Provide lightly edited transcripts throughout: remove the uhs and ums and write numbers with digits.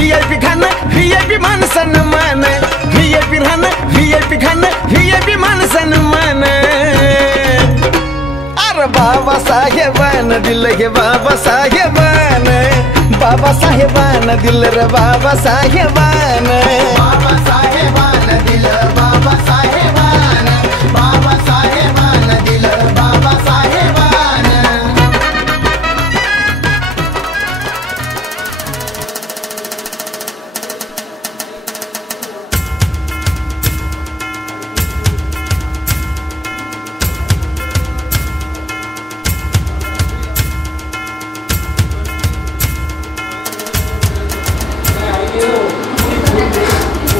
VIP Khan VIP मान सन्मान VIP राहण VIP Khan VIP मान सन्मान अरे बाबासाहेबान दिलं हे बाबासाहेबान बाबासाहेबान दिलं रे बाबासाहेबान बाबासाहेबान दिलं बाबासाहेबान बाबासाहेबान दिलं बाबासाहेबान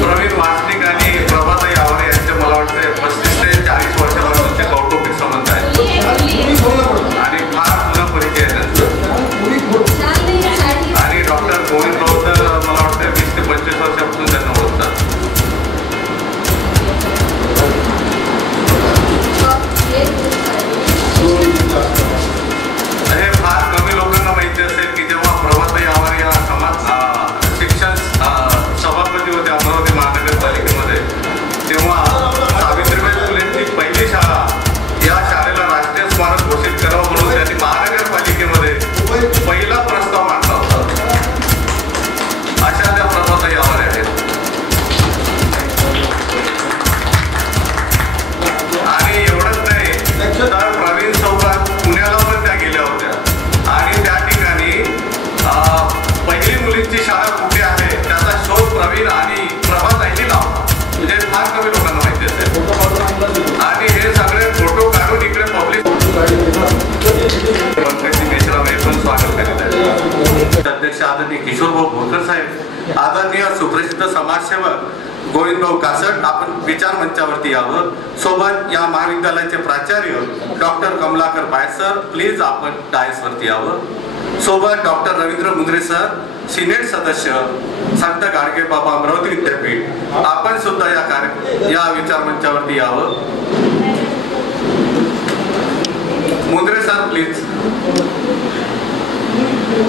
प्रवीण वासनिक आणि प्रभाताई आवरे यांचे मला वाटते 35 ते 40 वर्षापासूनचे कौटुंबिक संबंध आहेत आणि फार जुना परिचय आहे त्यांचा आणि डॉक्टर गोविंद राऊत तर मला वाटतं 20 ते 25 वर्षापासून त्यांना ओळखतात. हे फार कमी लोकांना माहिती असेल की जेव्हा प्रभाताई आवरे या समाज शिक्षण सभापती होते अमरावती महानगरपालिकेमध्ये तेव्हा सावित्रीबाई फुलेंची पहिली शाळा या शाळेला राष्ट्रीय स्मारक घोषित करावं म्हणून त्यांनी महानगरपालिकेमध्ये पहिला प्रस्ताव मांडला होता. अशा त्या प्रभाताई आवरे आहेत आणि एवढंच नाही तर प्रवीण चौकात पुण्याला पण त्या गेल्या होत्या आणि त्या ठिकाणी पहिली मुलींची शाळा कुठे आहे त्याचा शोध प्रवीण आणि प्रभाताईंनी लावला. म्हणजे फार कमी लोकांना माहिती असेल आणि हे सगळे फोटो काढून इकडे पब्लिक पंकजी मेश्राम हे पण स्वागत करीत आहेत. अध्यक्ष आदरणीय किशोरभाऊ भोरकर साहेब, आदरणीय सुप्रसिद्ध समाजसेवक गोविंदभाऊ कासट आपण विचार मंचावरती यावं. सोबत या महाविद्यालयाचे प्राचार्य डॉक्टर कमलाकर पाय सर प्लीज आपण डायसवरती यावं. सोबत doctor Ravindra Mundre sir Senate सदस्य संत गाडगे बाबा अमरावती विद्यापीठ आपण सुद्धा या विचार मंचावरती यावं. Mundre sir please.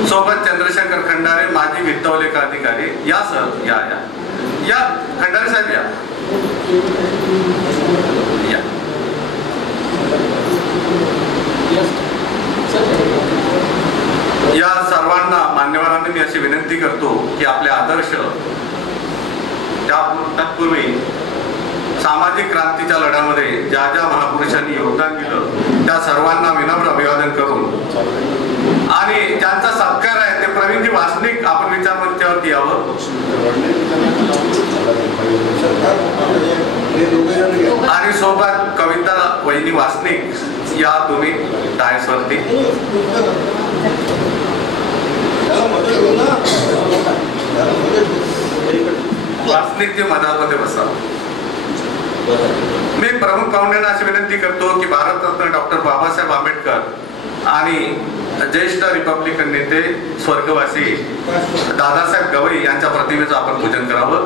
सोबत चंद्रशेखर खंडारे माजी वित्तलेखा अधिकारी या सर या खंडारे साहेब या या सर्वांना मान्यवरांना मी अशी विनंती करतो की आपले आदर्श तत्पूर्वी सामाजिक क्रांतीच्या लढ्यामध्ये ज्या ज्या महापुरुषांनी योगदान दिलं त्या सर्वांना विनम्र अभिवादन करून आणि ज्यांचा सत्कार आहे ते प्रवीणजी वासनिक आपण विचार मंचावरती यावं. आणि सोबत कविता वहिनी वासनिक या तुम्ही डायसवरती. वासनिकची मधामध्ये बसा. मी प्रमुख पाहुण्यांना अशी विनंती करतो की भारतरत्न डॉक्टर बाबासाहेब आंबेडकर आणि ज्येष्ठ रिपब्लिकन नेते स्वर्गवासी दादासाहेब गवई यांच्या प्रतिमेचं आपण पूजन करावं.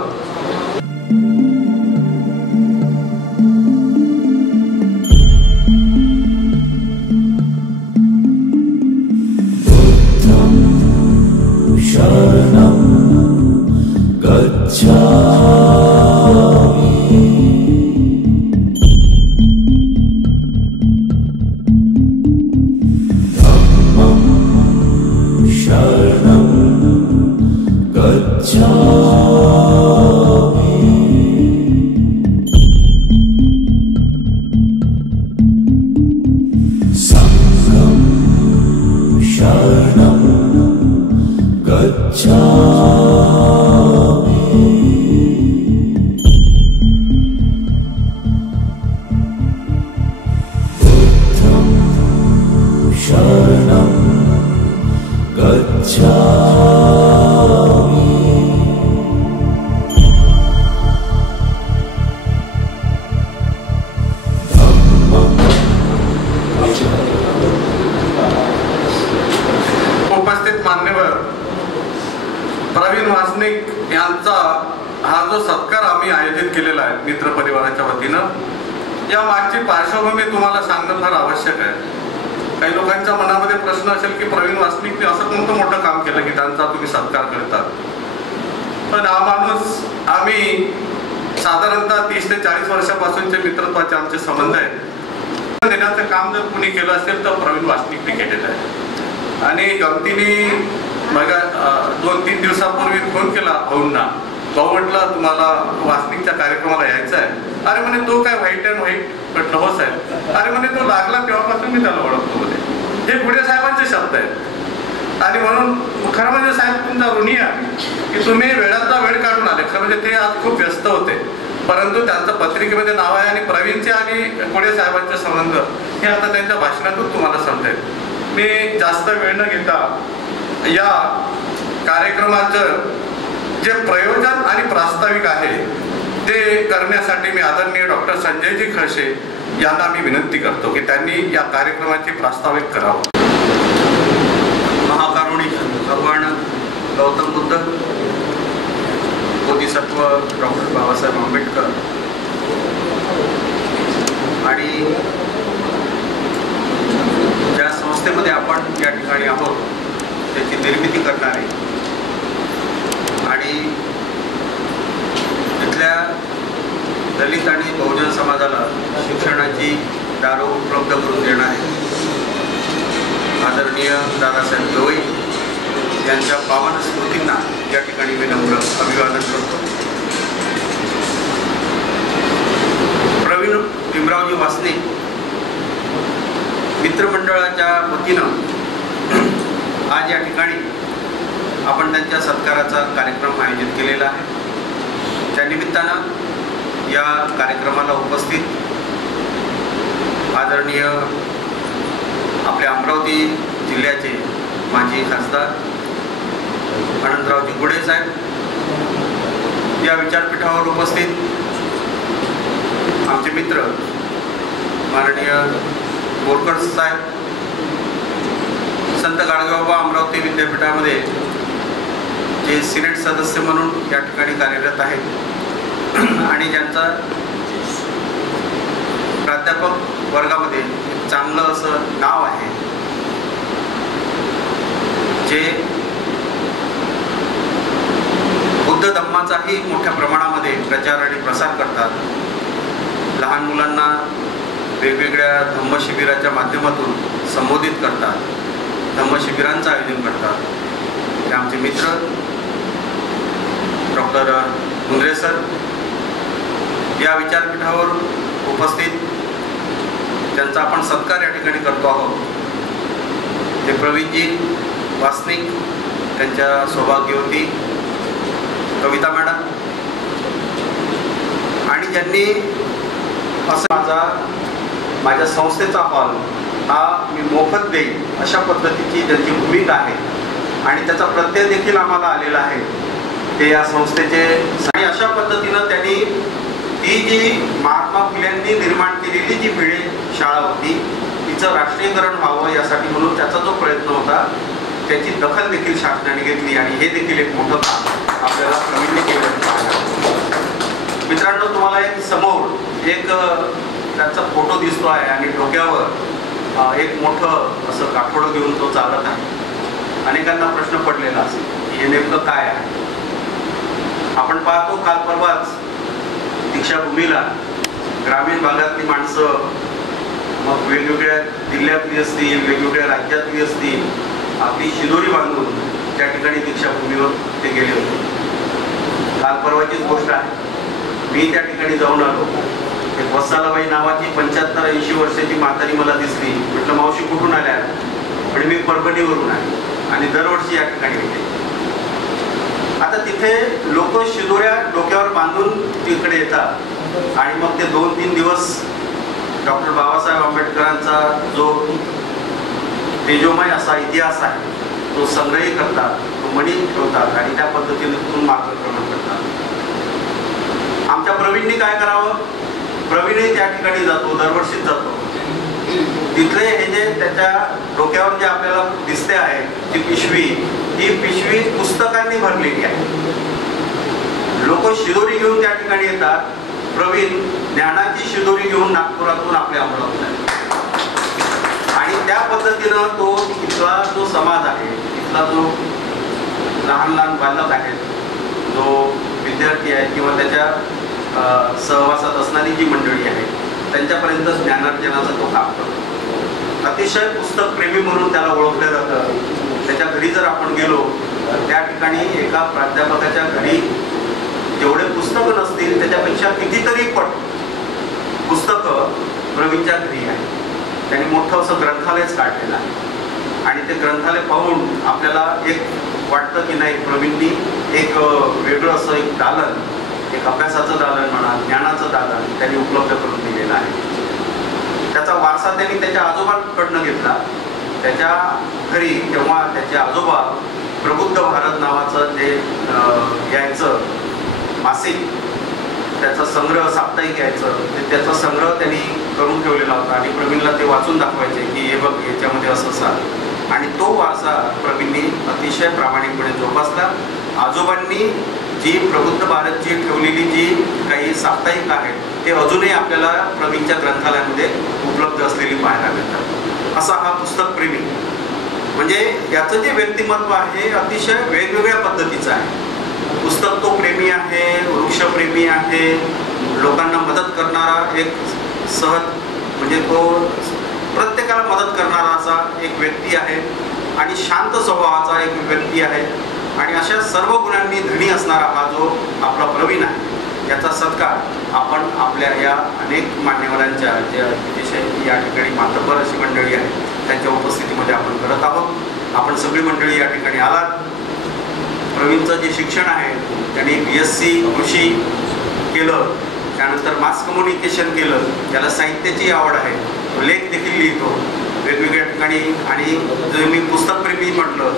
शरणं गच्छामि धम्मं शरणं गच्छामि संघं शरणं गच्छामि बुद्धं शरणं गच्छामि धम्मं उपस्थित मान्यवर प्रवीण वासनिक यांचा हा जो सत्कार आम्ही आयोजित केलेला आहे मित्र परिवाराच्या वतीनं या मागची पार्श्वभूमी तुम्हाला सांगणं फार आवश्यक आहे. काही लोकांच्या मनामध्ये प्रश्न असेल की प्रवीण वासनिकने असं कोणतं मोठं काम केलं की त्यांचा तुम्ही सत्कार करतात. पण हा माणूस आम्ही साधारणतः 30 ते 40 वर्षापासूनचे मित्रत्वाचे आमचे संबंध आहेत. देण्याचं काम जर कुणी केलं असेल तर प्रवीण वासनिकने केलेलं आहे. आणि गमतीने मग 2-3 दिवसापूर्वी फोन केला भाऊंना. भाऊ म्हटलं तुम्हाला वासनिकच्या कार्यक्रमाला यायचं आहे. अरे म्हणे तो काय व्हाईट अँड व्हाईट. म्हटलं हो साहेब. अरे म्हणे तो लागला तेव्हापासून मी त्याला ओळखतो म्हणे. हे गुढे साहेबांचे शब्द आहेत. आणि म्हणून खरं म्हणजे साहेब तुमचा ऋणी आहे की तुम्ही वेळातला वेळ काढून आले. खरं म्हणजे ते आज खूप व्यस्त होते, परंतु त्यांचं पत्रिकेमध्ये नाव आहे. आणि प्रवीणचे आणि गुढे साहेबांचे संबंध हे आता त्यांच्या भाषणातून तुम्हाला समजेल. मी जास्त वेळ न घेता या कार्यक्रमाचं जे प्रयोजन आणि प्रास्ताविक आहे ते करण्यासाठी मी आदरणीय डॉक्टर संजयजी खळसे यांना मी विनंती करतो की त्यांनी या कार्यक्रमाची प्रास्ताविक करावं. महाकारुणिक भगवान गौतम बुद्ध, बोधिसत्व डॉक्टर बाबासाहेब आंबेडकर आणि ज्या संस्थेमध्ये आपण या ठिकाणी आहोत त्याची निर्मिती करणारे आणि तिथल्या दलित आणि बहुजन समाजाला शिक्षणाची दारं उपलब्ध करून देणारे आदरणीय दादासाहेब गवई यांच्या पावन स्मृतींना या ठिकाणी मी नम्र अभिवादन करतो. प्रवीण भीमरावजी वासनिक मित्रमंडळाच्या वतीनं आज या ठिकाणी आपण त्यांच्या सत्काराचा कार्यक्रम आयोजित केलेला आहे. त्या निमित्तानं या कार्यक्रमाला उपस्थित आदरणीय आपल्या अमरावती जिल्ह्याचे माजी खासदार अनंतरावजी गुढे साहेब, या विचारपीठावर उपस्थित आमचे मित्र माननीय बोरकर साहेब, संत गाडगेबाबा अमरावती विद्यापीठामध्ये जे सिनेट सदस्य म्हणून या ठिकाणी कार्यरत आहेत आणि ज्यांचा प्राध्यापक वर्गामध्ये चांगलं असं नाव आहे, जे बुद्ध धम्माचाही मोठ्या प्रमाणामध्ये प्रचार आणि प्रसार करतात. लहान मुलांना वेगवेगळ्या धम्मशिबिराच्या माध्यमातून संबोधित करतात, धम्मशिबिरांचं आयोजन करतात. हे आमचे मित्र डॉक्टर मुंद्रे सर या विचारपीठावर उपस्थित, त्यांचा आपण सत्कार या ठिकाणी करतो आहोत. ते प्रवीणजी वासनिक, त्यांच्या सौभाग्यवती कविता मॅडम, आणि ज्यांनी असं माझ्या संस्थेचा हॉल हा मी मोफत देईन अशा पद्धतीची त्यांची भूमिका आहे आणि त्याचा प्रत्यय देखील आम्हाला आलेला आहे. ते या संस्थेचे आणि अशा पद्धतीनं त्यांनी ही जी महात्मा फुल्यांनी निर्माण केलेली जी भिडे शाळा होती तिचं राष्ट्रीयकरण व्हावं यासाठी म्हणून त्याचा जो प्रयत्न होता त्याची दखल देखील शासनाने घेतली आणि हे देखील एक मोठं काम आपल्याला प्रवीणने केलं. मित्रांनो, तुम्हाला एक समोर एक त्याचा फोटो दिसतो आहे आणि डोक्यावर एक मोठं असं गाठोडं घेऊन तो चालत आहे. अनेकांना प्रश्न पडलेला असेल की हे नेमकं काय आहे. आपण पाहतो काल परवाच दीक्षाभूमीला ग्रामीण भागातली माणसं, मग वेगवेगळ्या जिल्ह्यातली असतील, वेगवेगळ्या राज्यातली असतील, आपली शिदोरी बांधून त्या ठिकाणी दीक्षाभूमीवर ते गेले होते. काल परवाचीच गोष्ट आहे. मी त्या ठिकाणी जाऊन आलो. एक वत्सालाबाई नावाची 75-80 वर्षाची म्हातारी मला दिसली. म्हटलं मावशी कुठून आल्या? पण मी परभणीवरून आहे आणि दरवर्षी या ठिकाणी येते. आता तिथे लोक शिदोऱ्या डोक्यावर बांधून तिकडे येतात आणि मग ते 2-3 दिवस डॉक्टर बाबासाहेब आंबेडकरांचा जो तेजोमय असा इतिहास आहे तो संग्रही करतात, तो मणी ठेवतात आणि त्या पद्धतीने तिथून मार्गक्रमण करतात. आमच्या प्रवीणनी काय करावं? प्रवीणही त्या ठिकाणी जातो, दरवर्षीच जातो. तिथले हे जे त्याच्या डोक्यावर जे आपल्याला दिसते आहे ती पिशवी, ही पिशवी पुस्तकांनी भरलेली आहे. लोक शिदोरी घेऊन त्या ठिकाणी येतात. प्रवीण ज्ञानाची शिदोरी घेऊन नागपुरातून आपल्या अमरावतीला आणि त्या पद्धतीनं तो इथला जो समाज आहे, इथला जो लहान लहान बालक आहेत जो विद्यार्थी आहे किंवा त्याच्या सहवासात असणारी जी मंडळी आहे त्यांच्यापर्यंत ज्ञानार्जनाचा तो काम करतो. अतिशय पुस्तकप्रेमी म्हणून त्याला ओळखलं जातं. त्याच्या घरी जर आपण गेलो त्या ठिकाणी एका प्राध्यापकाच्या घरी जेवढे पुस्तकं नसतील त्याच्यापेक्षा कितीतरी पट पुस्तकं प्रवीणच्या घरी आहे. त्यांनी मोठं असं ग्रंथालयच काढलेलं आहे आणि ते ग्रंथालय पाहून आपल्याला एक वाटतं की नाही, प्रवीणनी एक वेगळं असं एक दालन, एक अभ्यासाचं दालन म्हणा, ज्ञानाचं दालन त्यांनी उपलब्ध करून दिलेलं आहे. त्याचा वारसा त्यांनी त्याच्या आजोबांकडनं घेतला. त्याच्या घरी तेव्हा त्याचे आजोबा प्रबुद्ध भारत नावाचं जे यायचं मासिक, त्याचा संग्रह साप्ताहिक यायचं, त्याचा संग्रह त्यांनी करून ठेवलेला होता आणि प्रवीणला ते वाचून दाखवायचे की हे बघ याच्यामध्ये असं असं. आणि तो वारसा प्रवीणनी अतिशय प्रामाणिकपणे जोपासला. आजोबांनी जी प्रबुद्ध भारतची ठेवलेली जी काही साप्ताहिक आहेत ते अजूनही आपल्याला प्रवीणच्या ग्रंथालयामध्ये उपलब्ध असलेली पाहायला मिळतात. असा हा पुस्तकप्रेमी म्हणजे याचं जे व्यक्तिमत्व आहे अतिशय वेगवेगळ्या पद्धतीचं आहे. पुस्तक तो प्रेमी आहे, वृक्षप्रेमी आहे, लोकांना मदत करणारा एक सहज म्हणजे तो प्रत्येकाला मदत करणारा असा एक व्यक्ती आहे आणि शांत स्वभावाचा एक व्यक्ती आहे. आणि अशा सर्व गुणांनी धनी असणारा हा जो आपला प्रवीण आहे याचा सत्कार आपण आपल्या या अनेक मान्यवरांच्या ज्या अतिशय या ठिकाणी मातब्बर अशी मंडळी आहे त्यांच्या उपस्थितीमध्ये आपण करत आहोत. आपण सगळी मंडळी या ठिकाणी आलात. प्रवीणचं जे शिक्षण आहे त्यांनी BSc कृषी केलं, त्यानंतर मास कम्युनिकेशन केलं. त्याला साहित्याची आवड आहे, लेख देखील लिहितो वेगवेगळ्या ठिकाणी. आणि जर मी पुस्तकप्रेमी म्हटलं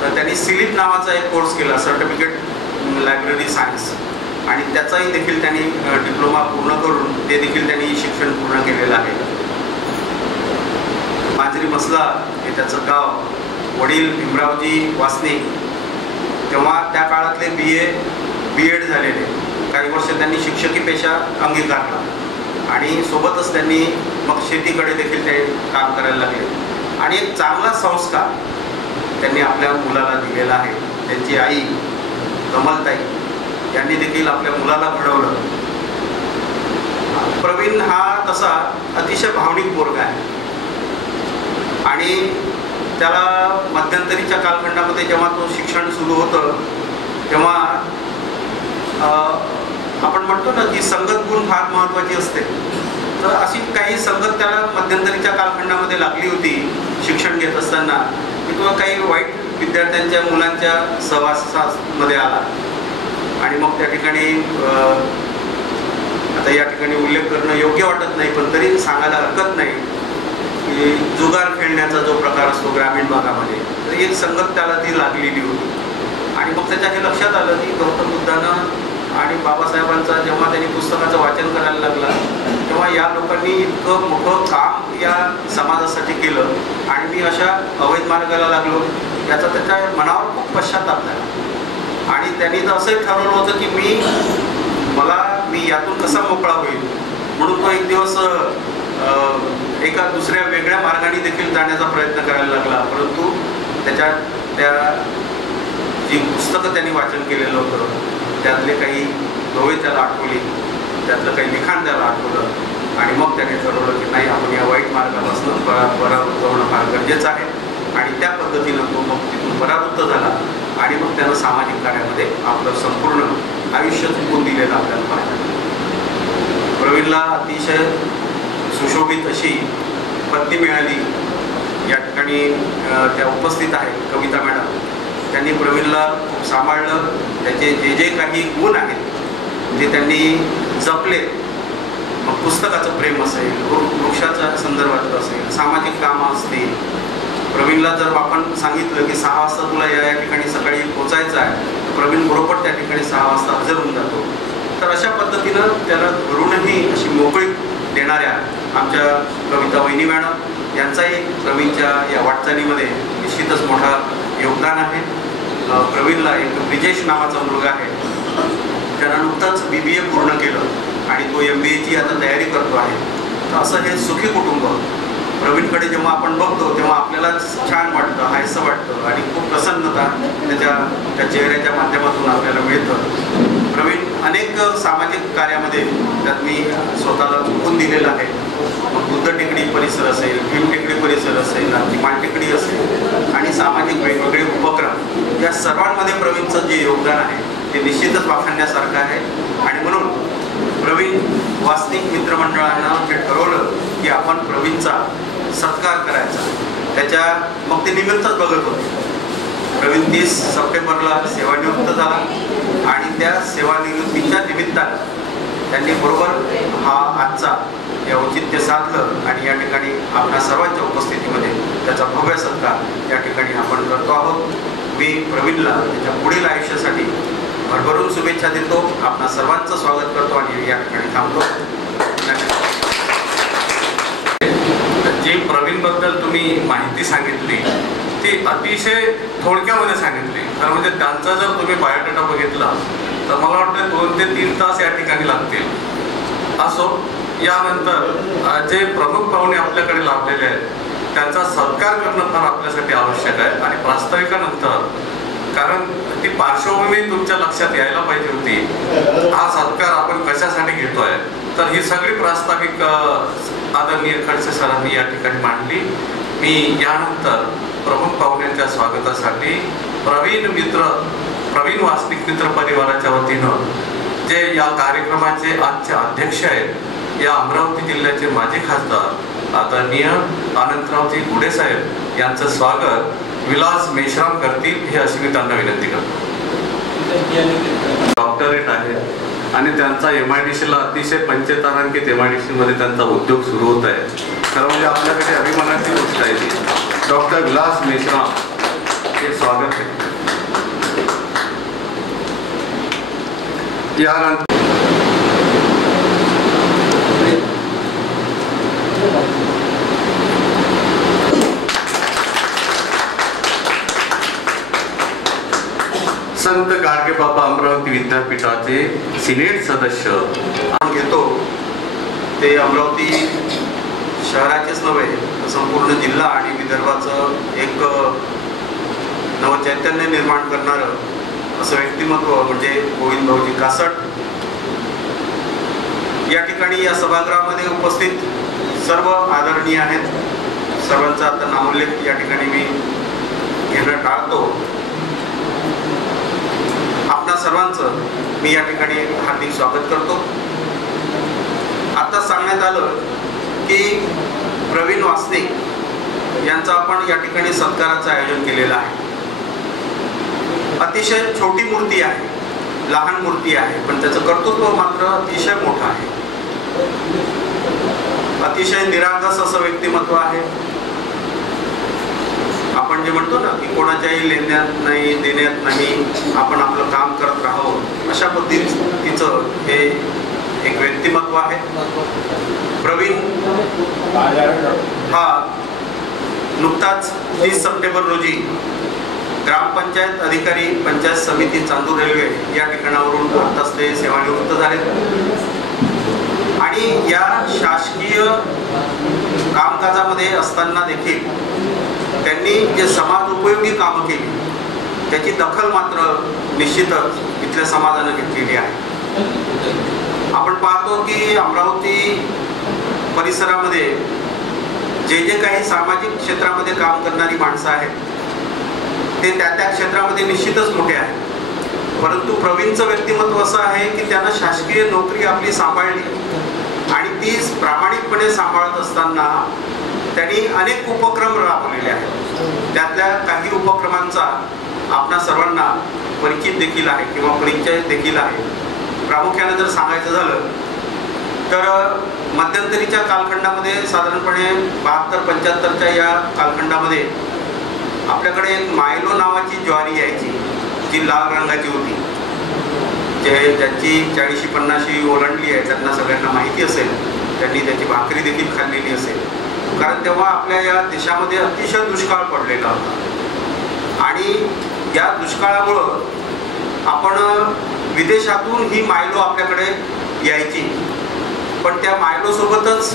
तर त्यांनी सिलिप नावाचा एक कोर्स केला, सर्टिफिकेट लायब्ररी सायन्स, आणि त्याचाही देखील त्यांनी डिप्लोमा पूर्ण करून ते देखील त्यांनी शिक्षण पूर्ण केलेलं आहे. मांजरी मसला हे त्याचं गाव. वडील भीमरावजी वासने तेव्हा त्या काळातले BA-BEd झालेले. काही वर्ष त्यांनी शिक्षकी पेशा अंगीकारला आणि सोबतच त्यांनी मग शेतीकडे देखील ते काम करायला लागले. आणि एक चांगला संस्कार त्यांनी आपल्या मुलाला दिलेला आहे. त्यांची आई कमलताई यांनी देखील आपल्या मुलाला घडवलं. प्रवीण हा तसा अतिशय भावनिक पोरगा आहे आणि त्याला मध्यंतरीच्या कालखंडामध्ये जेव्हा तो शिक्षण सुरू होतं तेव्हा आपण म्हणतो ना की संगत गुण फार महत्त्वाची असते. तर अशी काही संगत त्याला मध्यंतरीच्या कालखंडामध्ये लागली होती शिक्षण घेत असताना की तो काही वाईट विद्यार्थ्यांच्या मुलांच्या सहवासामध्ये आला. आणि मग त्या ठिकाणी आता या ठिकाणी उल्लेख करणं योग्य वाटत नाही पण तरी सांगायला हरकत नाही की जुगार खेळण्याचा जो प्रकार असतो ग्रामीण भागामध्ये तर एक संगत त्याला ती लागलेली होती. आणि मग त्याच्या हे लक्षात आलं की गौतम बुद्धानं आणि बाबासाहेबांचा जेव्हा त्यांनी पुस्तकाचं वाचन करायला लागला तेव्हा या लोकांनी इतकं मोठं काम या समाजासाठी केलं आणि मी अशा अवैध मार्गाला लागलो याचा त्याच्या मनावर खूप पश्चाताप झाला. आणि त्यांनी तर असंही ठरवलं होतं की मी यातून कसा मोकळा होईल म्हणून तो एक दिवस एका दुसऱ्या वेगळ्या मार्गाने देखील जाण्याचा प्रयत्न करायला लागला. परंतु त्या जी पुस्तकं त्यांनी वाचन केलेलं होतं त्यातले काही दोहे त्याला आठवले, त्यातलं काही लिखाण त्याला आठवलं आणि मग त्याने ठरवलं की नाही आपण या वाईट मार्गापासून परावृत्त होणं फार गरजेचं आहे. आणि त्या पद्धतीनं तो मग तिथून परावृत्त झाला आणि मग त्यानं सामाजिक कार्यामध्ये आपलं संपूर्ण आयुष्य चुकवून दिलेलं आपल्याला पाहिजे. प्रवीणला अतिशय सुशोभित अशी पत्नी मिळाली. या ठिकाणी त्या उपस्थित आहेत कविता मॅडम. त्यांनी प्रवीणला खूप सांभाळलं. त्याचे जे काही गुण आहेत ते त्यांनी जपले. मग पुस्तकाचं प्रेम असेल, वृक्षाच्या संदर्भात असेल, सामाजिक कामं असतील. प्रवीणला जर आपण सांगितलं की 6 वाजता तुला या ठिकाणी सकाळी पोचायचं आहे प्रवीण बरोबर त्या ठिकाणी 6 वाजता हजर होऊन जातो. तर अशा पद्धतीनं त्याला घरूनही अशी मोकळी देणाऱ्या आमच्या कविता वहिनी मॅडम यांचाही प्रवीणच्या या वाटचालीमध्ये निश्चितच मोठा योगदान आहे. प्रवीणला एक ब्रिजेश नावाचा मुलगा आहे. त्यानं नुकतंच BBA पूर्ण केलं आणि तो MBAची आता तयारी करतो आहे. तर असं हे सुखी कुटुंब प्रवीणकडे जेव्हा आपण बघतो तेव्हा आपल्याला छान वाटतं, हायसं वाटतं आणि खूप प्रसन्नता त्या चेहऱ्याच्या माध्यमातून आपल्याला मिळतं. प्रवीण अनेक सामाजिक कार्यामध्ये त्यात मी स्वतःला झोकून दिलेलं आहे. मग बुद्ध टेकडी परिसर असेल, भीम टेकडी परिसर असेल, माळ टेकडी असेल आणि सामाजिक वेगवेगळे उपक्रम, या सर्वांमध्ये प्रवीणचं जे योगदान आहे ते निश्चितच वाखाणण्यासारखं आहे. आणि म्हणून प्रवीण वासनिक मित्रमंडळानं हे ठरवलं की आपण प्रवीणचा सत्कार करायचा. त्याच्या मग ते निमित्तच बघत होते. प्रवीण 30 सप्टेंबरला सेवानिवृत्त झाला आणि त्या सेवानिवृत्तीच्या निमित्तानं त्यांनी बरोबर हा आजचा हे औचित्य साधलं आणि या ठिकाणी आपल्या सर्वांच्या उपस्थितीमध्ये त्याचा भव्य सत्कार या ठिकाणी आपण करतो आहोत. मी प्रवीणला त्याच्या पुढील आयुष्यासाठी भरभरून शुभेच्छा देतो. आपणा सर्वांचं स्वागत करतो आणि या ठिकाणी थांबतो. जी प्रवीणबद्दल तुम्ही माहिती सांगितली ती अतिशय थोडक्यामध्ये सांगितली. तर म्हणजे त्यांचा जर तुम्ही बायोडेटा बघितला तर मला वाटतं 2 ते 3 तास या ठिकाणी लागतील. असो, यानंतर जे प्रमुख पाहुणे आपल्याकडे लाभलेले आहेत त्यांचा सत्कार करणं फार आपल्यासाठी आवश्यक आहे. आणि प्रास्ताविकानंतर, कारण ती पार्श्वभूमी तुमच्या लक्षात यायला पाहिजे होती, हा सत्कार आपण कशासाठी घेतोय, तर ही सगळी प्रास्ताविक आदरणीय खडसे सरांनी या ठिकाणी मांडली. मी यानंतर प्रमुख पाहुण्यांच्या स्वागतासाठी प्रवीण वासनिक मित्र परिवाराच्या वतीनं जे या कार्यक्रमाचे आजचे अध्यक्ष आहेत, या अमरावती जिल्ह्याचे माजी खासदार आदरणीय अनंतरावजी गुडे साहेब यांचं स्वागत विलास मेश्राम करतील, हे अशी मी त्यांना विनंती करतो. डॉक्टरेट आहे आणि त्यांचा MIDC ला अतिशय पंचतारांकित MIDC मध्ये त्यांचा उद्योग सुरू होत आहे. खरं म्हणजे आपल्याकडे अभिमानाची गोष्ट आहे ती. डॉक्टर विलास मेश्राम, हे स्वागत आहे. यानंतर संत गाडगेबाबा अमरावती विद्यापीठाचे सिनेट सदस्य घेतो. ते अमरावती शहराचेच नव्हे, संपूर्ण जिल्हा आणि विदर्भाचं एक नवचैतन्य निर्माण करणारं असं व्यक्तिमत्व म्हणजे गोविंद भाऊजी कासट. या ठिकाणी या सभागृहामध्ये उपस्थित सर्व आदरणीय आहेत. सर्वांचा आता नामोल्लेख या ठिकाणी मी घेणं टाळतो. आपणा सर्वांचं मी या ठिकाणी हार्दिक स्वागत करतो. आता सांगण्यात आलं की प्रवीण वासनिक यांचं आपण या ठिकाणी सत्काराचं आयोजन केलेलं आहे. अतिशय छोटी मूर्ती आहे, लहान मूर्ती आहे, पण त्याचं कर्तृत्व मात्र अतिशय मोठं आहे. अतिशय निरागस असं व्यक्तिमत्व आहे. आपण जे म्हणतो ना की कोणाच्याही लेण्यात नाही देण्यात नाही, आपण आपलं काम करत राहावं, अशा पद्धतीचं हे एक व्यक्तिमत्व आहे. प्रवीण हा नुकताच 30 सप्टेंबर रोजी ग्रामपंचायत अधिकारी पंचायत समिती चांदूर रेल्वे या ठिकाणावरून आताच ते सेवानिवृत्त झाले आणि या शासकीय कामकाजामध्ये असताना देखील त्यांनी जे समाज उपयोगी कामं केली त्याची दखल मात्र निश्चितच इथल्या समाजानं घेतलेली आहे. आपण पाहतो की अमरावती परिसरामध्ये जे काही सामाजिक क्षेत्रामध्ये काम करणारी माणसं आहेत ते त्या क्षेत्रामध्ये निश्चितच मोठे आहेत. परंतु प्रवीणचं व्यक्तिमत्व असं आहे की त्यानं शासकीय नोकरी आपली सांभाळली आणि ती प्रामाणिकपणे सांभाळत असताना त्यांनी अनेक उपक्रम राबवलेले आहेत. त्यातल्या काही उपक्रमांचा आपणा सर्वांना परिचित देखील आहे किंवा परिचय देखील आहे. प्रामुख्याने जर सांगायचं झालं तर मध्यंतरीच्या कालखंडामध्ये साधारणपणे 72-75च्या या कालखंडामध्ये आपल्याकडे एक मायलो नावाची ज्वारी यायची जी लाल रंगाची होती. ज्यांची 40-50 ओलांडली आहे त्यांना सगळ्यांना माहिती असेल, त्यांनी त्याची भाकरी देखील खाल्लेली असेल. कारण तेव्हा आपल्या या देशामध्ये अतिशय दुष्काळ पडलेला होता आणि या दुष्काळामुळं आपण विदेशातून ही मायलो आपल्याकडे यायची. पण त्या मायलो सोबतच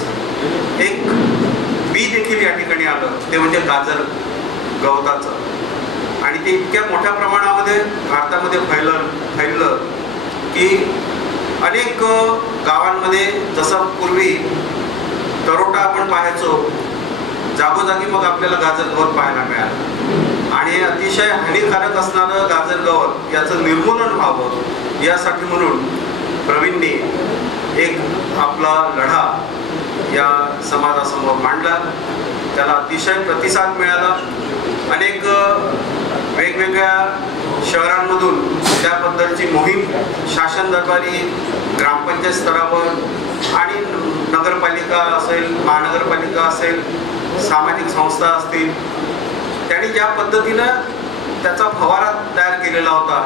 एक बीज देखील या ठिकाणी आलं ते म्हणजे गाजर गवताचं. आणि ते इतक्या मोठ्या प्रमाणामध्ये भारतामध्ये फैललं की अनेक गावांमध्ये जसं पूर्वी तरोटा आपण पाहायचो, जागोजागी मग आपल्याला गाजर गवत पाहायला मिळालं. आणि अतिशय हानिकारक असणारं गाजर गवत याचं निर्मूलन व्हावं यासाठी म्हणून प्रवीणने एक आपला लढा या समाजासमोर मांडला. त्याला अतिशय प्रतिसाद मिळाला. अनेक वेगवेगळ्या शहरांमधून त्याबद्दलची मोहीम शासन दरबारी, ग्रामपंचायत स्तरावर आणि नगरपालिका असेल, महानगरपालिका असेल, सामाजिक संस्था असतील, त्यांनी ज्या पद्धतीनं त्याचा फवारा तयार केलेला होता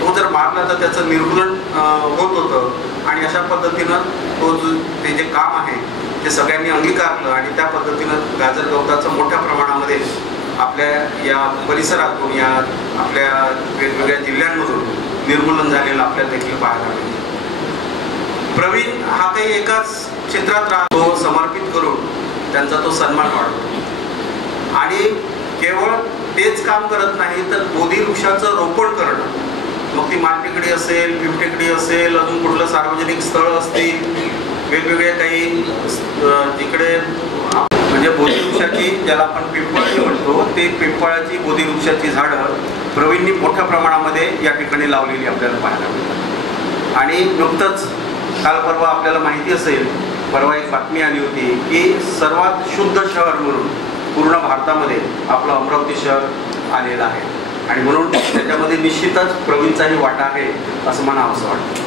तो जर मारला तर त्याचं निर्मूलन होत होतं. आणि अशा पद्धतीनं ते जे काम आहे ते सगळ्यांनी अंगीकारलं आणि त्या पद्धतीनं गाजर गवताचं मोठ्या प्रमाणामध्ये आपल्या या परिसरातून, या आपल्या वेगवेगळ्या जिल्ह्यांमधून निर्मूलन झालेलं आपल्याला देखील पाहायला मिळते. प्रवीण हा काही एकाच क्षेत्रात राहतो, समर्पित करून त्यांचा तो सन्मान वाढतो. आणि केवळ तेच काम करत नाही तर बोधी वृक्षाचं रोपण करणं, मग ती मालटेकडी असेल, पिंपटेकडी असेल, अजून कुठलं सार्वजनिक स्थळ असतील, वेगवेगळे काही जिकडे म्हणजे बोधी वृक्षाची, ज्याला आपण पिंपळी म्हणतो, ते पिंपळाची बोधी वृक्षाची झाडं प्रवीणनी मोठ्या प्रमाणामध्ये या ठिकाणी लावलेली आपल्याला पाहायला मिळतात. आणि नुकतंच काल परवा आपल्याला माहिती असेल, परवा एक बातमी आली होती की सर्वात शुद्ध शहर म्हणून पूर्ण भारतामध्ये आपलं अमरावती शहर आलेलं आहे. आणि म्हणून त्याच्यामध्ये निश्चितच प्रवीणचाही वाटा आहे असं म्हणावं असं वाटतं.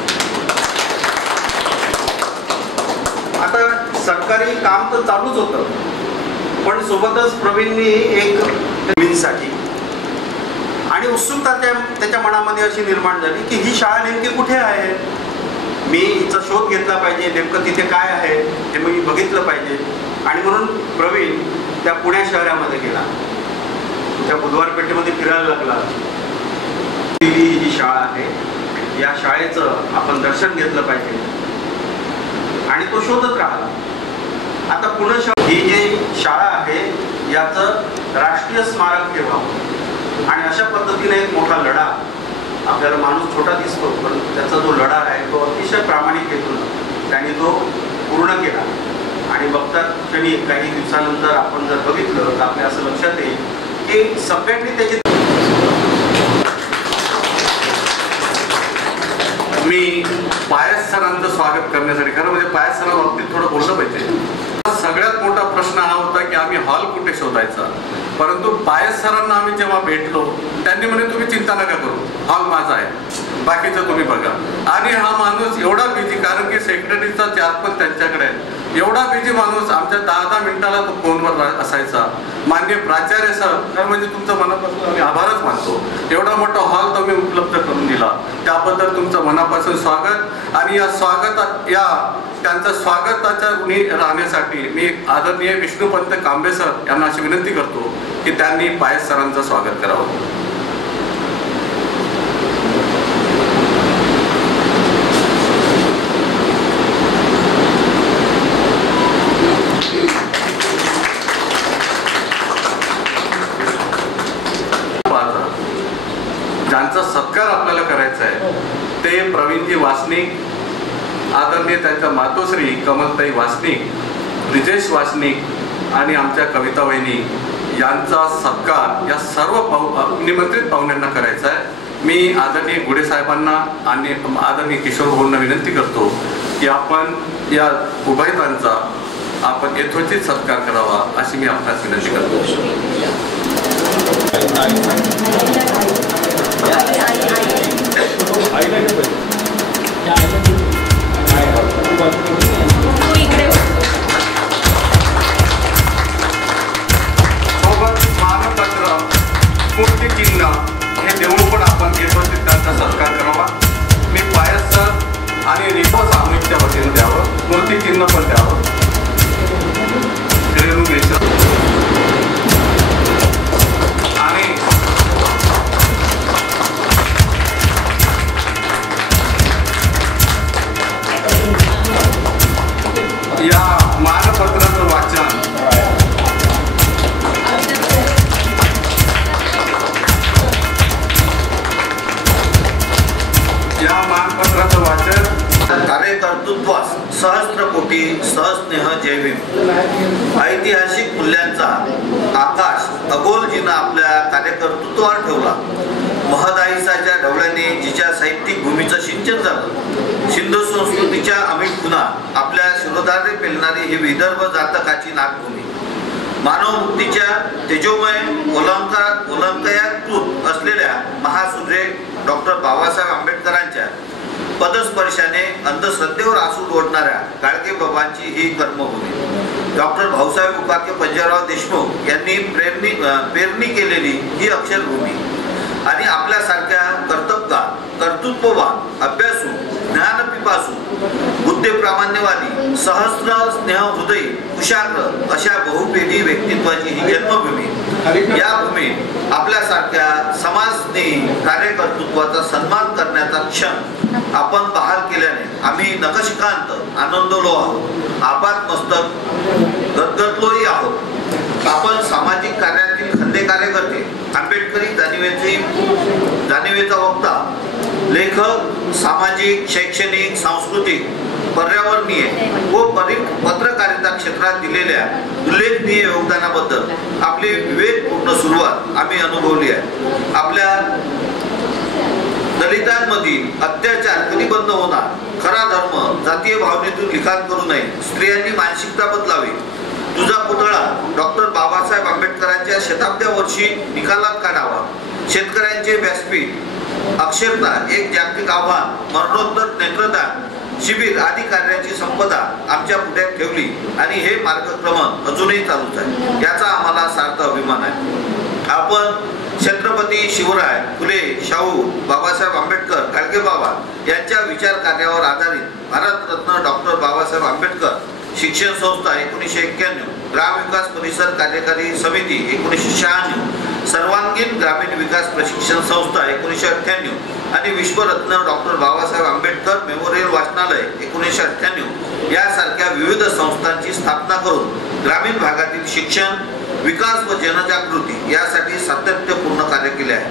आता सरकारी काम तर चालूच होतं, पण सोबतच प्रवीणनी एक प्रवीणसाठी आणि उत्सुकता त्याच्या मनामध्ये अशी निर्माण झाली की ही शाळा नेमकी कुठे आहे, मी हिचा शोध घेतला पाहिजे, नेमकं तिथे काय आहे हे मी बघितलं पाहिजे. आणि म्हणून प्रवीण त्या पुणे शहरामध्ये गेला, त्या बुधवार पेठेमध्ये फिरायला लागला. ही जी शाळा आहे या शाळेचं आपण दर्शन घेतलं पाहिजे आणि तो शोधत राहिला. आता पुणे शहर ही जी शाळा आहे याचं राष्ट्रीय स्मारक ठेवावं आणि अशा पद्धतीने एक मोठा लढा, आपल्याला माणूस छोटा दिसतो पण त्याचा जो लढा आहे तो अतिशय प्रामाणिकतेतून त्यांनी तो पूर्ण केला. आणि बघतात क्षणी काही दिवसानंतर आपण जर बघितलं तर आपल्या असं लक्षात येईल की सगळ्यांनी त्याची. मी पायस सरांचं स्वागत करण्यासाठी, खरं म्हणजे पायस सरांच्या बाबतीत थोडं बोललं पाहिजे. सगळ्यात मोठा प्रश्न हा होता की आम्ही हॉल कुठे शोधायचा, परंतु पायस सरांना आम्ही जेव्हा भेटलो त्यांनी म्हणे तुम्ही चिंता नका करू, हॉल माझा आहे, बाकीचं तुम्ही बघा. आणि हा माणूस एवढा बिझी, कारण की सेक्रेटरीचा चार्ज पण त्यांच्याकडे आहे, एवढा बिझी माणूस आमच्या 10-10 मिनिटाला तो फोनवर असायचा. माननीय प्राचार्य सर, तर म्हणजे तुमचं मनापासून आम्ही आभारच मानतो, एवढा मोठा हॉल तुम्ही उपलब्ध करून दिला, त्याबद्दल तुमचं मनापासून स्वागत. आणि या स्वागतात, या त्यांचं स्वागताच्या ऋणी राहण्यासाठी मी आदरणीय विष्णुपंत कांबे सर यांना अशी विनंती करतो की त्यांनी पायस सरांचं स्वागत करावं. ज्यांचा सत्कार आपल्याला करायचा आहे ते प्रवीणजी वासनिक, आदरणीय त्यांच्या मातोश्री कमलताई वासनिक, ब्रिजेश वासनिक आणि आमच्या कविता वहिनी यांचा सत्कार या सर्व निमंत्रित पाहुण्यांना करायचा आहे. मी आदरणीय गुडे साहेबांना आणि आदरणीय किशोर भाऊंना विनंती करतो की आपण या उभयतांचा आपण यथोचित सत्कार करावा अशी मी आपणास विनंती करतो. स्मृतिचिन्ह हे देऊळ पण आपण यथोचित त्यांचा सत्कार करावा. मी पायस सर आणि रिपो सामूहिकच्या वतीनं द्यावं, स्मृतिचिन्ह पण द्यावं. आणि या मानपत्राचं वाचन वाचन. कार्यकर्तृत्वास सहस्त्रकोटी सहस्नेह जय भीम. ऐतिहासिक मूल्यांचा आकाश अगोलजीनं आपल्या कार्यकर्तृत्वावर ठेवला. महदाईसाच्या ढवळ्याने जिच्या साहित्यिक भूमीचं सिंचन झालं, सिंधू संस्कृतीच्या अमिट खुणा आपल्या शिरोधारे पेलणारी ही विदर्भ जातकाची नागभूमी. मानवमुक्तीच्या तेजोमय ओलंकयाकृत असलेल्या महासूर्य डॉक्टर बाबासाहेब आंबेडकरांच्या पदस्पर्शाने अंधश्रद्धेवर आसूड ओढणाऱ्या गाडगे बाबांची ही कर्मभूमी. डॉक्टर भाऊसाहेब उपाख्य पंजाबराव देशमुख यांनी पेरणी केलेली ही अक्षरभूमी आणि आपल्यासारख्या कर्तृत्ववान, अभ्यासू, ज्ञानपिपासू, बुद्धीप्रामाण्यवादी, सहस्र स्नेह हृदयी, कुशाग्र अशा बहुपेधी व्यक्तित्वाची ही जन्मभूमी. या भूमीत आपल्यासारख्या समाजस्नेही कार्यकर्तृत्वाचा सन्मान करण्याचा क्षण आपण बहाल केल्याने आम्ही नखशिकांत आनंदलो आहोत, आपात मस्तक गदगदलोही आहोत. आपण सामाजिक कार्यातील खंदे कार्यकर्ते, आंबेडकरी जाणीवेचा वक्ता, लेखक, सामाजिक, शैक्षणिक, सांस्कृतिक, पर्यावरणीय व पत्रकारिता क्षेत्रात दिलेल्या उल्लेखनीय योगदानाबद्दल आपली विवेकपूर्ण सुरुवात आम्ही अनुभवली आहे. आपल्या दलितांमधील अत्याचार कधी बंद होणार? खरा धर्म जातीय भावनेतून लिखाण करू नये. स्त्रियांनी मानसिकता बदलावी. तुझा पुतळा डॉक्टर बाबासाहेब आंबेडकरांच्या शताब्द्या वर्षी निकालात काढावा. शेतकऱ्यांचे व्यासपीठ, अक्षरता, एक जागतिक आव्हान, मरणोत्तर नेत्रदान शिबिर आदी कार्याची संपदा आमच्या पुढ्यात ठेवली आणि हे मार्गक्रमण अजूनही चालूच आहे. याचा आम्हाला सार्थ अभिमान आहे. आपण छत्रपती शिवराय फुले, शाहू, बाबासाहेब आंबेडकर, गाडगे बाबा यांच्या विचार कार्यावर आधारित भारतरत्न डॉक्टर बाबासाहेब आंबेडकर शिक्षण संस्था 1991, ग्रामविकास परिसर कार्यकारी समिती 1996, सर्वांगीण ग्रामीण विकास प्रशिक्षण संस्था 1998 आणि विश्वरत्न डॉक्टर बाबासाहेब आंबेडकर मेमोरियल वाचनालय 1998 यासारख्या विविध संस्थांची स्थापना करून ग्रामीण भागातील शिक्षण, विकास व जनजागृती यासाठी सातत्यपूर्ण कार्य केले आहे.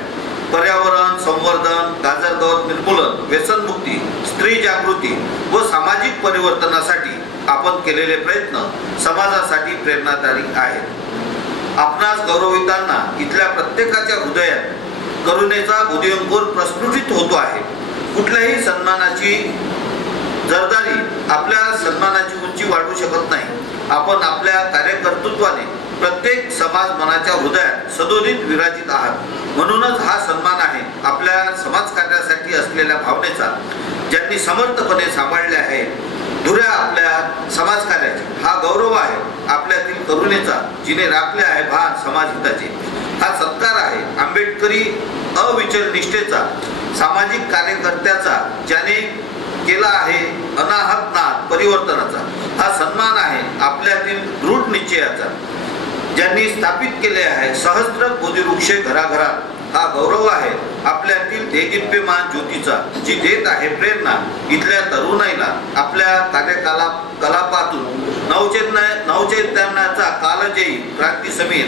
पर्यावरण संवर्धन, गाजरगवत निर्मूलन, व्यसनमुक्ती, स्त्री जागृती व सामाजिक परिवर्तनासाठी आपण केलेले प्रयत्न समाजासाठी प्रेरणादायी आहेत. आपणास गौरवितांना इथल्या प्रत्येकाच्या हृदयात करुणेचा उदयंकुर प्रस्फुटित होतो आहे. कुठल्याही सन्मानाची जरदारी आपल्या सन्मानाची उंची वाढवू शकत नाही. आपण आपल्या कार्यकर्तृत्वाने प्रत्येक समाज मनाच्या हृदयात सदोदित विराजित आहात. म्हणूनच हा सन्मान आहे आपल्या समाजकार्यासाठी असलेल्या भावनेचा, ज्यांनी समर्थपणे सांभाळले आहे. धुऱ्या आपल्या समाजकार्याचे हा गौरव आहे आपल्यातील करुणेचा, जिने राखले आहे भान समाजहिताचे. हा सत्कार आहे आंबेडकरी अविचल निष्ठेचा, सामाजिक कार्यकर्त्याचा, ज्याने केला आहे अनाहत नाद परिवर्तनाचा. हा सन्मान आहे आपल्यातील दृढ निश्चयाचा, ज्यांनी स्थापित केले आहे सहस्त्र बोधिवृक्षे घराघरात. हा गौरव आहे आपल्यातील देदीप्यमान ज्योतीचा, जी देत आहे प्रेरणा इथल्या तरुणाईला. आपल्या कार्यकलापातून नवचैतन्याचा कालजयी क्रांती समीर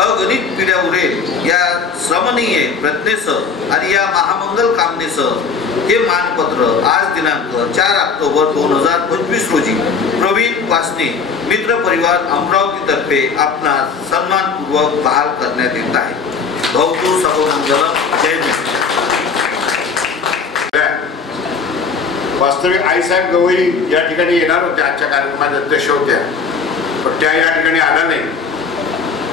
अगणित पिढ्या उरेल या श्रमणीय प्रज्ञेसह आणि या महामंगल कामनेसह हे मानपत्र आज दिनांक 4 ऑक्टोबर 2025 रोजी प्रवीण वासने मित्र परिवार अमरावतीतर्फे आपणास सन्मानपूर्वक बहाल करण्यात येत आहे. भवतु सर्वमंगलम. जय भीम. वास्तविक आईसाहेब गवई या ठिकाणी येणार होत्या, आजच्या कार्यक्रमाच्या अध्यक्ष होत्या, पण त्या या ठिकाणी आल्या नाही.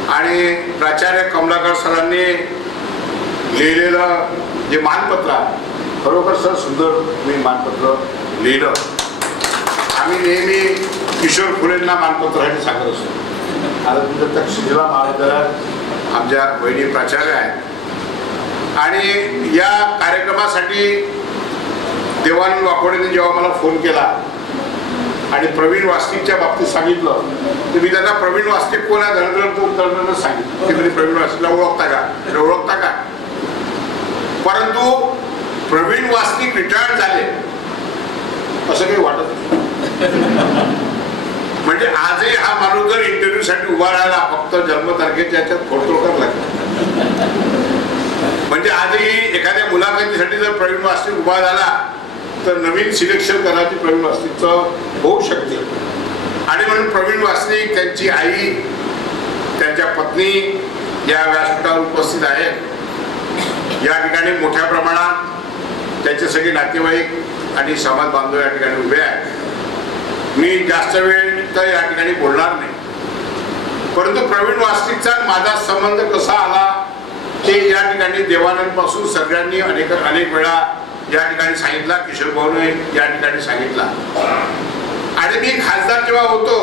आणि प्राचार्य कमलाकर सरांनी लिहिलेलं जे मानपत्र आहे, खरोखर सर सुंदर मी मानपत्र लिहिलं. आम्ही नेहमी किशोर फुलेंना मानपत्रासाठी सांगत असतो. आता तुमच्या तक्षशिला महाविद्यालयात आमच्या वहिनी प्राचार्य आहेत. आणि या कार्यक्रमासाठी देवानंद वाकोडेने जेव्हा मला फोन केला आणि प्रवीण वास्तिकच्या बाबतीत सांगितलं, तर मी त्यांना प्रवीण वास्तिक कोण आहे धनंजय सांगितलं की तुम्ही प्रवीण वास्तिकला ओळखता का. परंतु प्रवीण वास्तिक रिटायर्ड झाले असं काही वाटत नाही. म्हणजे आजही हा माणूस जर इंटरव्ह्यू साठी उभा राहिला फक्त जन्मतारखेच्या याच्यात थोडं करावं लागतं. म्हणजे आजही एखाद्या मुलाखतीसाठी जर प्रवीण वास्तिक उभा झाला तर नवीन सिलेक्शन करायची प्रवीण वासनिकचं होऊ शकते. आणि म्हणून प्रवीण वासनिक, त्यांची आई, त्यांच्या पत्नी या व्यासपीठावर उपस्थित आहेत. या ठिकाणी मोठ्या प्रमाणात त्यांचे सगळे नातेवाईक आणि समाज बांधव या ठिकाणी उभे आहेत. मी जास्त वेळ तर या ठिकाणी बोलणार नाही, परंतु प्रवीण वासनिकचा माझा संबंध कसा आला ते या ठिकाणी देवानंदपासून सगळ्यांनी अनेक वेळा या ठिकाणी सांगितला. किशोर भाऊने या ठिकाणी सांगितला. आणि मी खासदार जेव्हा होतो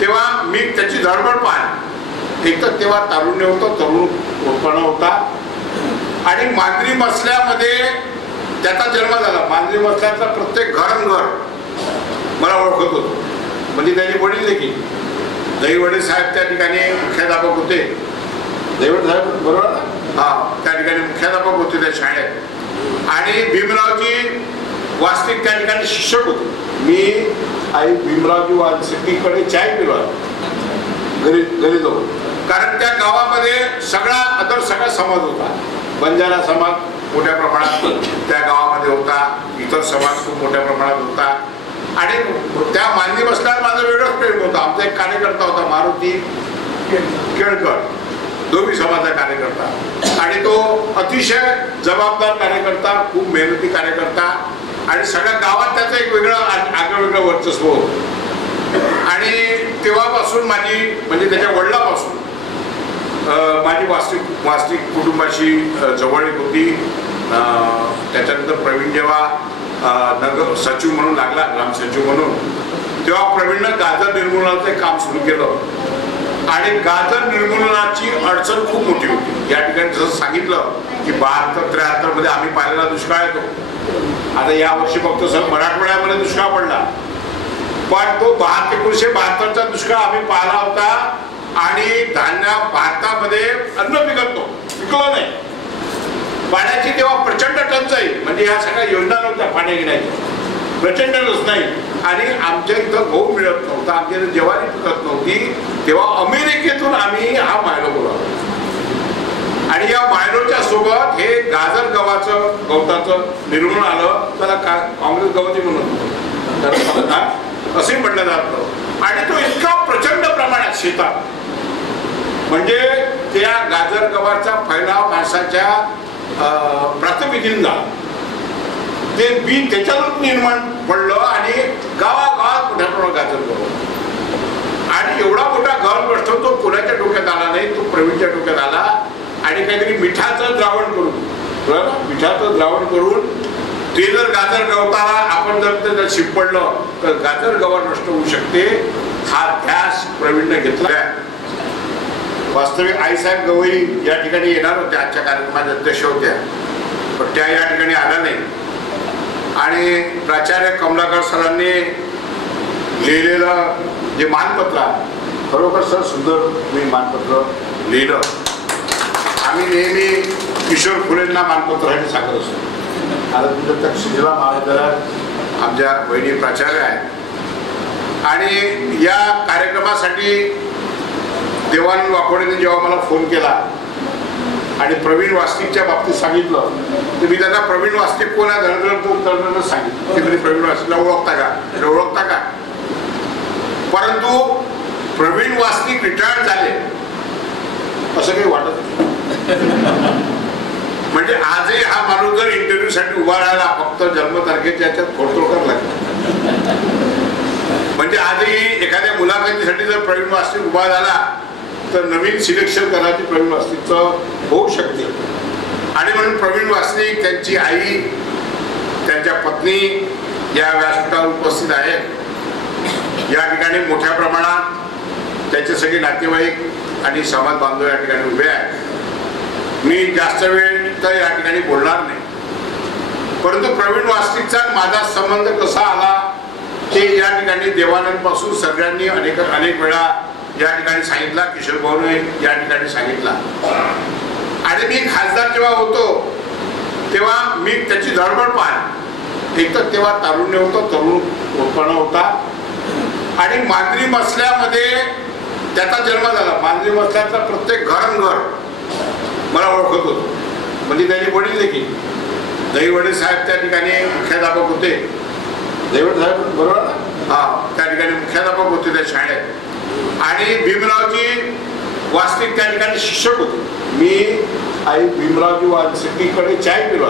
तेव्हा मी त्याची धडपड पाहिली. एक तर तेव्हा तारुण्य होतं, तरुणपणा होता. आणि मांजरी मसल्यामध्ये त्याचा जन्म झाला. मांजरी मसल्याचा प्रत्येक घरंघर मला ओळखत होतो. म्हणजे त्यांनी वडील देखील दहीवडे साहेब त्या ठिकाणी मुख्याध्यापक होते. दहीवडे साहेब बरोबर ना? हा, त्या ठिकाणी मुख्याध्यापक होते त्या शाळेत. आणि भीमरावजी वासनिक त्या ठिकाणी शिक्षक होते. मी आई भीमरावजी वासनिककडे चाय पिलो घरी जाऊन. कारण त्या गावामध्ये सगळा समाज होता. बंजारा समाज मोठ्या प्रमाणात त्या गावामध्ये होता. इतर समाज खूप मोठ्या प्रमाणात होता. आणि त्या मांजरी बसल्यावर माझं वेगळंच प्रेम होतं. आमचा एक कार्यकर्ता होता मारुती केळकर, धोबी समाजाचा कार्यकर्ता. आणि तो अतिशय जबाबदार कार्यकर्ता, खूप मेहनती कार्यकर्ता. आणि सगळ्या गावात त्याचं एक वेगळं वर्चस्व होतं. आणि तेव्हापासून माझी, म्हणजे त्याच्या वडिलापासून माझी वास्तविक कुटुंबाशी जवळीक होती. त्याच्यानंतर प्रवीण जेव्हा नगर सचिव म्हणून लागला, ग्राम सचिव म्हणून, तेव्हा प्रवीणनं गाजर निर्मूलनाचं काम सुरू केलं. आणि गाजर निर्मूलनाची अडचण खूप मोठी होती. या ठिकाणी जसं सांगितलं की 72-73 मध्ये आम्ही पाहिलेला दुष्काळ येतो. आता या वर्षी फक्त मराठवाड्यामध्ये दुष्काळ पडला, पण तो 1972चा दुष्काळ आम्ही पाहिला होता. आणि भारतामध्ये अन्न पिकलं नाही. पाण्याची तेव्हा प्रचंड टंचाई, म्हणजे या सगळ्या योजना नव्हत्या पाणी घेण्याची, प्रचंडच नाही. आणि आमच्या इथं गहू मिळत नव्हता, आमच्या इथं ज्वारी पिकत नव्हती. तेव्हा अमेरिकेतून आम्ही हा मायलो बोलावला. आणि या मायलोच्या सोबत हे गाजर गवताचं निर्मूलन आलं. त्याला काँग्रेस गवती म्हणून असे म्हटलं जातं. आणि तो इतका प्रचंड प्रमाणात शेतात, म्हणजे त्या गाजर गव्हाचा फैलाव माणसाच्या प्रातिनिधिक झाला. ते बी त्याच्यातून निर्माण पडलं आणि गावागावात मोठ्या प्रमाणात गाजर गहू. आणि एवढा मोठा घर बसतो तो कोणाच्या डोक्यात आला नाही, तो प्रवीणच्या डोक्यात आला. आणि काहीतरी मिठाचं द्रावण करून ते जर गाजर गवताला आपण जर त्याला शिपडलं तर गाजर गव्हा नष्ट होऊ शकते. हा ध्यास प्रवीणने घेतला. वास्तविक आईसाहेब गवई या ठिकाणी येणार होत्या, आजच्या कार्यक्रमाच्या अध्यक्ष होत्या, पण त्या या ठिकाणी आल्या नाही. आणि प्राचार्य कमलाकर सरांनी लिहिलेलं जे मानपत्र, खरोखर सर सुंदर मी मानपत्र लिहिलं. आम्ही नेहमी किशोर फुलेंना मानपत्रासाठी सांगत असतो. आता तुमच्या तक्षशिला महाविद्यालयात आमच्या वहिनी प्राचार्य आहेत. आणि या कार्यक्रमासाठी देवानंद वाकोडेने जेव्हा मला फोन केला आणि प्रवीण वासनिकच्या बाबतीत सांगितलं, तर मी त्यांना प्रवीण वासनिक कोण आहे धनंजय सांगितलं. ते प्रवीण वासनिकला ओळखता का? परंतु प्रवीण वासनिक रिटायर्ड झाले असं काही वाटत नाही. म्हणजे आजही हा माणूस जर इंटरव्ह्यू साठी उभा राहिला, फक्त जन्मतारखेच्या याच्यात खोडतोड करायला लागला. म्हणजे आजही एखाद्या मुलाखतीसाठी जर प्रवीण वासनिक उभा झाला तर नवीन सिलेक्शन करायची प्रवीण वासनिकचं होऊ शकते. आणि म्हणून प्रवीण वासनिक, त्यांची आई, त्यांच्या पत्नी या व्यासपीठावर उपस्थित आहेत. या ठिकाणी मोठ्या प्रमाणात त्यांचे सगळे नातेवाईक आणि समाज बांधव या ठिकाणी उभे आहेत. मी जास्त वेळ तर या ठिकाणी बोलणार नाही, परंतु प्रवीण वासनिकचा माझा संबंध कसा आला ते या ठिकाणी देवानंदपासून सगळ्यांनी अनेक वेळा या ठिकाणी सांगितला. किशोर भाऊने या ठिकाणी सांगितला. आणि मी खासदार जेव्हा होतो तेव्हा मी त्याची धडपड पाहिली. एक तर तेव्हा तारुण्य होतं, तरुणपणा होता. आणि मांजरी मसल्यामध्ये त्याचा जन्म झाला. मांजरी मसल्याचा प्रत्येक घरंघर मला ओळखत होतं. म्हणजे त्यांनी वडील देखील दहिवडे साहेब त्या ठिकाणी मुख्याध्यापक होते. दहिवडे साहेब बरोबर ना? हा, त्या ठिकाणी मुख्याध्यापक होते त्या शाळेत. आणि भीमरावजी वास्तविक त्या ठिकाणी शिक्षक होते. मी आई भीमरावजी वास्तविकडे चाय पिलो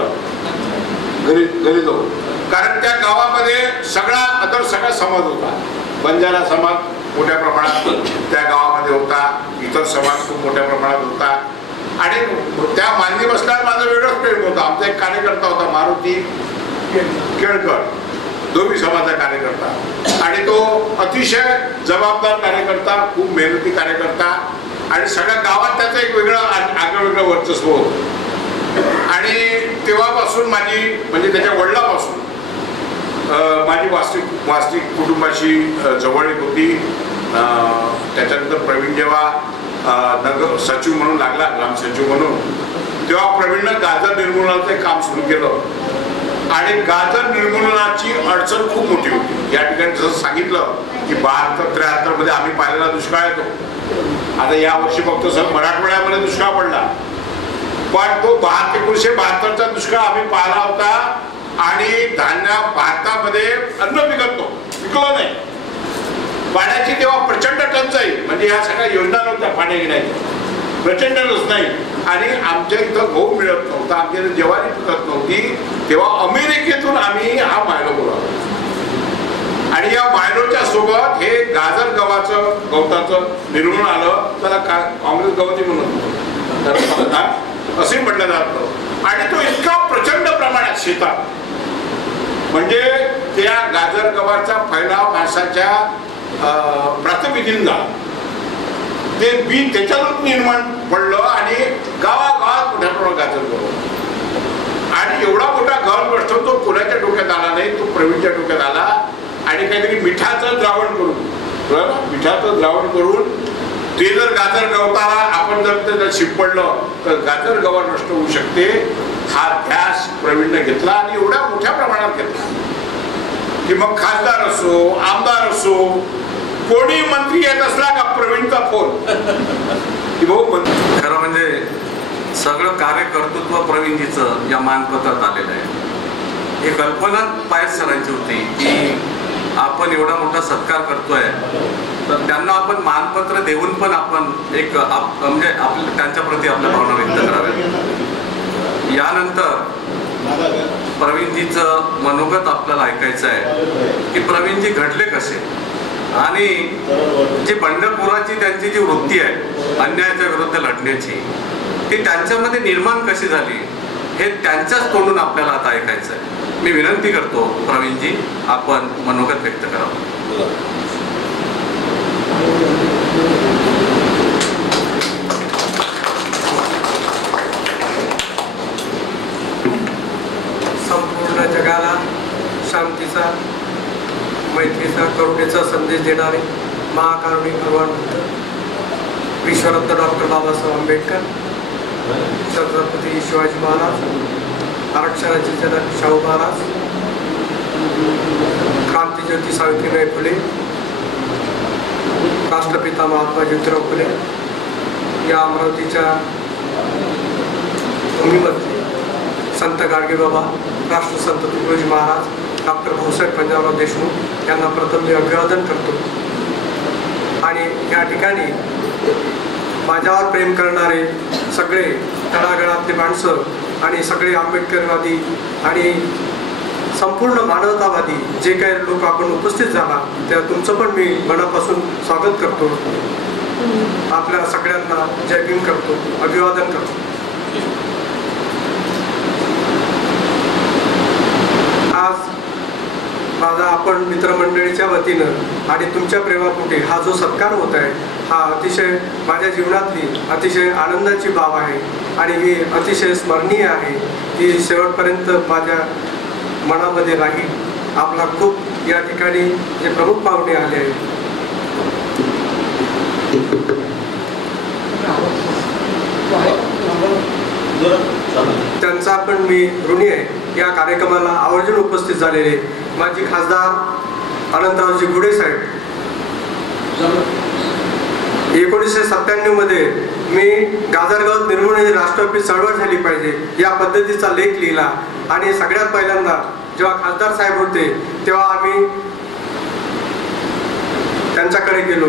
घरी जाऊन. कारण त्या गावामध्ये सगळा समाज होता. बंजारा समाज मोठ्या प्रमाणात त्या गावामध्ये होता, इतर समाज खूप मोठ्या प्रमाणात होता. आणि त्या मांदी बसल्यावर माझं वेगळंच प्रेम होतं. आमचा एक कार्यकर्ता होता मारुती केळकर, धोबी समाजाचा कार्यकर्ता. आणि तो अतिशय जबाबदार कार्यकर्ता, खूप मेहनती कार्यकर्ता. आणि सगळ्या गावात त्याचं एक वेगळं वर्चस्व होतं. आणि तेव्हापासून माझी म्हणजे त्याच्या वडिलापासून माझी वास्तविक कुटुंबाशी जवळीक होती. त्याच्यानंतर प्रवीण जेव्हा नगर सचिव म्हणून लागला, ग्राम सचिव म्हणून, तेव्हा प्रवीणनं गाजर निर्मूलनाचं काम सुरू केलं. आणि गाजर निर्मूलनाची अडचण खूप मोठी होती. या ठिकाणी जसं सांगितलं की 72-73 मध्ये आम्ही पाहिलेला दुष्काळ येतो. आता या वर्षी फक्त मराठवाड्यामध्ये दुष्काळ पडला, पण तो 1972चा दुष्काळ आम्ही पाहिला होता. आणि भारतामध्ये अन्न पिकलो नाही. पाण्याची तेव्हा प्रचंड टंचाई, म्हणजे या सगळ्या योजना नव्हत्या पाणी घेण्याच्या, प्रचंडच नाही. आणि आमच्या इथं गहू मिळत नव्हता, आमच्या इथं ज्वारी पिकत नव्हती. तेव्हा अमेरिकेतून आम्ही हा मायलो बोलावला. आणि या मायलोच्या सोबत हे गाजर गवताचं निर्मूलन आलं. त्याला काँग्रेस गवती म्हणून असे म्हटलं जातं. आणि तो इतका प्रचंड प्रमाणात शेतात, म्हणजे त्या गाजर गव्हाचा फैलाव माणसाच्या प्रातिनिधिक झाला. ते बी त्याच्यातून निर्माण पडलं आणि गावागावात मोठ्या प्रमाणात गाजर गहू. आणि एवढा मोठा गहू असतो तो कोणाच्या डोक्यात आला नाही, तो प्रवीणच्या डोक्यात आला. आणि काहीतरी मिठाचं द्रावण करून ते जर गाजर गवताला आपण जर त्याला शिपडलं तर गाजर गव्हा नष्ट होऊ शकते. हा ध्यास प्रवीणने घेतला आणि एवढ्या मोठ्या प्रमाणात घेतला की मग खासदार असो, आमदार असो, कोणी मंत्री येत असला का प्रवीणचा फोन की भाऊ मंत्री. खरं म्हणजे सगळं कार्यकर्तृत्व प्रवीणजीचं या मानपत्रात आलेलं आहे. ही कल्पना पायस सरांची होती की आपण एवढा मोठा सत्कार करतोय, तर त्यांना आपण मानपत्र देऊन पण आपण एक म्हणजे त्यांच्या प्रती आपल्या भावना व्यक्त कराव्यात. यानंतर प्रवीणजीचं मनोगत आपल्याला ऐकायचं आहे की प्रवीणजी घडले कसे आणि जी बंडखोराची त्यांची जी वृत्ती आहे अन्यायाच्या विरुद्ध लढण्याची, ती त्यांच्यामध्ये निर्माण कशी झाली हे त्यांच्याच तोंडून आपल्याला आता ऐकायचं आहे. मी विनंती करतो प्रवीणजी, आपण मनोगत व्यक्त करावं. संपूर्ण जगाला शांतीचा, मैत्रीचा, करुणेचा संदेश देणारे महाकारुणिक भगवान बुद्ध, विश्वरत्न डॉक्टर बाबासाहेब आंबेडकर, छत्रपती शिवाजी महाराज, आरक्षणाचे जनक शाहू महाराज, क्रांतीज्योती सावित्रीबाई फुले, राष्ट्रपिता महात्मा ज्योतिराव फुले या अमरावतीच्या भूमीमध्ये संत गाडगेबाबा, राष्ट्रसंत तुकडोजी महाराज, डॉक्टर भाऊसाहेब पंजाबराव देशमुख यांना प्रथम मी अभिवादन करतो. आणि या ठिकाणी माझ्यावर प्रेम करणारे सगळे तळागाळातले माणसं आणि सगळे आंबेडकरवादी आणि संपूर्ण मानवतावादी जे काही लोक आपण उपस्थित झाला, त्या तुमचं पण मी मनापासून स्वागत करतो. आपल्या सगळ्यांना जय भीम करतो, अभिवादन करतो. आज माझा आपण मित्रमंडळीच्या वतीनं आणि तुमच्या प्रेमापोटी हा जो सत्कार होत आहे, हा अतिशय माझ्या जीवनातली अतिशय आनंदाची बाब आहे आणि ही अतिशय स्मरणीय आहे. ही शेवटपर्यंत माझ्या मनामध्ये राहील. आपला खूप या ठिकाणी जे प्रमुख पाहुणे आले आहेत त्यांचा पण मी ऋणी आहे. या कार्यक्रमाला आवर्जून उपस्थित झालेले माजी खासदार अनंतरावजी गुडे साहेब 1997 मध्ये मी गाजरगावात निर्मूलनाची राष्ट्रव्यापी चळवळ झाली पाहिजे या पद्धतीचा लेख लिहिला. आणि सगळ्यात पहिल्यांदा जेव्हा खासदार साहेब होते तेव्हा आम्ही त्यांच्याकडे गेलो.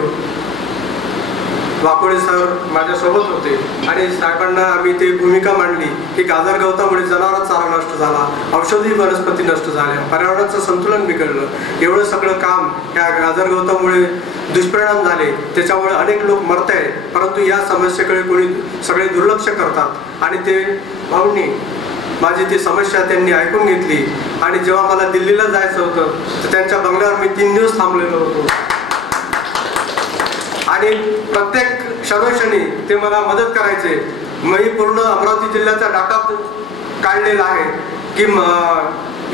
वाकोडे सर माझ्यासोबत होते आणि साहेबांना आम्ही ते भूमिका मांडली की गाजरगवतामुळे जनावरांचा चारा नष्ट झाला, औषधी वनस्पती नष्ट झाल्या, पर्यावरणाचं संतुलन बिघडलं. एवढं सगळं काम या गाजरगवतामुळे दुष्परिणाम झाले, त्याच्यामुळे अनेक लोक मरत आहेत. परंतु या समस्येकडे कोणी सगळे दुर्लक्ष करतात. आणि ते भाऊंनी माझी ती समस्या त्यांनी ऐकून घेतली. आणि जेव्हा मला दिल्लीला जायचं होतं तर त्यांच्या बंगल्यावर मी 3 दिवस थांबलेलो होतो. आणि प्रत्येक क्षणोक्षणी ते मला मदत करायचे. मी पूर्ण अमरावती जिल्ह्याचा डाटा काढलेला आहे की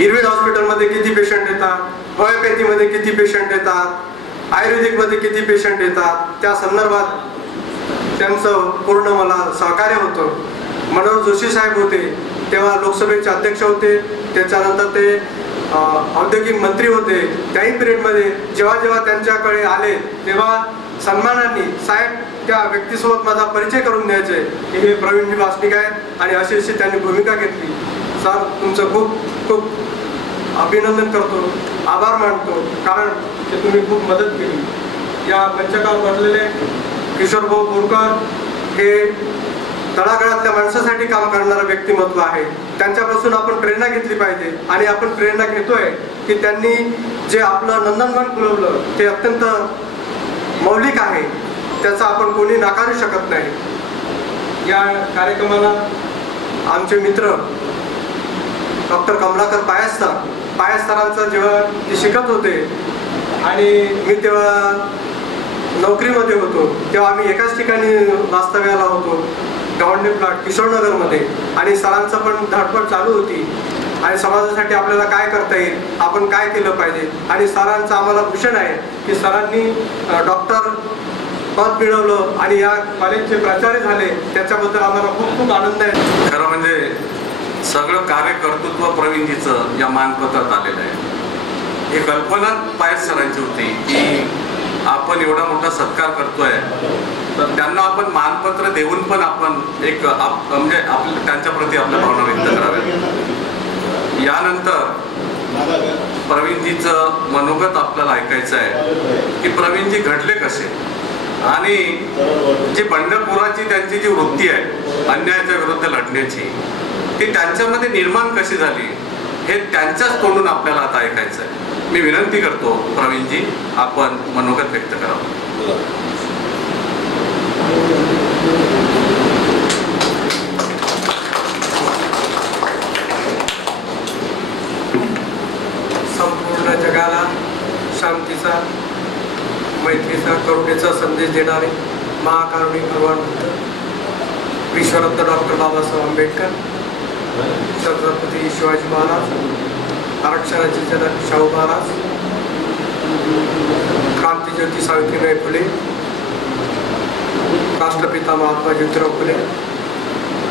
इरविन हॉस्पिटलमध्ये किती पेशंट येतात, होमिओपॅथीमध्ये किती पेशंट येतात, आयुर्वेदिकमध्ये किती पेशंट येतात. त्या संदर्भात त्यांचं पूर्ण मला सहकार्य होतं. मनोहर जोशी साहेब होते तेव्हा लोकसभेचे अध्यक्ष होते, त्याच्यानंतर ते औद्योगिक मंत्री होते. त्याही पिरियडमध्ये जेव्हा जेव्हा त्यांच्याकडे आले तेव्हा सन्मानाने साहेब त्या व्यक्तीसोबत माझा परिचय करून द्यायचे की हे प्रवीणजी वासनिक आहेत आणि अशी अशी त्यांनी भूमिका घेतली. सर तुमचं खूप खूप अभिनंदन करतो, आभार मानतो, कारण की तुम्ही खूप मदत केली. या मंचकावर बसलेले किशोरभाऊ बोरकर हे तळागाळातल्या माणसासाठी काम करणारं व्यक्तिमत्व आहे. त्यांच्यापासून आपण प्रेरणा घेतली पाहिजे. आणि आपण प्रेरणा घेतोय की त्यांनी जे आपलं नंदनवन खुलवलं ते अत्यंत मौलिक आहे, त्याचा आपण कोणी नाकारू शकत नाही. या कार्यक्रमाला आमचे मित्र डॉक्टर कमलाकर पायसरांचं जेव्हा ते शिकत होते आणि मी तेव्हा नोकरीमध्ये होतो तेव्हा आम्ही एकाच ठिकाणी वास्तव्याला होतो, गावंडे प्लॉट किशोरनगरमध्ये. आणि सरांचं पण धडपड चालू होती आणि समाजासाठी आपल्याला काय करता येईल, आपण काय केलं पाहिजे. आणि सरांचं आम्हाला भूषण आहे की सरांनी डॉक्टर पद मिळवलं आणि या कॉलेजचे प्राचार्य झाले, त्याच्याबद्दल आम्हाला खूप खूप आनंद आहे. खरं म्हणजे सगळं कार्यकर्तृत्व प्रवीणजीचं या मानपत्रात आलेलं आहे. ही कल्पना पायस सरांची होती की आपण एवढा मोठा सत्कार करतोय तर त्यांना आपण मानपत्र देऊन पण आपण एक म्हणजे त्यांच्या प्रती आपल्या भावना व्यक्त कराव्या. यानंतर प्रवीणजीचं मनोगत आपल्याला ऐकायचं आहे की प्रवीणजी घडले कसे आणि जी बंडखोराची त्यांची जी वृत्ती आहे अन्यायाच्या विरुद्ध लढण्याची ती त्यांच्यामध्ये निर्माण कशी झाली हे त्यांच्याच तोंडून आपल्याला आता ऐकायचं आहे. मी विनंती करतो प्रवीणजी आपण मनोगत व्यक्त करावं. संपूर्ण जगाला शांतीचा, मैत्रीचा, करुणेचा संदेश देणारे महाकारुणिक भगवान बुद्ध, विश्वरत्न डॉक्टर बाबासाहेब आंबेडकर, छत्रपती शिवाजी महाराज, आरक्षणाचे जनक शाहू महाराज, क्रांतीज्योती सावित्रीबाई फुले, राष्ट्रपिता महात्मा ज्योतिराव फुले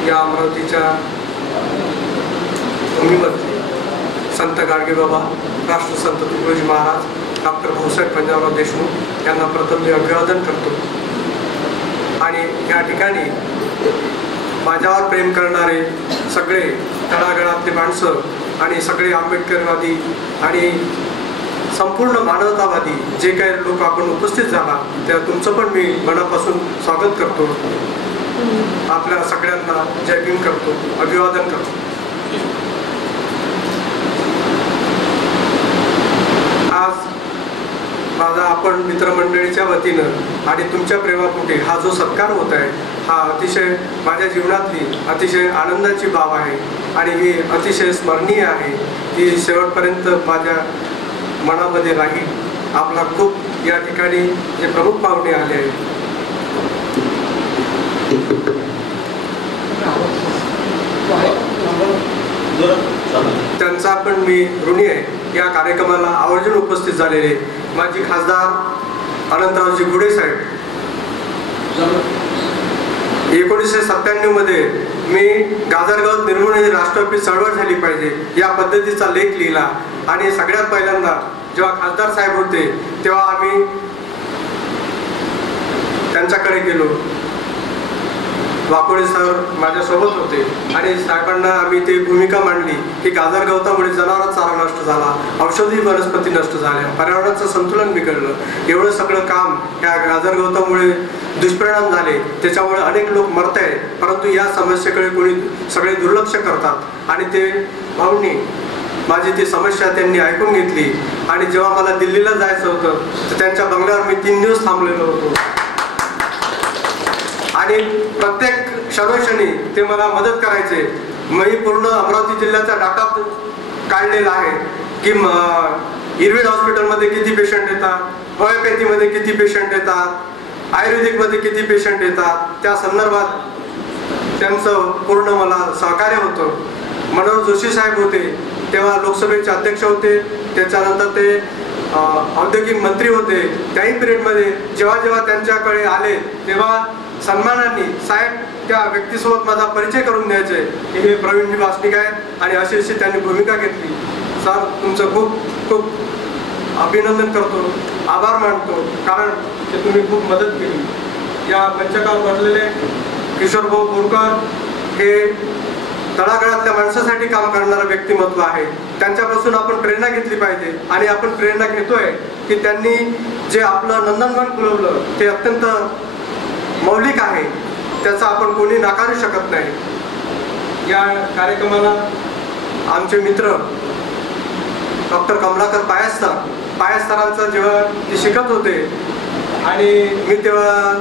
या अमरावतीच्या भूमीमध्ये संत गाडगेबाबा, राष्ट्रसंत तुकडोजी महाराज, डॉक्टर भाऊसाहेब पंजाबराव देशमुख यांना प्रथम मी अभिवादन करतो. आणि या ठिकाणी माझ्यावर प्रेम करणारे सगळे तळागाळातले माणसं आणि सगळे आंबेडकरवादी आणि संपूर्ण मानवतावादी जे काही लोक आपण उपस्थित झाला त्या तुमचं पण मी मनापासून स्वागत करतो. आपल्या सगळ्यांना जय भीम करतो, अभिवादन करतो. आज माझा आपण मित्रमंडळीच्या वतीनं आणि तुमच्या प्रेमापोटी हा जो सत्कार होत आहे हा अतिशय माझ्या जीवनातली अतिशय आनंदाची बाब आहे आणि ही अतिशय स्मरणीय आहे. ती शेवटपर्यंत माझ्या मनामध्ये राहील. आपला खूप या ठिकाणी जे प्रमुख पाहुणे आले आहेत त्यांचा पण मी ऋणी आहे. या कार्यक्रमाला आवर्जून उपस्थित झालेले माजी खासदार अनंतरावजी गुडे साहेब, 1997 मध्ये मी गाजरगावात निर्मूलनाची राष्ट्रव्यापी चळवळ झाली पाहिजे या पद्धतीचा लेख लिहिला. आणि सगळ्यात पहिल्यांदा जेव्हा खासदार साहेब होते तेव्हा आम्ही त्यांच्याकडे गेलो. वाकोडे सर माझ्यासोबत होते आणि साहेबांना आम्ही ते भूमिका मांडली की गाजर गवतामुळे जनावर चारा नष्ट झाला, औषधी वनस्पती नष्ट झाल्या, पर्यावरणाचं संतुलन बिघडलं. एवढं सगळं काम या गाजर गवतामुळे दुष्परिणाम झाले, त्याच्यामुळे अनेक लोक मरत आहेत. परंतु या समस्येकडे कोणी सगळे दुर्लक्ष करतात आणि ते भाऊंनी माझी ती समस्या त्यांनी ऐकून घेतली. आणि जेव्हा मला दिल्लीला जायचं होतं तर त्यांच्या बंगल्यावर मी 3 दिवस थांबलेलो होतो आणि प्रत्येक क्षणोक्षणी ते मला मदत करायचे. मी पूर्ण अमरावती जिल्ह्याचा डाटा काढलेला आहे की इरविन हॉस्पिटलमध्ये किती पेशंट येतात, होमिओपॅथीमध्ये किती पेशंट येतात, आयुर्वेदिकमध्ये किती पेशंट येतात. त्या संदर्भात त्यांचं पूर्ण मला सहकार्य होतं. मनोहर जोशी साहेब होते तेव्हा लोकसभेचे अध्यक्ष होते, त्याच्यानंतर ते औद्योगिक मंत्री होते. त्याही पिरियडमध्ये जेव्हा जेव्हा त्यांच्याकडे आले तेव्हा सन्मानाने साहेब त्या व्यक्तीसोबत माझा परिचय करून द्यायचे की हे प्रवीणजी वासनिक आहेत आणि अशी अशी त्यांनी भूमिका घेतली. सर तुमचं खूप खूप अभिनंदन करतो, आभार मानतो, कारण की तुम्ही खूप मदत केली. या मंचकावर बसलेले किशोरभाऊ बोरकर हे तळागाळातल्या माणसासाठी काम करणारं व्यक्तिमत्व आहे. त्यांच्यापासून आपण प्रेरणा घेतली पाहिजे आणि आपण प्रेरणा घेतोय की त्यांनी जे आपलं नंदनवन फुलवलं ते अत्यंत मौलिक आहे, त्याचा आपण कोणी नाकारू शकत नाही. या कार्यक्रमाला आमचे मित्र डॉक्टर कमलाकर पायसरांचं जेव्हा ते शिकत होते आणि मी तेव्हा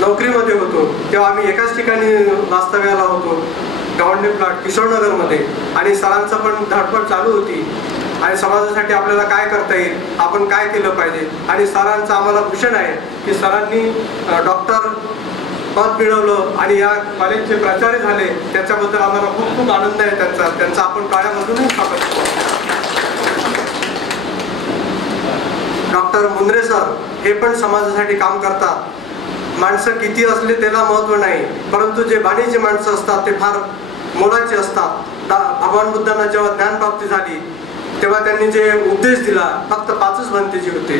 नोकरीमध्ये होतो तेव्हा आम्ही एकाच ठिकाणी वास्तव्याला होतो, गव्हर्नमेंट प्लॉट किशोरनगरमध्ये. आणि सरांचं पण धडपड चालू होती आणि समाजासाठी आपल्याला काय करता येईल, आपण काय केलं पाहिजे. आणि सरांचं आम्हाला भूषण आहे की सरांनी डॉक्टर पद मिळवलं आणि या कॉलेजचे प्राचार्य झाले. त्याच्याबद्दल आम्हाला खूप खूप आनंद आहे त्यांचा आपण टाळ्यामधूनही स्वागत करतो. डॉक्टर मुंद्रे सर हे पण समाजासाठी काम करतात. माणसं किती असले त्याला महत्त्व नाही, परंतु जे बाणीचे माणसं असतात ते फार मोलाचे असतात. भगवान बुद्धांना जेव्हा ज्ञानप्राप्ती झाली तेव्हा त्यांनी जे उपदेश दिला फक्त 5च भंतेजी होते.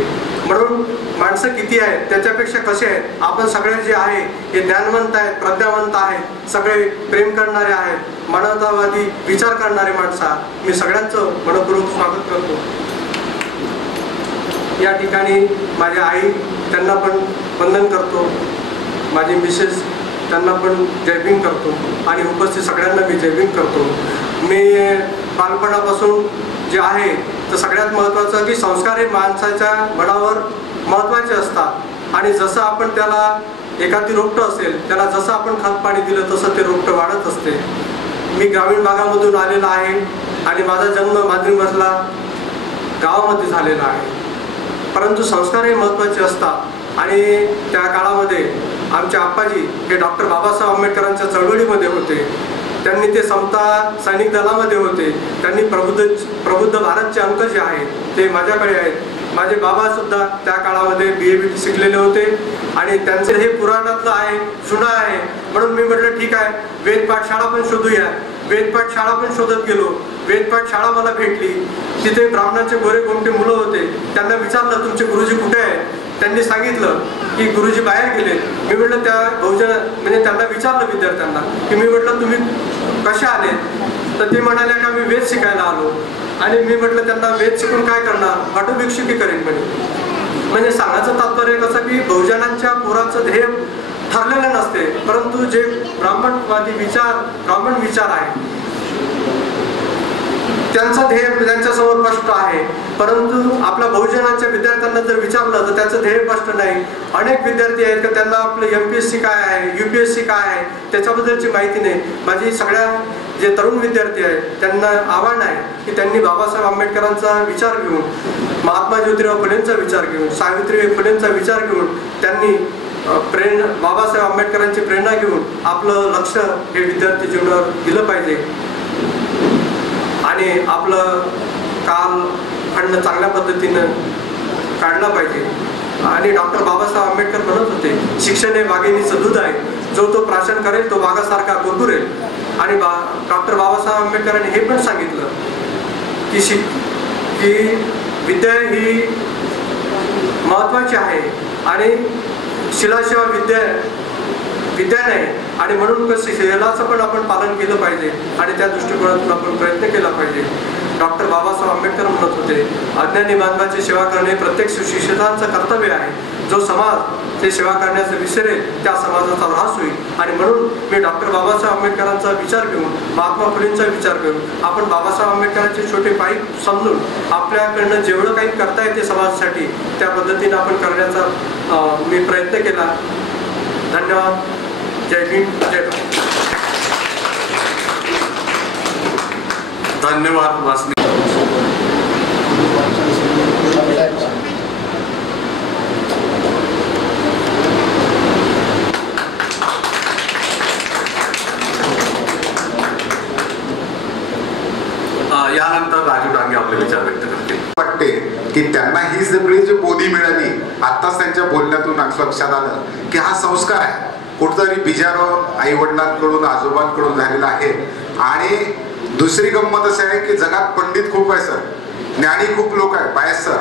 म्हणून माणसं किती आहेत त्याच्यापेक्षा कसे आहेत, आपण सगळे जे आहे हे ज्ञानवंत आहेत, प्रज्ञावंत आहेत, सगळे प्रेम करणारे आहेत, मानवतावादी विचार करणारे माणसं. मी सगळ्यांचं मनपूर्वक स्वागत करतो. या ठिकाणी माझ्या आई त्यांना पण वंदन करतो, माझी मिसेस त्यांना पण जयभीम करतो आणि उपस्थित सगळ्यांना मी जयभीम करतो. मी बालपणापासून जे आहे तर सगळ्यात महत्त्वाचं की संस्कार हे माणसाच्या मनावर महत्त्वाचे असतात आणि जसं आपण त्याला एखादी रोपटं असेल त्याला जसं आपण खत पाणी दिलं तसं ते रोपटं वाढत असते. मी ग्रामीण भागामधून आलेला आहे आणि माझा जन्म माद्रीमसला गावामध्ये झालेला आहे, परंतु संस्कार हे महत्त्वाचे असतात. आणि त्या काळामध्ये आमचे आप्पाजी हे डॉक्टर बाबासाहेब आंबेडकरांच्या चळवळीमध्ये होते. त्यांनी ते समता सैनिक दलामध्ये होते. त्यांनी प्रबुद्ध भारतचे अंक जे आहेत ते माझ्याकडे आहेत. माझे बाबासुद्धा त्या काळामध्ये BA शिकलेले होते आणि त्यांचे हे पुराणातलं आहे, जुनं आहे. म्हणून मी म्हटलं ठीक आहे, वेदपाठ शाळा पण शोधूया. वेदपाठ शाळा पण शोधत गेलो. वेदपाठ शाळा मला भेटली. तिथे ब्राह्मणाचे गोरे गोमटे मुलं होते. त्यांना विचारलं तुमचे गुरुजी कुठे आहेत. त्यांनी सांगितलं की गुरुजी बाहेर गेले. मी म्हटलं त्या बहुजन म्हणजे त्यांना विचारलं विद्यार्थ्यांना की मी म्हटलं तुम्ही कसे आले, तर ते म्हणाले का मी वेद शिकायला आलो. आणि मी म्हटलं त्यांना वेद शिकून काय करणार, पाठोभिक्षुकी करेन म्हणजे सांगायचं तात्पर्य कसं की बहुजनांच्या पोराचं ध्येय ठरलेलं नसते, परंतु जे ब्राह्मण विचार आहे त्यांचं ध्येय त्यांच्यासमोर स्पष्ट आहे. परंतु आपल्या बहुजनांच्या विद्यार्थ्यांना जर विचारलं तर त्याचं ध्येय स्पष्ट नाही. अनेक विद्यार्थी आहेत का त्यांना आपलं MPSC काय आहे, UPSC काय आहे त्याच्याबद्दलची माहिती नाही. माझी सगळ्या जे तरुण विद्यार्थी आहेत त्यांना आव्हान आहे की त्यांनी बाबासाहेब आंबेडकरांचा विचार घेऊन, महात्मा ज्योतिराव फुलेंचा विचार घेऊन, सावित्रीबाई फुलेंचा विचार घेऊन त्यांनी बाबासाहेब आंबेडकरांची प्रेरणा घेऊन आपलं लक्ष हे विद्यार्थी जीवनावर दिलं पाहिजे आणि आपलं कालखंड चांगल्या पद्धतीनं काढला पाहिजे. आणि डॉक्टर बाबासाहेब आंबेडकर म्हणत होते शिक्षण हे वाघिणीचं दूध आहे, जो तो प्राशन करेल तो वाघासारखा गुरगुरेल. आणि डॉक्टर बाबासाहेब आंबेडकरांनी हे पण सांगितलं की विद्या ही महत्त्वाची आहे आणि शिलाशिवाय विद्या विद्या नाही आणि म्हणून शिलाचं पण आपण पालन केलं पाहिजे आणि त्या दृष्टिकोनातून आपण प्रयत्न केला पाहिजे. डॉक्टर बाबासाहेब आंबेडकर म्हणत होते, अज्ञानी मानवाची सेवा करणे प्रत्येक सुशिक्षितांचं कर्तव्य आहे. जो समाज ते सेवा करण्याचं विसरेल त्या समाजाचा ऱ्हास होईल. आणि म्हणून मी डॉक्टर बाबासाहेब आंबेडकरांचा विचार घेऊन, महात्मा फुलेंचा विचार घेऊन, आपण बाबासाहेब आंबेडकरांचे छोटे पाई समजून आपल्याकडनं जेवढं काही करता येते समाजासाठी त्या पद्धतीने आपण करण्याचा मी प्रयत्न केला. धन्यवाद. जय भीम, जय भारत. धन्यवाद वासनी. यानंतर राजू डांगे आपले विचार व्यक्त करतील. वाटते की त्यांना ही सगळी जी बोधी मिळाली, आत्ताच त्यांच्या बोलण्यातून लक्षात आलं की हा संस्कार आहे कुठतरी बिजारो आई वडिलांकडून आजोबांकडून झालेला आहे. आणि दुसरी गंमत अशी आहे की जगात पंडित खूप आहे सर, ज्ञानी खूप लोक आहे पायस सर,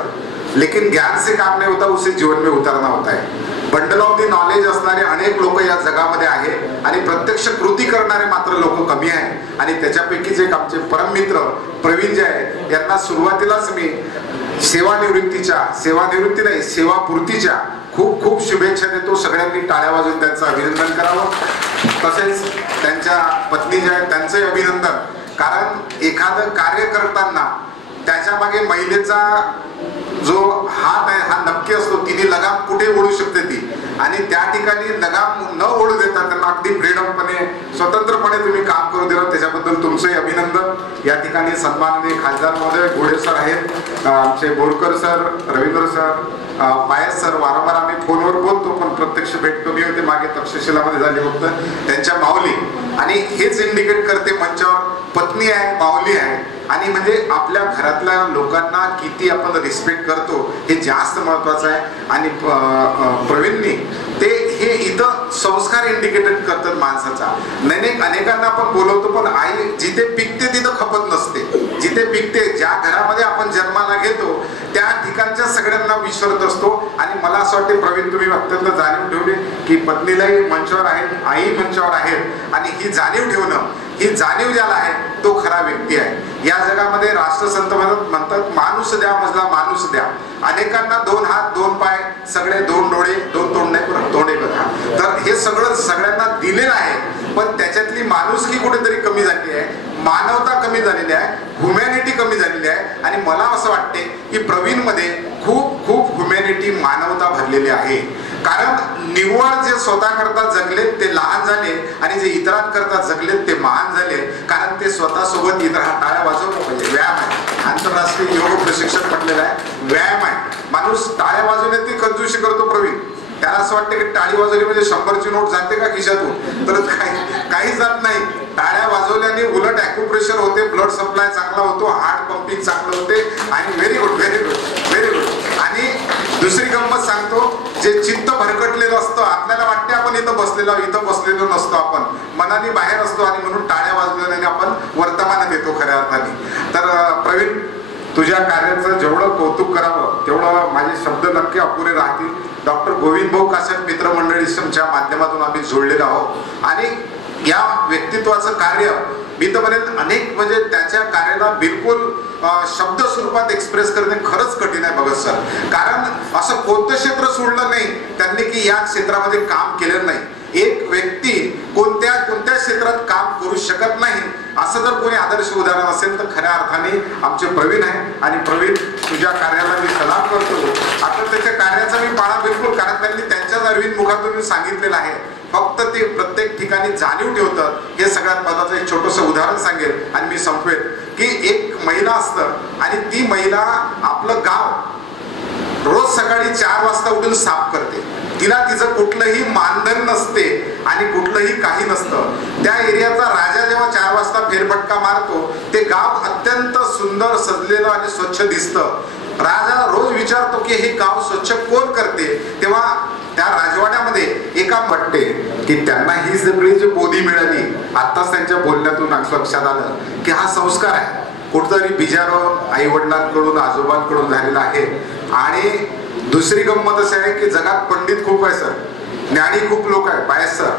लेकिन ज्ञान से काम नहीं होता, उसे जीवन में उतरना होता है. बंडल ऑफ दी नॉलेज असणारे अनेक लोक या जगामध्ये आहे आणि प्रत्यक्ष कृती करणारे मात्र लोक कमी आहे. आणि त्याच्यापैकीच एक आमचे परममित्र प्रवीण जे आहे यांना सुरुवातीलाच मी सेवानिवृत्ती नाही सेवापूर्तीच्या खूप खूप शुभेच्छा देतो. सगळ्यांनी टाळ्या वाजवून त्यांचं अभिनंदन करावं. तसेच त्यांच्या पत्नी जे आहेत त्यांचंही अभिनंदन. कारण एखादं कार्य करताना त्याच्या मागे महिलेचा जो हात आहे हा नक्की असतो. तिने लगाम कुठे ओढू शकते ती, आणि त्या ठिकाणी लगाम न ओढू देता त्यांना अगदी फ्रीडमपणे स्वतंत्रपणे तुम्ही काम करू दिलं, त्याच्याबद्दल तुमचंही अभिनंदन. या ठिकाणी सन्माननीय खासदार महोदय घोडे सर आहेत, आमचे बोरकर सर, रवींद्र सर, पायस सर. वारंवार आम्ही फोनवर बोलतो पण प्रत्यक्ष भेट कमी होते, मागे तक्षशिलामध्ये झाली होतं. त्यांच्या माऊली, आणि हेच इंडिकेट करते मंचावर पत्नी आहे, माऊली आहे, आणि म्हणजे आपल्या घरातल्या लोकांना किती आपण रिस्पेक्ट करतो हे जास्त महत्वाचं आहे. आणि प्रवीणनी ते हे इथं संस्कार इंडिकेटेड करतात माणसाचा. अनेकांना आपण बोलवतो पण आई जिथे पिकते तिथं खपत नसते. जिथे पिकते, ज्या घरामध्ये आपण जन्माला घेतो त्या ठिकाणच्या सगळ्यांना विसरत असतो. आणि मला असं वाटते प्रवीण तुम्ही अत्यंत जाणीव ठेवली की पत्नीलाही मंचावर आहेत, आई मंचावर आहेत, आणि ही जाणीव ठेवणं, ही जाणीव ज्याला आहे तो खरा व्यक्ती आहे. या जगामध्ये राष्ट्रसंत म्हणतात माणूस द्या मजला माणूस द्या. अनेकांना 2 हात 2 पाय सगळे 2 डोळे 2 तोंड नाही पण तोंड एक बघा. तर हे सगळं सगळ्यांना दिलेलं आहे, पण त्याच्यातली माणुसकी कुठेतरी कमी झाली आहे, मानवता कमी झालेली आहे, ह्युमॅनिटी कमी झालेली आहे. आणि मला असं वाटते की प्रवीण मध्ये खूप खूप ह्युमॅनिटी, मानवता भरलेली आहे. कारण निव्वळ जे स्वतः करता जगलेत ते लहान झाले, आणि जे इतरांकरता जगलेत ते महान झाले. कारण ते स्वतः सोबत इतर टाळ्या वाजवलं पाहिजे. व्यायाम आहे, आंतरराष्ट्रीय योग प्रशिक्षण म्हटलेलं आहे, व्यायाम आहे. माणूस टाळ्या वाजवण्यात ती कंजूशी करतो प्रवीण. त्याला असं वाटतं की टाळी वाजवली म्हणजे 100ची नोट जाते का खिशातून, तर काही जात नाही. टाळ्या वाजवल्याने उलट ॲक्युप्रेशर होते, ब्लड सप्लाय चांगला होतो, हार्ट पंपिंग चांगलं होते. आणि very good very good very good. आणि दुसरी गंमत सांगतो, जे चित्त भरकटलेलं असतं, आपल्याला वाटते आपण इथं बसलेलो नसतो, आपण मनाने बाहेर असतो, आणि म्हणून टाळ्या वाजवल्याने आपण वर्तमानात येतो खऱ्या अर्थाने. तर प्रवीण, तुझ्या कार्याचं जेवढं कौतुक करावं तेवढं माझे शब्द नक्की अपुरे राहतील. डॉक्टर गोविंद भाऊ कासट मित्रमंडळीच्या माध्यमातून आम्ही जोडलेलो आहोत, आणि या व्यक्तित्वाचं कार्य मी तर म्हणेन अनेक, म्हणजे त्याच्या कार्याला बिलकुल शब्द स्वरूपात एक्सप्रेस करणे खरंच कठीण आहे भगत सर. कारण असं कोणतं क्षेत्र सोडलं नाही त्यांनी की या क्षेत्रामध्ये काम केलं नाही. एक व्यक्ती कोणत्या क्षेत्रात काम करू शकत नाही असं जर कोणी आदर्श उदाहरण असेल तर खऱ्या अर्थाने आमचे प्रवीण आहे. आणि प्रवीण, तुझ्या कार्याला मी सलाम करतो. आता त्याच्या कार्याचा मी पाळा बिलकुल, कारण त्यांनी त्यांच्याच अरविंद मुखातून सांगितलेलं आहे. फक्त ते प्रत्येक ठिकाणी जाणीव ठेवतात. हे सगळ्यात महत्वाचं एक छोटंसं उदाहरण सांगेल आणि मी संपवेल की एक महिला असतं आणि ती महिला आपलं गाव रोज सकाळी 4 वाजता उठून साफ करते. तिला तिचं कुठलंही मानधन नसते आणि कुठलंही काही नसतं. त्या एरियाचा राजा जेव्हा 4 वाजता फेरफटका मारतो ते गाव अत्यंत सुंदर सजलेलं आणि स्वच्छ दिसतं. राजा रोज विचारतो की हे गाव स्वच्छ कोण करते. तेव्हा त्या राजवाड्यामध्ये एका वाटते की त्यांना ही सगळी जी बोधी मिळाली, आत्ताच त्यांच्या बोलण्यातून लक्षात आलं की हा संस्कार आहे कुठतरी बिजारो आई वडिलांकडून आजोबांकडून झालेला आहे. आणि दुसरी गंमत अशी आहे की जगात पंडित खूप आहे सर, ज्ञानी खूप लोक आहे पायस सर,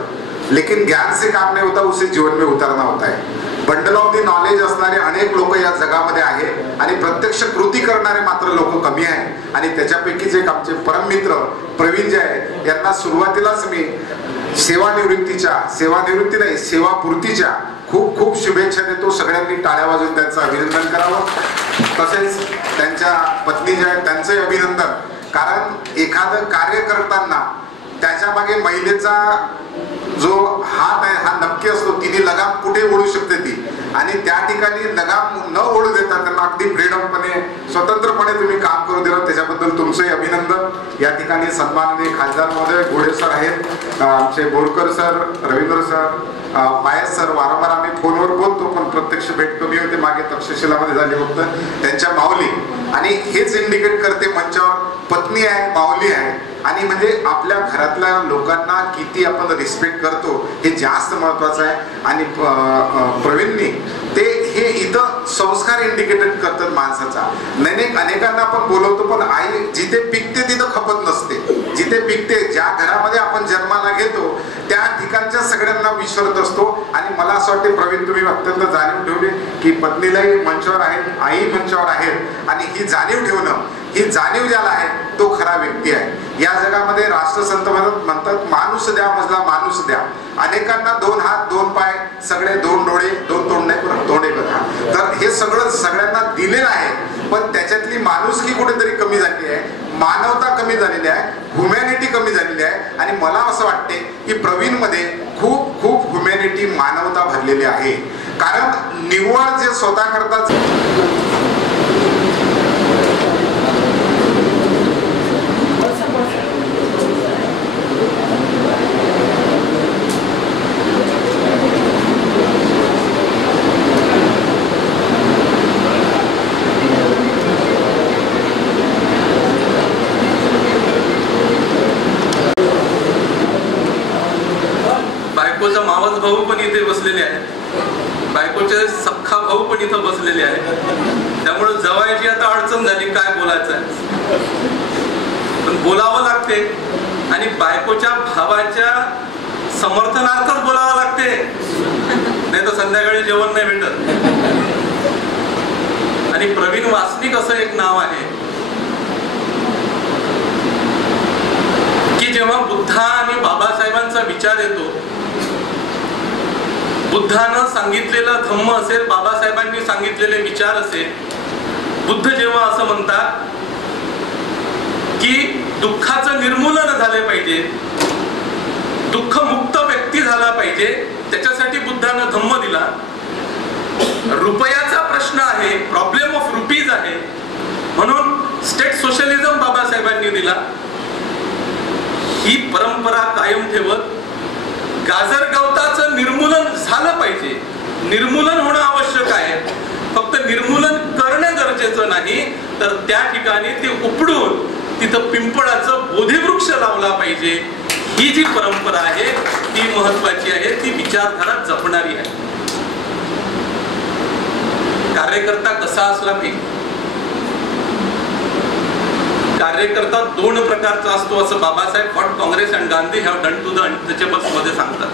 लेकिन ज्ञान से काम नहीं होता, उसे जीवन में उतरना होता है. बंडल ऑफ दी नॉलेज असणारे अनेक लोक या जगामध्ये आहेत आणि प्रत्यक्ष कृती करणारे मात्र लोक कमी आहेत. आणि त्याच्यापैकीच एक आमचे परममित्र प्रवीण जे आहे, यांना सुरुवातीलाच मी सेवानिवृत्ती नाही सेवापूर्तीच्या खूप खूप शुभेच्छा देतो. सगळ्यांनी टाळ्या वाजवून त्यांचं अभिनंदन करावं. तसेच त्यांच्या पत्नी जे आहेत त्यांचंही अभिनंदन. कारण एखादं कार्य करताना त्याच्या मागे महिलेचा जो हात आहे हा नक्की असतो. तिने लगाम कुठे ओढू शकते ती, आणि त्या ठिकाणी लगाम न ओढू देता त्यांना अगदी फ्रीडमपणे स्वतंत्रपणे तुम्ही काम करू दिलं, त्याच्याबद्दल तुमचंही अभिनंदन. या ठिकाणी सन्माननीय खासदार महोदय घोडे सर आहेत, आमचे बोरकर सर, रवींद्र सर, पायस सर. वारंवार आम्ही फोनवर बोलतो पण प्रत्यक्ष भेट कमी होते. मागे तक्षशिलामध्ये झाले होतं त्यांच्या माऊली, आणि हेच इंडिकेट करते मंचावर पत्नी आहे, माऊली आहे, आणि म्हणजे आपल्या घरातल्या लोकांना किती आपण रिस्पेक्ट करतो हे जास्त महत्वाचं आहे. आणि प्रवीणनी ते हे इथं संस्कार इंडिकेटेड करतात माणसाचा. अनेकांना आपण बोलवतो पण आई जिथे पिकते तिथं खपत नसते. जिथे पिकते, ज्या घरामध्ये आपण जन्माला घेतो त्या ठिकाणच्या सगळ्यांना विसरत असतो. आणि मला असं वाटते प्रवीण तुम्ही अत्यंत जाणीव ठेवली की पत्नीलाही मंचावर आहे, आई मंचावर आहेत, आणि ही जाणीव ठेवणं, ही जाणीव ज्याला आहे तो खरा व्यक्ती आहे. या जगामध्ये राष्ट्रसंत म्हणतात माणूस द्या मजला माणूस द्या. अनेकांना 2 हात 2 पाय सगळे 2 डोळे 2 तोंड नाही पण तोंड एक हात, तर हे सगळं सगळ्यांना दिलेलं आहे. पण त्याच्यातली माणुसकी कुठेतरी कमी झाली आहे, मानवता कमी झालेली आहे, ह्युमॅनिटी कमी झालेली आहे. आणि मला असं वाटते की प्रवीण मध्ये खूप खूप ह्युमॅनिटी मानवता भरलेली आहे. कारण निव्वळ जे स्वतः करतात बायकोचा मावस भाऊ पण इथे बसलेले आहे, बायकोचे सख्खा भाऊ पण इथं बसलेले आहे. त्यामुळे जवायची आता अडचण झाली काय बोलायचं आहे, पण बोलावं लागते. आणि बायकोच्या भावाच्या समर्थनार्थच बोलावं लागते, नाही तर संध्याकाळी जेवण नाही भेटत. आणि प्रवीण वासनिक असं एक नाव आहे की जेव्हा बुद्धा आणि बाबासाहेबांचा विचार येतो, बुद्धानं सांगितलेलं धम्म असेल, बाबासाहेबांनी सांगितलेले विचार असेल, बुद्ध जेव्हा असं म्हणतात की दुःखाचं निर्मूलन झाले पाहिजे, दुःखमुक्त व्यक्ती झाला पाहिजे, त्याच्यासाठी बुद्धानं धम्म दिला. रुपयाचा प्रश्न आहे, प्रॉब्लेम ऑफ रुपीज आहे, म्हणून स्टेट सोशलिझम बाबासाहेबांनी दिला. ही परंपरा कायम ठेवत गाजर गवताचं निर्मूलन झालं पाहिजे. निर्मूलन होणं आवश्यक आहे, फक्त निर्मूलन करणं गरजेचं नाही, तर त्या ठिकाणी ते उपडून तिथं पिंपळाचं बोधिवृक्ष लावला पाहिजे. ही जी परंपरा आहे ती महत्वाची आहे, ती विचारधारा जपणारी आहे. कार्यकर्ता कसा असला पाहिजे? कार्यकर्ता 2 प्रकारचा असतो असं Babasaheb what Congress and Gandhi have done to the untouchables मध्ये सांगतात.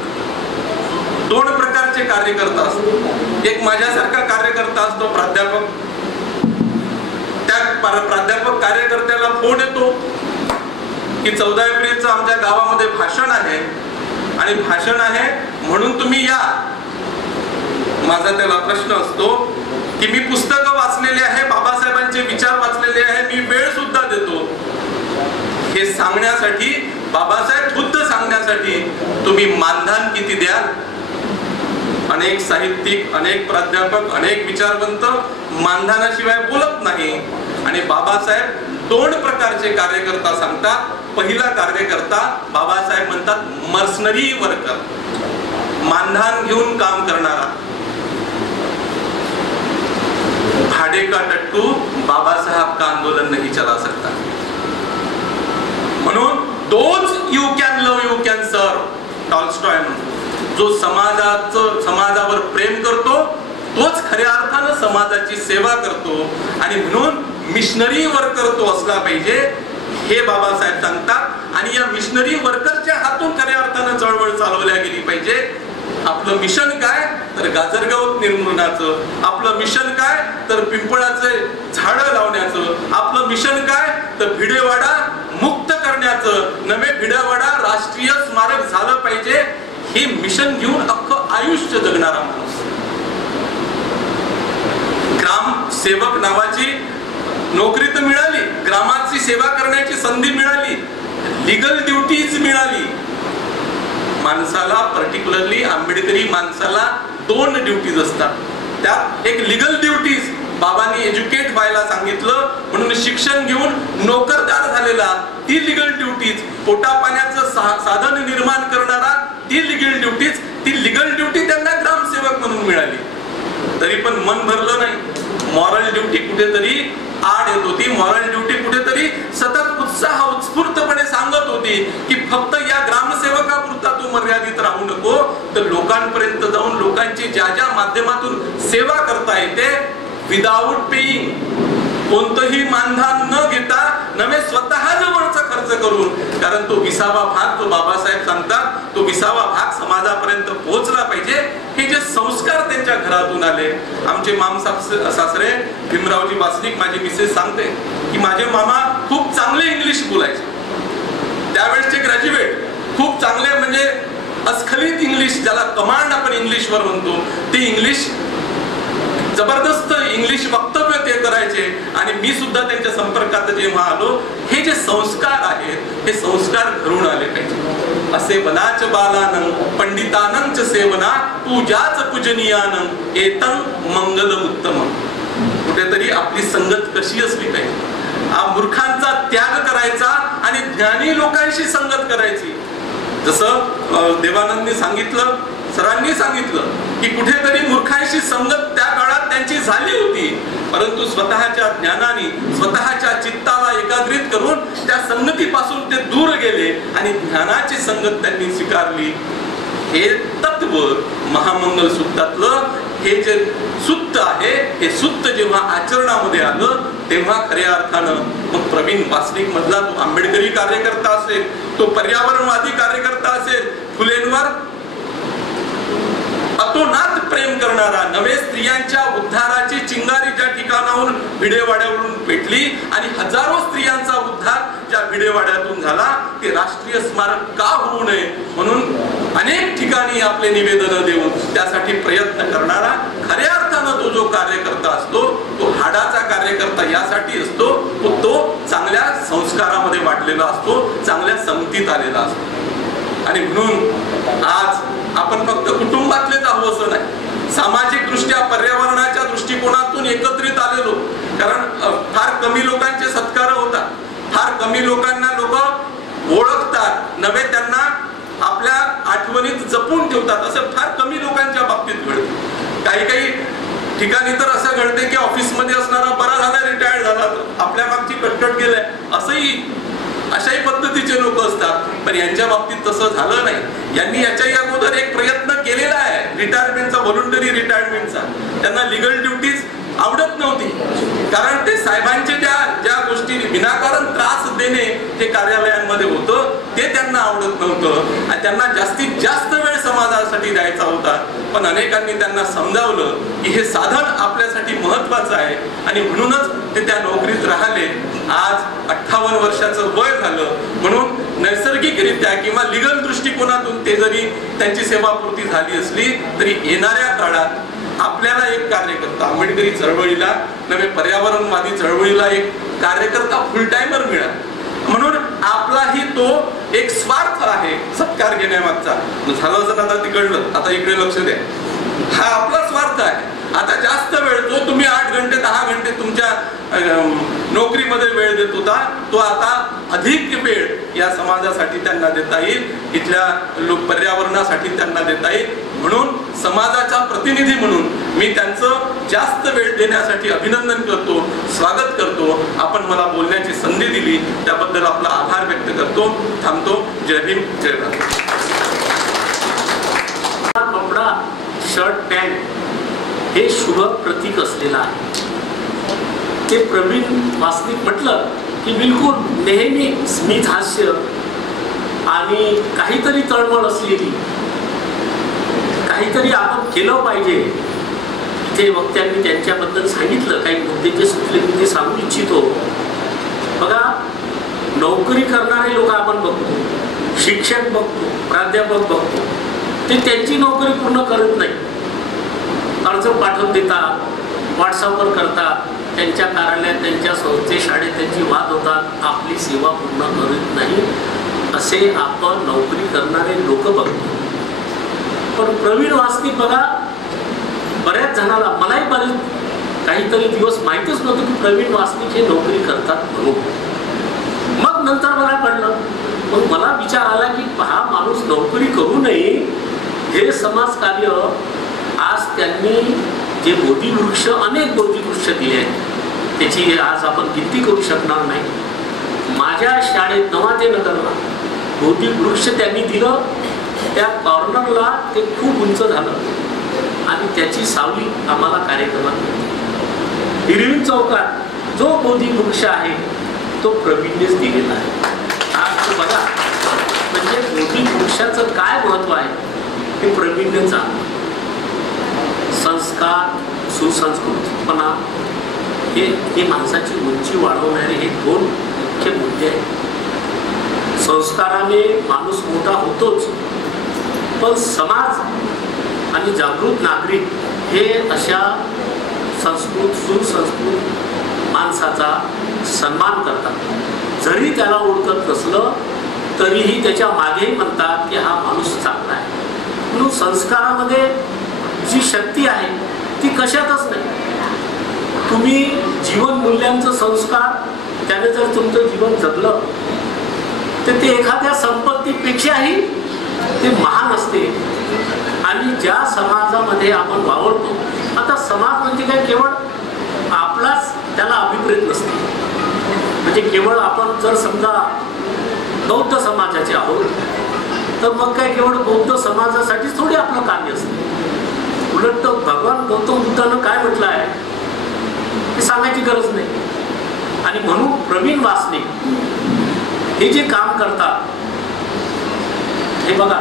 2 प्रकारचे कार्यकर्ता असतो. एक माझ्यासारखा कार्यकर्ता असतो प्राध्यापक. त्या प्राध्यापक कार्यकर्त्याला फोन येतो की 14 एप्रिलचं आमच्या गावामध्ये भाषण आहे आणि भाषण आहे म्हणून तुम्ही या. माझा त्याला प्रश्न असतो की मी पुस्तकं वाचलेले आहे, बाबासाहेबांचे विचार वाचलेले आहे, मी वेळ सुद्धा देतो. हे सांगण्यासाठी, बाबासाहेब बुद्ध सांगण्यासाठी तुम्ही मानधन किती द्याल? अनेक साहित्यिक, अनेक प्राध्यापक, अनेक विचारवंत मानधनाशिवाय बोलत नाही. आणि बाबासाहेब 2 प्रकारचे कार्यकर्ता सांगतात. पहिला कार्यकर्ता बाबासाहेब म्हणतात मर्सनरी वर्कर, मानधन घेऊन काम करणारा. भाड़े का टट्टू बाबा साहब का आंदोलन नहीं चला सकता. म्हणून दोच you can love you can serve, Tolstoy म्हणतो. जो समाजावर प्रेम करतो तोच खऱ्या अर्थानं समाजाची सेवा करतो. आणि म्हणून मिशनरी वर्कर तो असला पाहिजे. हे बाबासाहेब सांगतात आणि या मिशनरी वर्करच्या हातून खऱ्या अर्थानं चळवळ चालवल्या गेली पाहिजे. आपलं मिशन काय तर गाजरगवत निर्मूलनाचं, आपलं मिशन काय तर पिंपळाचे झाडं लावण्याचं, आपलं मिशन काय तर भिडेवाडा मुक्त करण्याचं, नवे भिडेवाडा राष्ट्रीय स्मारक झालं पाहिजे. हे मिशन घेऊन अख्खं आयुष्य जगणारा माणूस. ग्रामसेवक नावाची नोकरी तर मिळाली, ग्रामाची सेवा करण्याची संधी मिळाली, लिगल ड्युटीज मिळाली. माणसाला पर्टिक्युलरली आंबेडकरी माणसाला 2 ड्युटीज असतात. त्यात एक लिगल ड्युटीज, बाबांनी एज्युकेट व्हायला सांगितलं म्हणून शिक्षण घेऊन नोकरदार झालेला ती लिगल ड्युटीज, पोटा पाण्याचं साधन निर्माण करणारा ती लिगल ड्युटीज, ती लिगल ड्युटी त्यांना ग्रामसेवक म्हणून मिळाली. तरी पण मन भरलं नाही. मॉरल ड्युटी कुठेतरी आड येत होती. मॉरल ड्युटी कुठेतरी सतत उत्स्फूर्तपणे सांगत होती की फक्त या ग्रामसेवकापुरता तू मर्यादित राहू नको, तर लोकांपर्यंत जाऊन लोकांची ज्या ज्या माध्यमातून सेवा करता येते विदाउट पेईंग, कोणतंही मानधन न घेता नवे स्वतः जवळचा खर्च करून. कारण तो 20वा भाग जो बाबासाहेब सांगतात तो 20वा भाग समाजापर्यंत पोहोचला पाहिजे. हे जे संस्कार त्यांच्या घरातून आले. आमचे सासरे भीमरावजी वासनिक, माझी मिसेस सांगते की माझे मामा खूप चांगले इंग्लिश बोलायचे. त्यावेळेसचे ग्रॅज्युएट खूप चांगले म्हणजे अस्खलित इंग्लिश, ज्याला कमांड आपण इंग्लिशवर म्हणतो, ते इंग्लिश जबरदस्त इंग्लिश वक्तव्य ते करायचे. आणि मी सुद्धा त्यांच्या संपर्कात जेव्हा आलो, हे जे संस्कार आहेत हे संस्कार घरून आले पाहिजे. असे वनाच बालानं पंडितानंच सेवना तुझ्याच पूजनीयानं एतं मंगल उत्तम. कुठेतरी आपली संगत कशी असली पाहिजे, मूर्खांचा त्याग करायचा आणि ज्ञानी लोकांशी संगत करायची. जसं देवानंदनी सांगितलं, सरांनी सांगितलं की कुठेतरी मूर्खांशी संगत त्या काळात त्यांची झाली होती, परंतु स्वतःच्या ज्ञानाने स्वतःच्या चित्ताला एकाग्रित करून त्या संगतीपासून ते दूर गेले आणि ज्ञानाची संगत त्यांनी स्वीकारली. हे तत्व महामंगल सूत्रातलं हे जे सूत्र आहे, हे सूत्र जेव्हा आचरणामध्ये आलं तेव्हा खऱ्या अर्थानं मग प्रवीण वासनिक मधला तो आंबेडकरी कार्यकर्ता असेल, तो पर्यावरणवादी कार्यकर्ता असेल, फुलेंवर अतोनात प्रेम करणारा, नवे स्त्रियांच्या उद्धाराची चिंगारी ज्या ठिकाणाहून भिडेवाड्यावरून पेटली आणि हजारो स्त्रियांचा उद्धार ज्या भिडेवाड्यातून झाला, ते राष्ट्रीय स्मारक का होऊ नये म्हणून अनेक ठिकाणी आपले निवेदन देऊन त्यासाठी प्रयत्न करणारा खऱ्या अर्थानं तो जो कार्यकर्ता असतो, तो हाडाचा कार्यकर्ता यासाठी असतो, तो चांगल्या संस्कारामध्ये वाढलेला असतो, चांगल्या संगतीत आलेला असतो. आणि म्हणून आज आपण फक्त कुटुंबातलेच आहोत असं नाही, सामाजिक दृष्ट्या पर्यावरणाच्या दृष्टिकोनातून एकत्रित आलेलो. कारण फार कमी लोकांचे सत्कार होतात, फार कमी लोकांना लोक ओळखतात, नवे त्यांना आपल्या आठवणीत जपून ठेवतात. असं फार कमी लोकांच्या बाबतीत घडतं. काही काही ठिकाणी तर असं घडते की ऑफिसमध्ये असणारा बरा झाला, रिटायर्ड झाला, आपल्या मागची कटकट गेलाय, असंही अशाही पद्धतीचे लोक असतात. पण यांच्या बाबतीत तसं झालं नाही. यांनी याच्याही अगोदर एक प्रयत्न केलेला आहे रिटायरमेंटचा, व्हॉलंटरी रिटायरमेंटचा. त्यांना लिगल ड्युटीज आवडत नव्हती, कारण ते साहेबांचे ज्या गोष्टी विनाकारण त्रास देणे जे कार्यालयांमध्ये होतं ते त्यांना आवडत नव्हतं आणि त्यांना जास्तीत जास्त वेळ समाजासाठी द्यायचा होता. पण अनेकांनी त्यांना समजावलं की हे साधन आपल्यासाठी महत्वाचं आहे आणि म्हणूनच ते त्या नोकरीत राहिले. आज 58 वर्षाचं वय झालं म्हणून नैसर्गिकरित्या किंवा लिगल दृष्टिकोनातून ते जरी त्यांची सेवापूर्ती झाली असली तरी येणाऱ्या काळात आपल्याला एक कार्यकर्ता, आंबेडकरी चळवळीला नव्हे पर्यावरणवादी चळवळीला एक कार्यकर्ता फुल टाइमर मिळाला. म्हणून आपलाही तो एक स्वार्थ आहे सत्कार घेण्यामागचा. झालं असं आता तिकडलं, आता इकडे लक्ष द्या, हा आपला स्वार्थ आहे. आता जास्त वेळ जो तुम्ही 8 घंटे 10 घंटे तुमच्या नोकरीमध्ये वेळ देत होता, तो आता अधिक वेळ या समाजासाठी त्यांना देता येईल, इथल्या पर्यावरणासाठी त्यांना देता येईल. म्हणून समाजाचा प्रतिनिधी म्हणून मी त्यांचं जास्त वेळ देण्यासाठी अभिनंदन करतो, स्वागत करतो. आपण मला बोलण्याची संधी दिली त्याबद्दल आपला आभार व्यक्त करतो. थांबतो. जय भीम, जय भारत. कपडा, शर्ट, पॅन्ट हे शुभ प्रतीक असलेलं आहे. ते प्रवीण वासनिक म्हटलं की बिलकुल नेहमी स्मित हास्य आणि काहीतरी तळमळ असलेली, काहीतरी आपण केलं पाहिजे. इथे वक्त्यांनी त्यांच्याबद्दल सांगितलं, काही मुद्दे जे सुचले मी ते सांगू इच्छितो. बघा, नोकरी करणारे लोक आपण बघतो, शिक्षक बघतो, प्राध्यापक बघतो, ते त्यांची नोकरी पूर्ण करत नाही. अर्ज पाठवून देतात, व्हॉट्सअपवर करतात, त्यांच्या कार्यालयात, त्यांच्या संस्थे, शाळेत त्यांची वाद होतात, आपली सेवा पूर्ण करत नाही. असे आपण नोकरी करणारे लोक बघतो. पण प्रवीण वासनिक बघा, बऱ्याच जणाला, मलाही बरेच काहीतरी दिवस माहीतच नव्हतं की प्रवीण वासनिक हे नोकरी करतात म्हणून. मग नंतर मला कळलं. मग मला विचार आला की हा माणूस नोकरी करू नये, हे समाजकार्य. आज त्यांनी जे बोधिवृक्ष, अनेक बोधिवृक्ष दिले आहेत, त्याची आज आपण गिनती करू शकणार नाही. माझ्या शाळेत नवा ते नगरला बोधिवृक्ष त्यांनी दिलं. त्या कॉर्नरला ते खूप उंच झालं आणि त्याची सावली आम्हाला कार्यक्रमात मिळते. हिरवी चौकात जो बोधिवृक्ष आहे तो प्रवीणनेच दिलेला आहे. आज बघा, म्हणजे बोधिवृक्षाचं काय महत्व आहे हे प्रवीणने जाणलं. संस्कार, सुसंस्कृतपणा हे माणसाची उंची वाढवणारे हे दोन मुख्य मुद्दे आहेत. संस्काराने माणूस मोठा होतोच, पण समाज आणि जागृत नागरिक हे अशा संस्कृत, सुसंस्कृत माणसाचा सन्मान करतात. जरी त्याला ओळखत नसलं तरीही त्याच्या मागेही म्हणतात की हा माणूस चांगला आहे. म्हणून संस्कारामध्ये जी शक्ती आहे ती कशातच नाही. तुम्ही जीवन मूल्यांचं संस्कार, त्याने जर तुमचं जीवन जगलं तर ते एखाद्या संपत्तीपेक्षाही ते महान असते. आणि ज्या समाजामध्ये आपण वावरतो, आता समाज म्हणजे काय, केवळ आपलाच त्याला अभिप्रेत नसते. म्हणजे केवळ आपण जर समजा बौद्ध समाजाचे आहोत तर मग काय केवळ बौद्ध समाजासाठीच थोडी आपलं कार्य असते. उलट भगवान गौतम बुद्धानं काय म्हटलं आहे हे सांगायची गरज नाही. आणि म्हणून प्रवीण वासनिक हे जे काम करतात, हे बघा,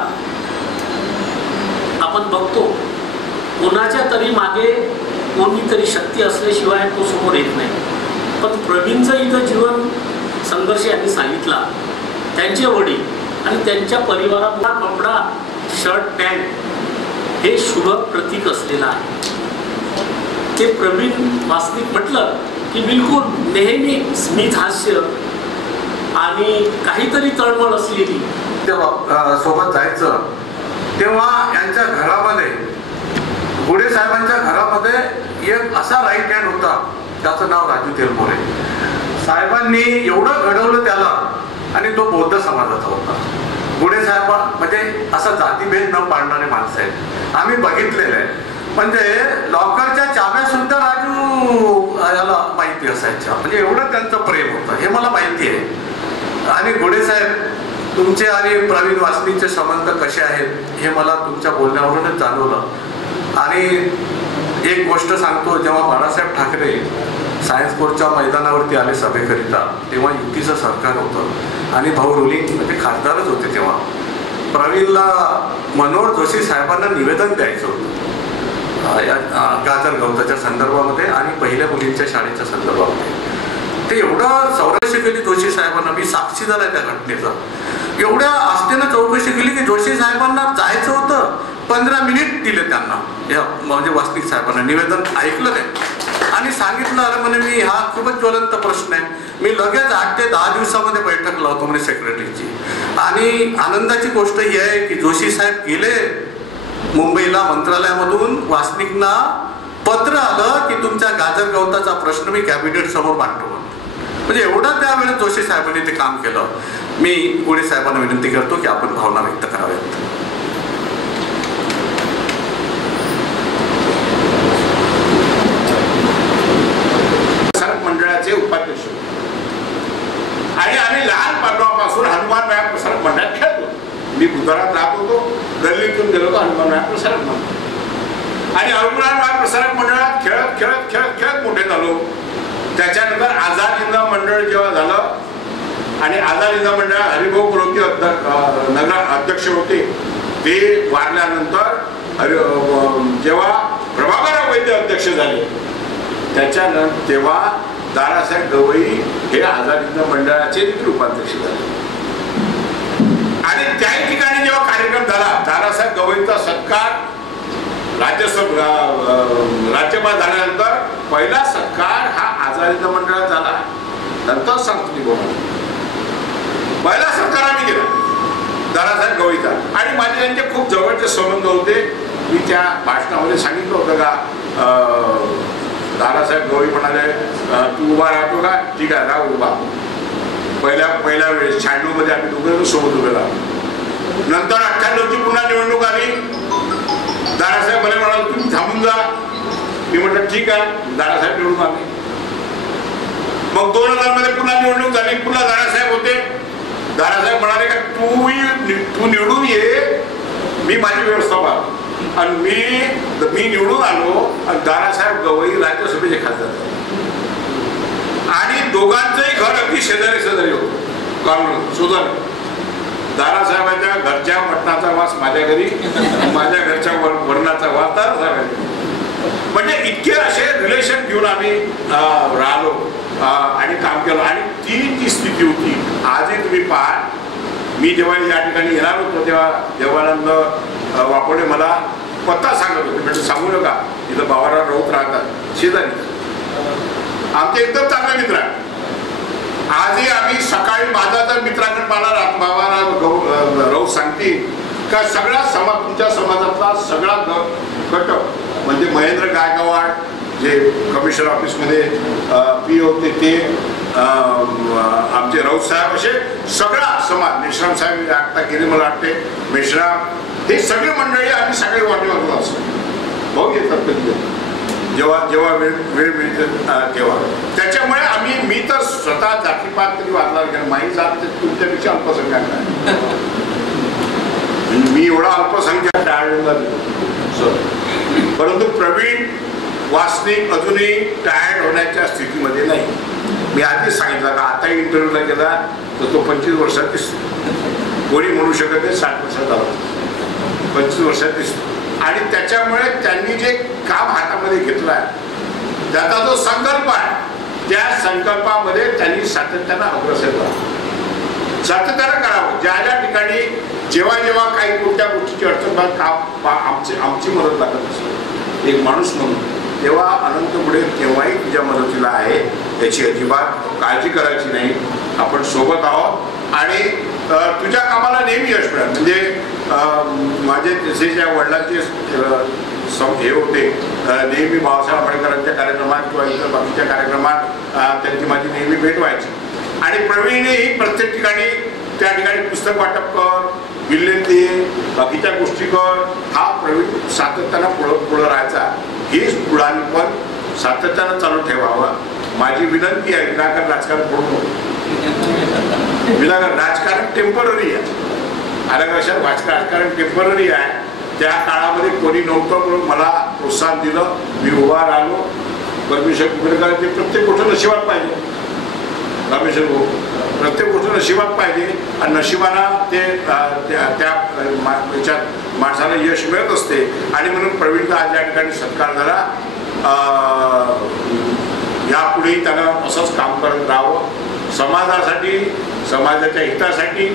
आपण बघतो कोणाच्या तरी मागे कोणीतरी शक्ती असल्याशिवाय तो समोर येत नाही. पण प्रवीणचं इथं जीवन संघर्ष यांनी सांगितला. त्यांचे वडील आणि त्यांच्या परिवारात कपडा, शर्ट, पॅन्ट हे शुभ प्रतीक असलेलं आहे. ते प्रवीण वासनिक म्हटलं की बिलकुल नेहमी स्मित हास्य आणि काहीतरी तळमळ असलेली. तेव्हा सोबत जायचं तेव्हा यांच्या घरामध्ये, गुढे साहेबांच्या घरामध्ये एक असा राईट हँड होता, त्याचं नाव राजू तेलमोरे. साहेबांनी एवढं घडवलं त्याला, आणि तो बौद्ध समाजाचा होता. गुढे साहेब म्हणजे असा जातीभेद न पाडणारे माणसं आहेत, आम्ही बघितलेलं आहे. म्हणजे लॉकरच्या चाव्या सुद्धा राजू याला माहिती असायच्या. म्हणजे एवढं त्यांचं प्रेम होतं, हे मला माहिती आहे. आणि गुढे साहेब, तुमचे आणि प्रवीण वासनिकचे संबंध कसे आहेत हे मला तुमच्या बोलण्यावरूनच जाणवलं. आणि एक गोष्ट सांगतो, जेव्हा बाळासाहेब ठाकरे सायन्स कोर्टच्या मैदानावरती आले सभेकरिता, तेव्हा युतीचं सरकार होतं आणि भाऊ रुलिंग म्हणजे खासदारच होते. तेव्हा प्रवीणला मनोहर जोशी साहेबांना निवेदन द्यायचं होतं गाजर गवताच्या संदर्भामध्ये आणि पहिल्या मुलींच्या शाळेच्या संदर्भामध्ये. ते एवढं चौकशी केली जोशी साहेबांना, मी साक्षीदार आहे त्या घटनेचा. एवढ्या आस्थेनं चौकशी केली की जोशी साहेबांना जायचं होतं, 15 मिनिट दिले त्यांना, या म्हणजे वासनिक साहेबांना. निवेदन ऐकलं नाही आणि सांगितलं, अरे म्हणे मी हा खूपच ज्वलंत प्रश्न आहे, मी लगेच 8 ते 10 दिवसामध्ये बैठक लावतो म्हणे सेक्रेटरीची. आणि आनंदाची गोष्ट ही आहे की जोशी साहेब गेले मुंबईला मंत्रालयामधून, वासनिकना पत्र आलं की तुमच्या गाजर गवताचा प्रश्न मी कॅबिनेट समोर मांडतो. म्हणजे एवढं त्यावेळेस जोशी साहेबांनी ते काम केलं. मी गुढे साहेबांना विनंती करतो की आपण भावना व्यक्त कराव्यात. प्रसारक मंडळाचे उपाध्यक्ष आणि आम्ही लहानपणापासून हनुमान व्यायाम प्रसारक मंडळात खेळतो. मी बुधवारात राहत होतो, गल्लीतून गेलो होतो हनुमान व्यायाम प्रसारक मंडळ. आणि हनुमान व्यायाम प्रसारक मंडळात खेळत खेळत खेळत खेळत मोठे झालो. त्याच्यानंतर आझाद हिंद मंडळ जेव्हा झालं आणि आझाद हिंद मंडळात हरिभाऊ कुलकर्णी नगर अध्यक्ष होते. ते वारल्यानंतर जेव्हा प्रभाकरराव वैद्य अध्यक्ष झाले त्याच्यानंतर तेव्हा दारासाहेब गवई हे आझाद हिंद मंडळाचे उपाध्यक्ष झाले. आणि त्याही ठिकाणी जेव्हा कार्यक्रम झाला दारासाहेब गवईंचा सत्कार राज्यपाल झाल्यानंतर पहिला सत्कार हा आझाद हिंद मंडळात झाला. नंतर सांस्कृतिक भवन पहिला सत्कार आम्ही केला दारासाहेब गवईचा. आणि माझे त्यांचे खूप जवळचे संबंध होते. मी त्या भाषणामध्ये सांगितलं होतं का दारासाहेब गवई म्हणाले तू उभा राहतो का? ठीक आहे राह उभा. पहिल्या वेळेस 96 मध्ये आम्ही दोघे सोबत उभे राहतो. नंतर 98ची पुन्हा निवडणूक आली. दारासाहेब मला म्हणाले तुम्ही थांबून जा. मी म्हटलं ठीक आहे. दारासाहेब निवडून आले. मग 2000 मध्ये पुन्हा निवडणूक झाली. पुन्हा दारासाहेब होते. दारासाहेब म्हणाले का तू निवडून ये मी माझी व्यवस्था पाहतो. आणि मी निवडून आलो आणि दारासाहेब गवई राज्यसभेचे खासदार झाले. आणि दोघांचंही घर अगदी शेजारी होतं. काँग्रेस सुधार दारासाहेबांच्या घरच्या मटणाचा वास माझ्या घरी, माझ्या घरच्या वरणाचा वास दारासाहेबांच्या. म्हणजे इतके असे रिलेशन घेऊन आम्ही राहिलो आणि काम केलं. आणि ती स्थिती होती. आजही तुम्ही पहा. मी जेव्हा या ठिकाणी येणार होतो तेव्हा देवानंद वाकोडे मला पत्ता सांगत होते. म्हणजे सांगू नका इथं बाबाराव राऊत राहतात शेजारी. आमचे एकदम चांगले मित्र आहे. आजही आम्ही सकाळी माझा जर मित्रांकडे मला बाबाराव राऊत सांगतील का सगळा तुमच्या समाजातला सगळा गट म्हणजे महेंद्र गायकवाड जे कमिशनर ऑफिसमध्ये पी होते ते आमचे राऊत साहेब असे सगळा समाज मेश्राम साहेब आता गेले मला वाटते मेश्राम हे सगळी मंडळी आम्ही सगळे वाटेवर असतो. भाऊ येतात कधी जेव्हा वेळ मिळते तेव्हा. त्याच्यामुळे मी तर स्वतः जातीपात तरी वाचला गेला. माही जात तुमच्यापेक्षा अल्पसंख्याक आहे. मी एवढा अल्पसंख्याक टाळला. परंतु प्रवीण वासनिक अजूनही टायर्ड होण्याच्या स्थितीमध्ये नाही. मी आधीच सांगितलं का आता इंटरव्ह्यूला गेला तर तो 25 वर्षात दिसतो. कोणी म्हणू शकत नाही 60 वर्षात आला. 25 वर्षात दिसतो. आणि त्याच्यामुळे त्यांनी जे काम हातामध्ये घेतलं आहे त्याचा जो संकल्प आहे त्या संकल्पामध्ये त्यांनी सातत्यानं अग्रसर करावं. सातत्यानं करावं. ज्या ठिकाणी जेव्हा काही कोणत्या गोष्टीची अडचण आमची मदत लागत असते एक माणूस म्हणून तेव्हा अनंत पुढे केव्हाही तुझ्या मदतीला आहे याची अजिबात काळजी करायची नाही. आपण सोबत आहोत आणि तुझ्या कामाला नेहमी यश मिळेल. म्हणजे माझे तिसऱ्या वडिलांचे हे होते नेहमी बाबासाहेब आंबेडकरांच्या कार्यक्रमात किंवा इतर बाकीच्या कार्यक्रमात त्यांची माझी नेहमी भेट व्हायची. आणि प्रवीणही प्रत्येक ठिकाणी त्या ठिकाणी पुस्तक वाटप कर बिल्ले बाकीच्या गोष्टी कर. हा प्रवीण सातत्यानं पुढं राहायचा. हीच पुढारी पण सातत्यानं चालू ठेवावा. माझी विनंती आहे. विनाकारण राजकारण करू नको. विनाकारण राजकारण टेम्पररी आहे. आलं राजकारण टेम्पररी आहे. त्या काळामध्ये कोणी नव्हतं म्हणून मला प्रोत्साहन दिलं. मी उभा राहिलो. परमेश्वर कुबेरकरांचे प्रत्येक गोष्ट नशिबात पाहिजे. रामेश्वर भाऊ प्रत्येक गोष्ट नशिबात पाहिजे आणि नशिबानं ते त्या माणसाला यश मिळत असते. आणि म्हणून प्रवीणचा आज या ठिकाणी सत्कार झाला. यापुढेही त्यानं असंच काम करत राहावं. समाजासाठी समाजाच्या हितासाठी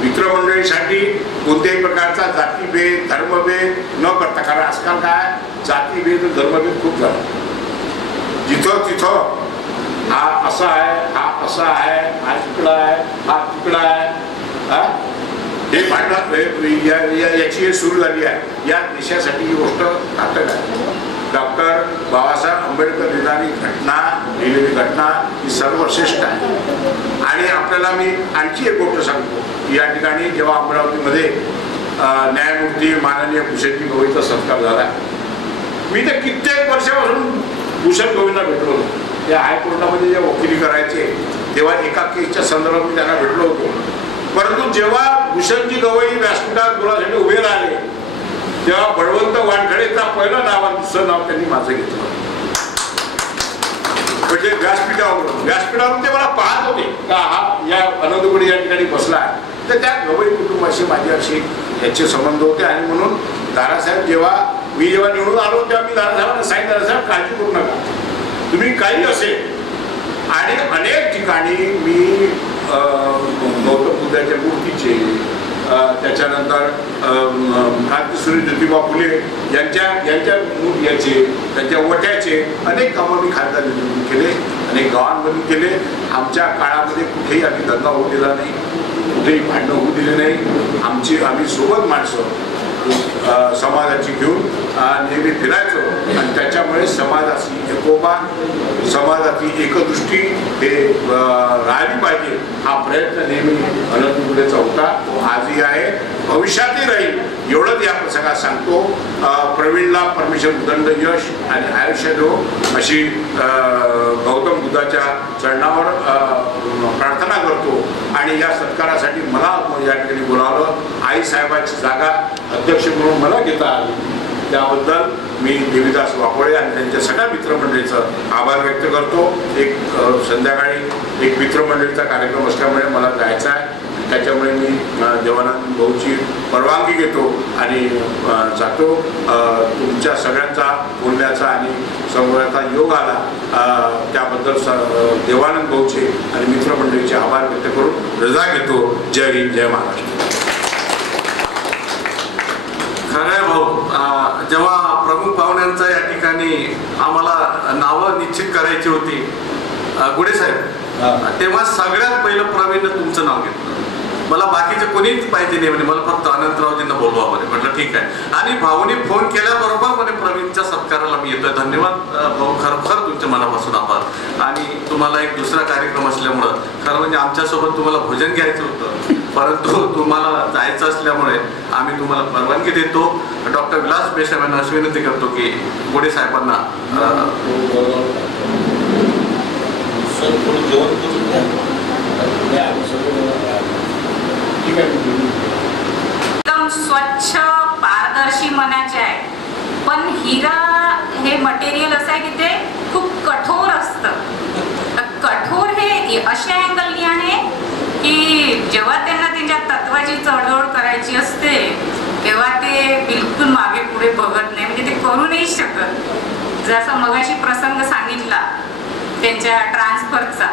मित्रमंडळीसाठी कोणत्याही प्रकारचा जातीभेद धर्मभेद न करता. कारण आजकाल काय जातीभेद धर्मभेद खूप झाला. जिथं तिथं हा असा आहे हा असा आहे हा तिकडा आहे हा तिकडा आहे हे भांडण याची सुरू झाली आहे. या देशासाठी ही गोष्ट घातक आहे. डॉक्टर बाबासाहेब आंबेडकर लिहिणारी घटना लिहिलेली घटना ही सर्वश्रेष्ठ आहे. आणि आपल्याला मी आणखी एक गोष्ट सांगतो. या ठिकाणी जेव्हा अमरावतीमध्ये न्यायमूर्ती माननीय भूषणजी गवईचा सत्कार झाला मी तर कित्येक वर्षापासून भूषण गवईंना भेटलो. त्या हायकोर्टामध्ये जे वकिली करायचे तेव्हा एका केसच्या संदर्भात मी त्यांना भेटलो होतो. परंतु जेव्हा भूषणजी गवई व्यासपीठात बोलासाठी उभे राहिले तेव्हा बळवंत वानखडेचा पहिलं नाव आणि दुसरं नाव त्यांनी माझं घेतलं. म्हणजे व्यासपीठावर व्यासपीठावरून ते मला पाहत होते का हा या अनंतगुडी या ठिकाणी बसला आहे, तर त्या गवई कुटुंबाशी माझे असे याचे संबंध होते. आणि म्हणून दारासाहेब जेव्हा निवडून आलो तेव्हा मी दारासाहेबांना सांगितलं, दारासाहेब काळजी करू नका, तुम्ही काही असेल. आणि अनेक ठिकाणी मी गौतम बुद्धाच्या मूर्तीचे, त्याच्यानंतर क्रांतीसूर्य ज्योतिबा फुले याचे त्यांच्या वट्याचे अनेक कामं मी खासदारीतून केले, अनेक गावांमधून केले. आमच्या काळामध्ये कुठेही आम्ही दंगा होऊ दिला नाही, कुठेही भांडणं होऊ दिले नाही. आम्ही सोबत माणसं समाजाची घेऊन नेहमी फिरायचो आणि त्याच्यामुळे समाजाची एकोपा, समाजाची एकदृष्टी हे राहिली पाहिजे हा प्रयत्न नेहमी अनंतगुडेचा होता, तो आजही आहे, भविष्यातही राहील. एवढंच या प्रसंगात सांगतो. प्रवीणला परमेश्वर उदंड यश आणि आयुष्य देव अशी गौतम बुद्धाच्या चरणावर प्रार्थना करतो. आणि या सत्कारासाठी मला या ठिकाणी बोलावलं, आईसाहेबांची जागा अध्यक्ष म्हणून मला घेता आली, त्याबद्दल मी देवीदास वाकोळे आणि त्यांच्या सगळ्या मित्रमंडळीचं आभार व्यक्त करतो. एक संध्याकाळी एक मित्रमंडळीचा कार्यक्रम असल्यामुळे मला जायचा आहे, त्याच्यामुळे मी देवानंद भाऊची परवानगी घेतो आणि जातो. तुमच्या सगळ्यांचा बोलण्याचा आणि संवादाचा योग आला, त्याबद्दल देवानंद भाऊचे आणि मित्रमंडळीचे आभार व्यक्त करून रजा घेतो. जय हिंद, जय महाराष्ट्र. खरंय भाऊ, जेव्हा प्रमुख पाहुण्यांचा या ठिकाणी आम्हाला नावं निश्चित करायची होती गुडे साहेब, तेव्हा सगळ्यात पहिलं प्रवीणनं तुमचं नाव घेतलं. मला बाकीचे कोणीच पाहिजे नाही म्हणे, मला फक्त अनंतरावजींना बोलवा म्हणे. म्हटलं ठीक आहे. आणि भाऊनी फोन केल्याबरोबर म्हणे प्रवीणच्या सत्काराला मी येतोय. धन्यवाद भाऊ, खरोखर तुमच्या मनापासून आभार. आणि तुम्हाला एक दुसरा कार्यक्रम असल्यामुळं खरं म्हणजे आमच्यासोबत तुम्हाला भोजन घ्यायचं होतं, परंतु तुम्हाला जायचं असल्यामुळे आम्ही तुम्हाला परवानगी देतो. डॉक्टर विलास बेशम यांना अशी विनंती करतो की गुडे साहेबांना एकदम स्वच्छ पारदर्शी मनाचे आहे. पण हिरा हे मटेरियल असं आहे की ते खूप कठोर असतं. कठोर हे अशा अँगलनी आहे की जेव्हा त्यांना त्यांच्या तत्वाची चढवड करायची असते तेव्हा ते बिलकुल मागे पुढे बघत नाही, म्हणजे ते करू नाही शकत. जसं मगाशी प्रसंग सांगितला त्यांच्या ट्रान्सफरचा,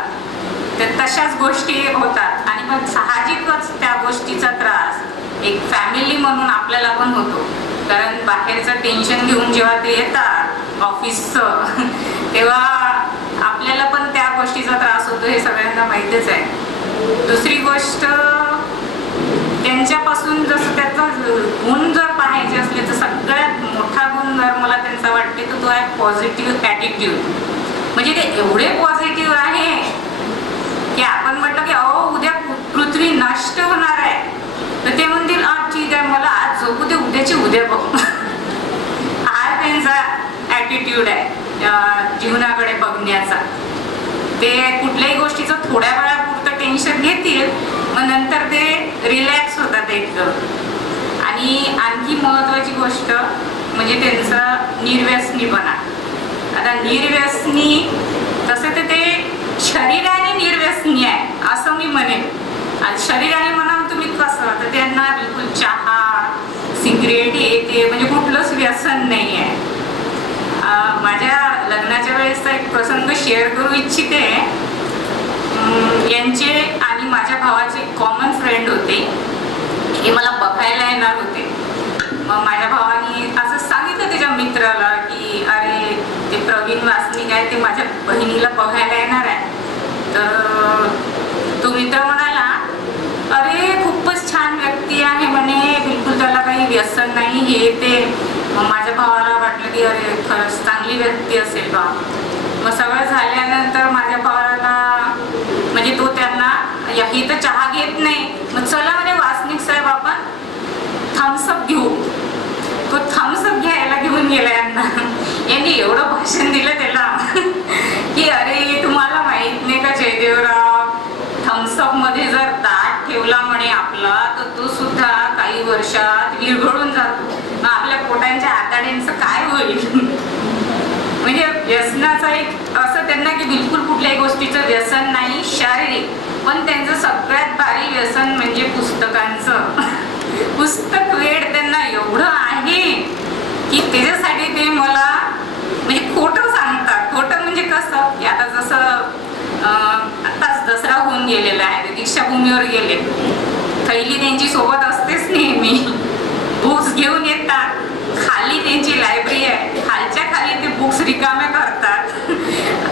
तर तशाच गोष्टी होतात. आणि मग साहजिकच त्या गोष्टीचा त्रास एक फॅमिली म्हणून आपल्याला पण होतो, कारण बाहेरचं टेन्शन घेऊन जेव्हा ते येतात ऑफिसचं तेव्हा आपल्याला पण त्या गोष्टीचा त्रास होतो, हे सगळ्यांना माहितीच आहे. दुसरी गोष्ट, त्यांच्यापासून जसं त्याचा गुण जर पाहायचे असले तर सगळ्यात मोठा गुण जर मला त्यांचा वाटते तर तो आहे पॉझिटिव्ह ॲटिट्यूड. म्हणजे ते एवढे पॉझिटिव्ह आहे की आपण म्हटलं की अहो उद्या पृथ्वी नष्ट होणार आहे तर ते म्हणतील ठीक आहे, मला आज झोपू दे, उद्याची उद्या बघू. हा त्यांचा ॲटिट्यूड आहे जीवनाकडे बघण्याचा. ते कुठल्याही गोष्टीचं थोड्या वेळापुरतं टेन्शन घेतील, मग नंतर ते रिलॅक्स होतात एकदम. आणि आणखी महत्त्वाची गोष्ट म्हणजे त्यांचा निर्व्यसनीपणा. आता निर्व्यसनी तसं तर ते शरीराने निर्व्यसनी आहे असं मी म्हणेन. आणि शरीराने म्हणाल तुम्ही कसं, तर त्यांना बिलकुल चहा, सिगरेट हे ते म्हणजे कुठलंच व्यसन नाही आहे. माझ्या लग्नाच्या वेळेसचा एक प्रसंग शेअर करू इच्छिते. यांचे आणि माझ्या भावाचे कॉमन फ्रेंड होते, हे मला बघायला येणार होते. मग माझ्या भावाने असं सांगितलं त्याच्या मित्राला की अरे ते प्रवीण वासनिक आहे, ते माझ्या बहिणीला बघायला येणार आहे. तर तो मित्र म्हणाला अरे खूपच छान व्यक्ती आहे म्हणे, बिलकुल त्याला काही व्यसन नाही हे ते. मग माझ्या भावाला वाटलं की अरे खरंच चांगली व्यक्ती असेल बा. मग सगळं झाल्यानंतर माझ्या भावाला म्हणजे तो त्यांना ही तर चहा घेत नाही, मग चला म्हणे वासनिक साहेब आपण थम्सअप घेऊ. तो थम्सअप घ्यायला घेऊन गेला यांना. यांनी एवढं भाषण दिलं त्याला की अरे तुम्हाला माहित नाही का जयदेवराव, थम्सअप मध्ये जर दाट ठेवला म्हणे आपला तर तो सुद्धा काही वर्षात विरघळून जातो, मग आपल्या पोटांच्या आतड्यांचं काय होईल. म्हणजे व्यसनाचा एक असं त्यांना की बिलकुल कुठल्याही गोष्टीचं व्यसन नाही शारीरिक, पण त्यांचं सगळ्यात भारी व्यसन म्हणजे पुस्तकांचं. पुस्तक वेड त्यांना एवढं आहे की त्याच्यासाठी ते मला म्हणजे खोटं सांगतात. खोटं म्हणजे कसं की आता जसं आताच दसरा होऊन गेलेला आहे, दीक्षाभूमीवर गेले, थैली त्यांची सोबत असतेच नेहमी, बुक्स घेऊन येतात. खाली त्यांची लायब्ररी आहे, खालच्या खाली ते बुक्स रिकामे करतात.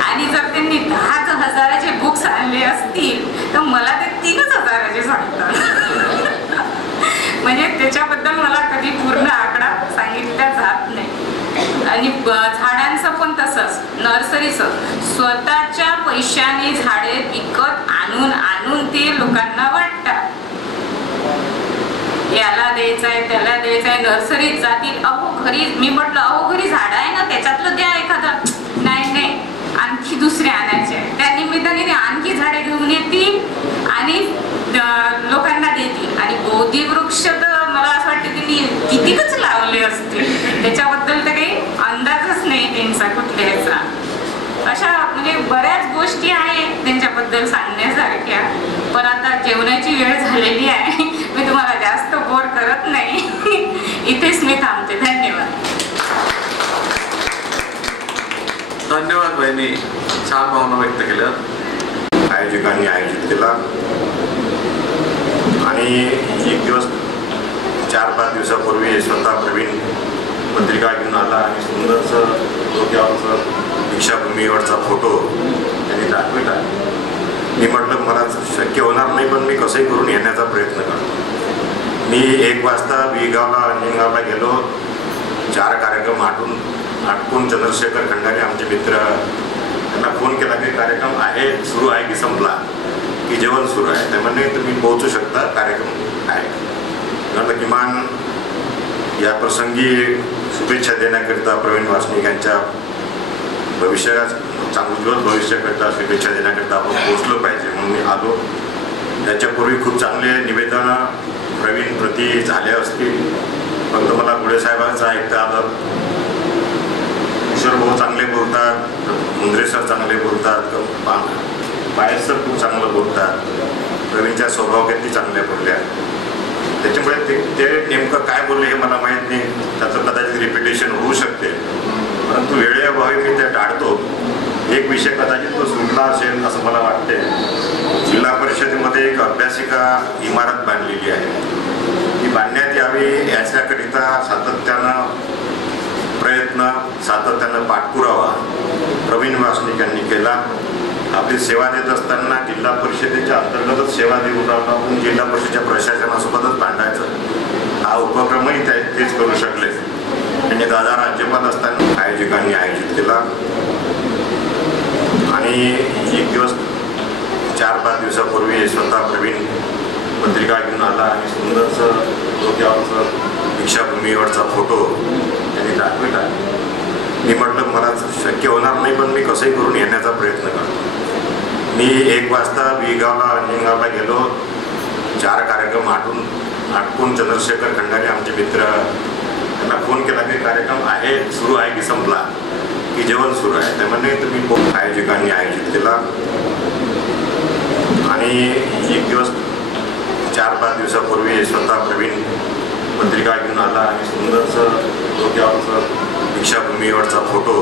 आणि जर त्यांनी 10,000चे बुक्स आणले असतील तर मला ते 3,000चे सांगतात. म्हणजे त्याच्याबद्दल मला कधी पूर्ण आकडा सांगितला जात नाही. आणि झाडांचं पण तसंच, नर्सरीचं स्वतःच्या पैशाने झाडे विकत आणून ते लोकांना वाटतात. याला द्यायचंय त्याला द्यायचंय, नर्सरीत जातील, अहो घरी, मी म्हटलं अहो घरी झाड आहे ना त्याच्यातलं द्या एखादं, नाही आणखी दुसरे आणायचे आहे. त्या निमित्ताने ते आणखी झाडे घेऊन येतील आणि लोकांना देतील. आणि बोधी वृक्ष तर मला असं वाटतं त्यांनी कितीकच लावले असतील, त्याच्याबद्दल तर काही अंदाजच नाही त्यांचा कुठल्याचा. अशा म्हणजे बऱ्याच गोष्टी आहेत त्यांच्याबद्दल सांगण्यासारख्या. पण आता जेवणाची वेळ झालेली आहे, मी तुम्हाला जास्त बोर करत नाही. इथेच मी थांबते. धन्यवाद. धन्यवाद बहिणी, छान भावना व्यक्त केल्या आयोजकांनी आयोजित केला. आणि एक दिवस 4-5 दिवसापूर्वी स्वतः प्रवीण पत्रिका घेऊन आला आणि सुंदरचं डोक्यावरचं दीक्षाभूमीवरचा फोटो त्यांनी दाखविला. मी म्हटलं मला शक्य होणार नाही, पण मी कसंही करून येण्याचा प्रयत्न करतो. मी 1 वाजता विगावला अंजनगावला गेलो. 4 कार्यक्रम आटपून चंद्रशेखर खंडारे आमचे मित्र, त्यांना फोन केला की कार्यक्रम आहे, सुरू आहे की संपला, की जेवण सुरू आहे. त्यामुळे तुम्ही पोहोचू शकता, कार्यक्रम आहे. म्हटलं किमान या प्रसंगी शुभेच्छा देण्याकरिता प्रवीण वासनिक यांच्या भविष्यात चांगलं भविष्याकरिता शुभेच्छा देण्याकरिता आपण पोहोचलो पाहिजे म्हणून मी आलो. त्याच्यापूर्वी खूप चांगले निवेदनं प्रवीण प्रति झाले असतील, फक्त मला गुळे साहेबांचं ऐकता आलं. किशोर भाऊ चांगले बोलतात, मुंद्रे सर चांगले बोलतात, पायस सर खूप चांगलं बोलतात, प्रवीणच्या स्वभाव किती चांगल्या बोलल्या. त्याच्यामुळे ते नेमकं काय बोलले हे मला माहीत नाही, त्याचं कदाचित रिपिटेशन होऊ शकते, परंतु वेळेअभावी मी ते टाळतो. एक विषय कदाचित तो सुटला असेल असं मला वाटते. जिल्हा परिषदेमध्ये एक अभ्यासिका इमारत बांधलेली आहे, ती बांधण्यात यावी याच्याकरिता सातत्यानं प्रयत्न, सातत्यानं पाठपुरावा प्रवीण वासनिक यांनी केला. आपली सेवा देत असताना जिल्हा परिषदेच्या अंतर्गतच सेवा देऊन राहिला, पण जिल्हा परिषदेच्या प्रशासनासोबतच बांधायचं हा उपक्रमही तेच करू शकले. त्यांनी दादा राज्यपाल असताना आयोजकांनी आयोजित केला. आणि एक दिवस 4-5 दिवसापूर्वी स्वतः प्रवीण पत्रिका घेऊन आला आणि सुंदरचं डोक्यावरचं दीक्षाभूमीवरचा फोटो त्यांनी दाखविला. मी म्हटलं मला शक्य होणार नाही, पण मी कसंही करून येण्याचा प्रयत्न करतो. मी 1 वाजता विगावला अंजनगावला गेलो. 4 कार्यक्रम आटपून चंद्रशेखर खंडारे आमचे मित्र, त्यांना फोन केला की कार्यक्रम आहे, सुरू आहे की संपला, की जेवण सुरू आहे. त्यामुळे तुम्ही आयोजकांनी आयोजित केला. आणि एक दिवस 4-5 दिवसापूर्वी स्वतः प्रवीण पत्रिका घेऊन आला आणि सुंदरचं डोक्यावरचं दीक्षाभूमीवरचा फोटो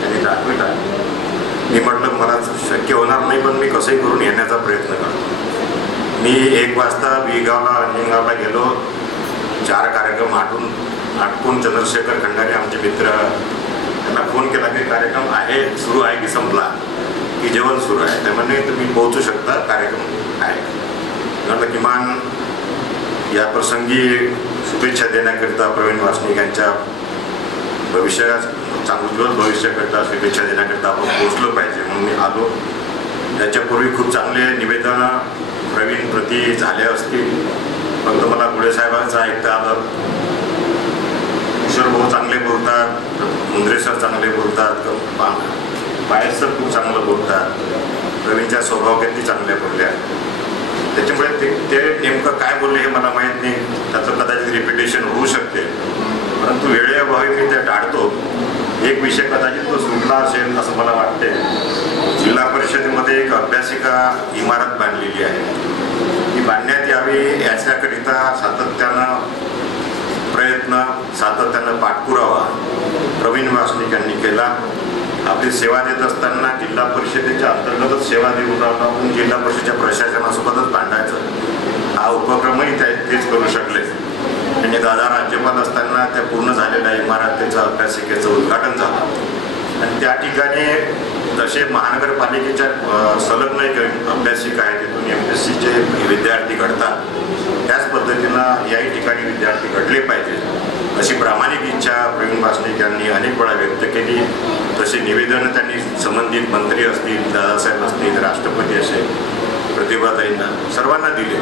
त्यांनी दाखविला. मी म्हटलं मला शक्य होणार नाही, पण मी कसंही करून येण्याचा प्रयत्न करतो. मी 1 वाजता विगावला अंजनगावला गेलो. 4 कार्यक्रम आटपून चंद्रशेखर खंडारे आमचे मित्र, त्यांना फोन केला की कार्यक्रम आहे, सुरू आहे की संपला, की जेवण सुरू आहे. त्यामुळे तुम्ही पोहोचू शकता, कार्यक्रम आहे. म्हटलं किमान या प्रसंगी शुभेच्छा देण्याकरिता प्रवीण वासनिक यांच्या भविष्यात चांगलं भविष्याकरिता शुभेच्छा देण्याकरिता आपण पोहोचलो पाहिजे म्हणून मी आलो. त्याच्यापूर्वी खूप चांगले निवेदनं प्रवीण प्रति झाले असतील, फक्त मला गुळे साहेबांचं ऐकता आलं. किशोर भाऊ चांगले बोलतात, मुंद्रे सर चांगले बोलतात, पायस सर खूप चांगलं बोलतात, प्रवीणच्या स्वभाव किती चांगल्या बोलल्या. त्याच्यामुळे ते नेमकं काय बोलले हे मला माहीत नाही, त्याचं कदाचित रिपिटेशन होऊ शकते, परंतु वेळेअभावी मी ते टाळतो. एक विषय कदाचित तो सुटला असेल असं मला वाटते. जिल्हा परिषदेमध्ये एक अभ्यासिका इमारत बांधलेली आहे. ती बांधण्यात यावी याच्याकरिता सातत्यानं प्रयत्न, सातत्यानं पाठपुरावा प्रवीण वासनिक यांनी केला. आपली सेवा देत असताना जिल्हा परिषदेच्या अंतर्गतच सेवा देऊन राहून जिल्हा परिषदेच्या प्रशासनासोबतच बांधायचं हा उपक्रमही तेच करू शकले. आणि दादा राज्यपाल असताना त्या पूर्ण झालेल्या इमारतीचं अभ्यासिकेचं उद्घाटन झालं आणि त्या ठिकाणी तसे महानगरपालिकेच्या संलग्न एक अभ्यासिका आहे, तिथून MPSCचे विद्यार्थी घडतात. त्याच पद्धतीनं याही ठिकाणी विद्यार्थी घडले पाहिजे अशी प्रामाणिक इच्छा प्रवीण वासनिक यांनी अनेक वेळा व्यक्त केली. तसे निवेदन त्यांनी संबंधित मंत्री असतील, दादासाहेब असतील, राष्ट्रपती असेल, प्रतिभाताईंना सर्वांना दिले.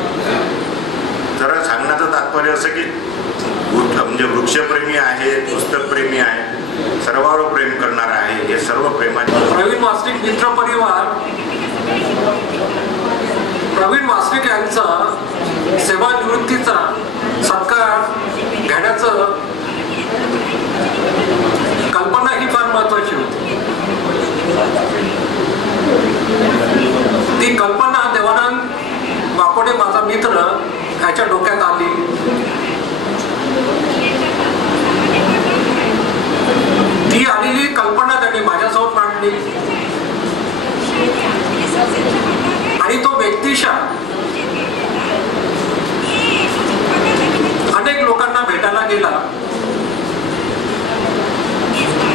जरा सांगण्याचं तात्पर्य असं की म्हणजे वृक्षप्रेमी आहे, पुस्तकप्रेमी आहे, सर्वांवर प्रेम करणार आहे. हे सर्व प्रेमाचे प्रवीण वासनिक मित्र परिवार प्रवीण वासनिक यांचा सेवानिवृत्तीचा सत्कार घेण्याचं कल्पना ही फार महत्वाची होती. ती कल्पना देवानंद वाकोडे माझा मित्र ह्याच्या डोक्यात आली. ती आलेली कल्पना त्यांनी माझ्यासमोर मांडली आणि तो व्यक्तिशः अनेक लोकांना भेटायला गेला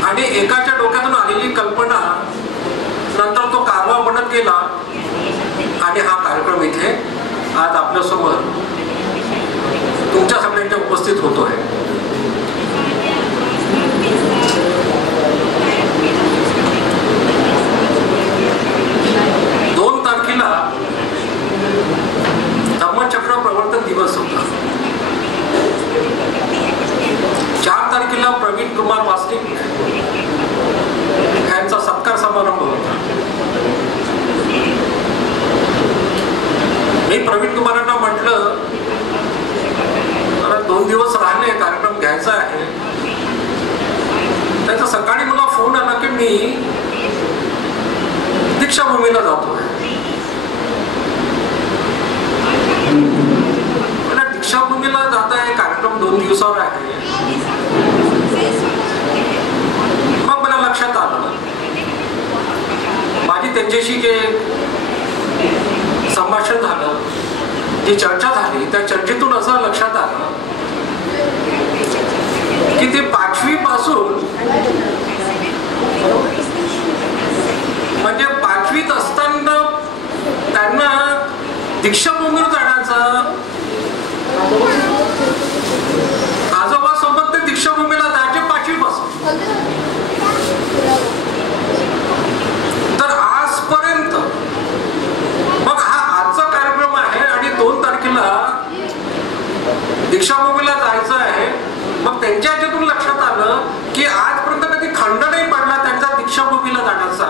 आणि एकाच्या डोक्यातून आलेली कल्पना नंतर तो कारवा बनत गेला आणि हा कार्यक्रम इथे आज आपल्यासमोर तुमच्या सगळ्यांच्या उपस्थित होतो आहे. धम्मचक्र प्रवर्तन दिवस होता. 4 तारखेला प्रवीण कुमार वासनिक यांचा सत्कार समारंभ होता. मी प्रवीण कुमारांना म्हटलं, 2 दिवस राहिले, कार्यक्रम घ्यायचा आहे. त्याचा सकाळी मला फोन आला की मी दीक्षाभूमीला जातो. दीक्षाभूमीला जात आहे, कार्यक्रम 2 दिवसावर आहे. मग मला लक्षात आलं, माझी त्यांच्याशी जे संभाषण झालं, जी चर्चा झाली, त्या चर्चेतून असं लक्षात आलं की ते 5वी पासून म्हणजे 5वीत असताना त्यांना दीक्षाभूमीवर जाण्याचा आजोबासोबत ते दीक्षाभूमीला जायचे 5वी पासून. तर आजपर्यंत मग हा आजचा कार्यक्रम आहे आणि 2 तारखेला दीक्षाभूमीला जायचं आहे. मग त्यांच्या ह्याच्यातून लक्षात आलं की आजपर्यंत कधी खंड नाही पडला त्यांचा दीक्षाभूमीला जाण्याचा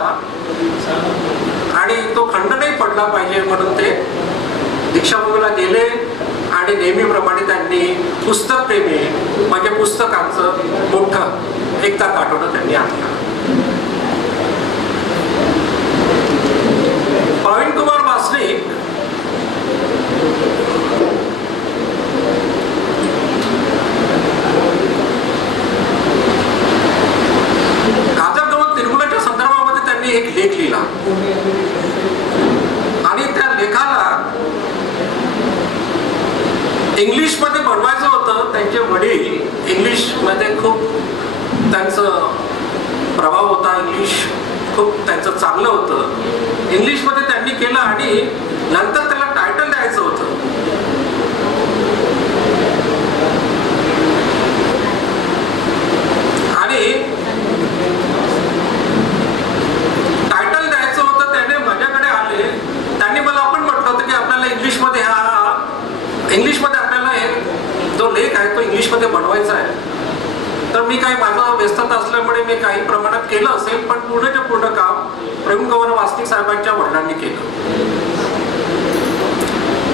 आणि तो खंड नाही पडला पाहिजे म्हणून ते दीक्षाभूमीला गेले आणि नेहमीप्रमाणे त्यांनी पुस्तकप्रेमी म्हणजे पुस्तकांचं मोठं एकदा काठवणं त्यांनी आणलं. प्रवीण कुमार वासनिक काजरगवत निर्मूलनाच्या संदर्भामध्ये त्यांनी एक लेख लिहिला आणि त्या लेखाला इंग्लिश मध्ये बनवायचं होतं. त्यांचे वडील इंग्लिश मध्ये खूप त्यांचं प्रभाव होता, इंग्लिश खूप त्यांचं चांगलं होतं. इंग्लिश मध्ये त्यांनी केलं आणि नंतर त्याला टायटल द्यायचं होतं. आणि टायटल द्यायचं होतं, त्याने माझ्याकडे आले. त्यांनी मला आपण म्हटलं होतं की आपल्याला इंग्लिशमध्ये आपल्याला जो लेख आहे तो इंग्लिशमध्ये बनवायचा आहे. तर मी काही माझं व्यस्तता असल्यामुळे मी काही प्रमाणात केलं असेल, पण पूर्णच्या पूर्ण काम प्रवीण कुमार वासनिक साहेबांच्या वडिलांनी केलं.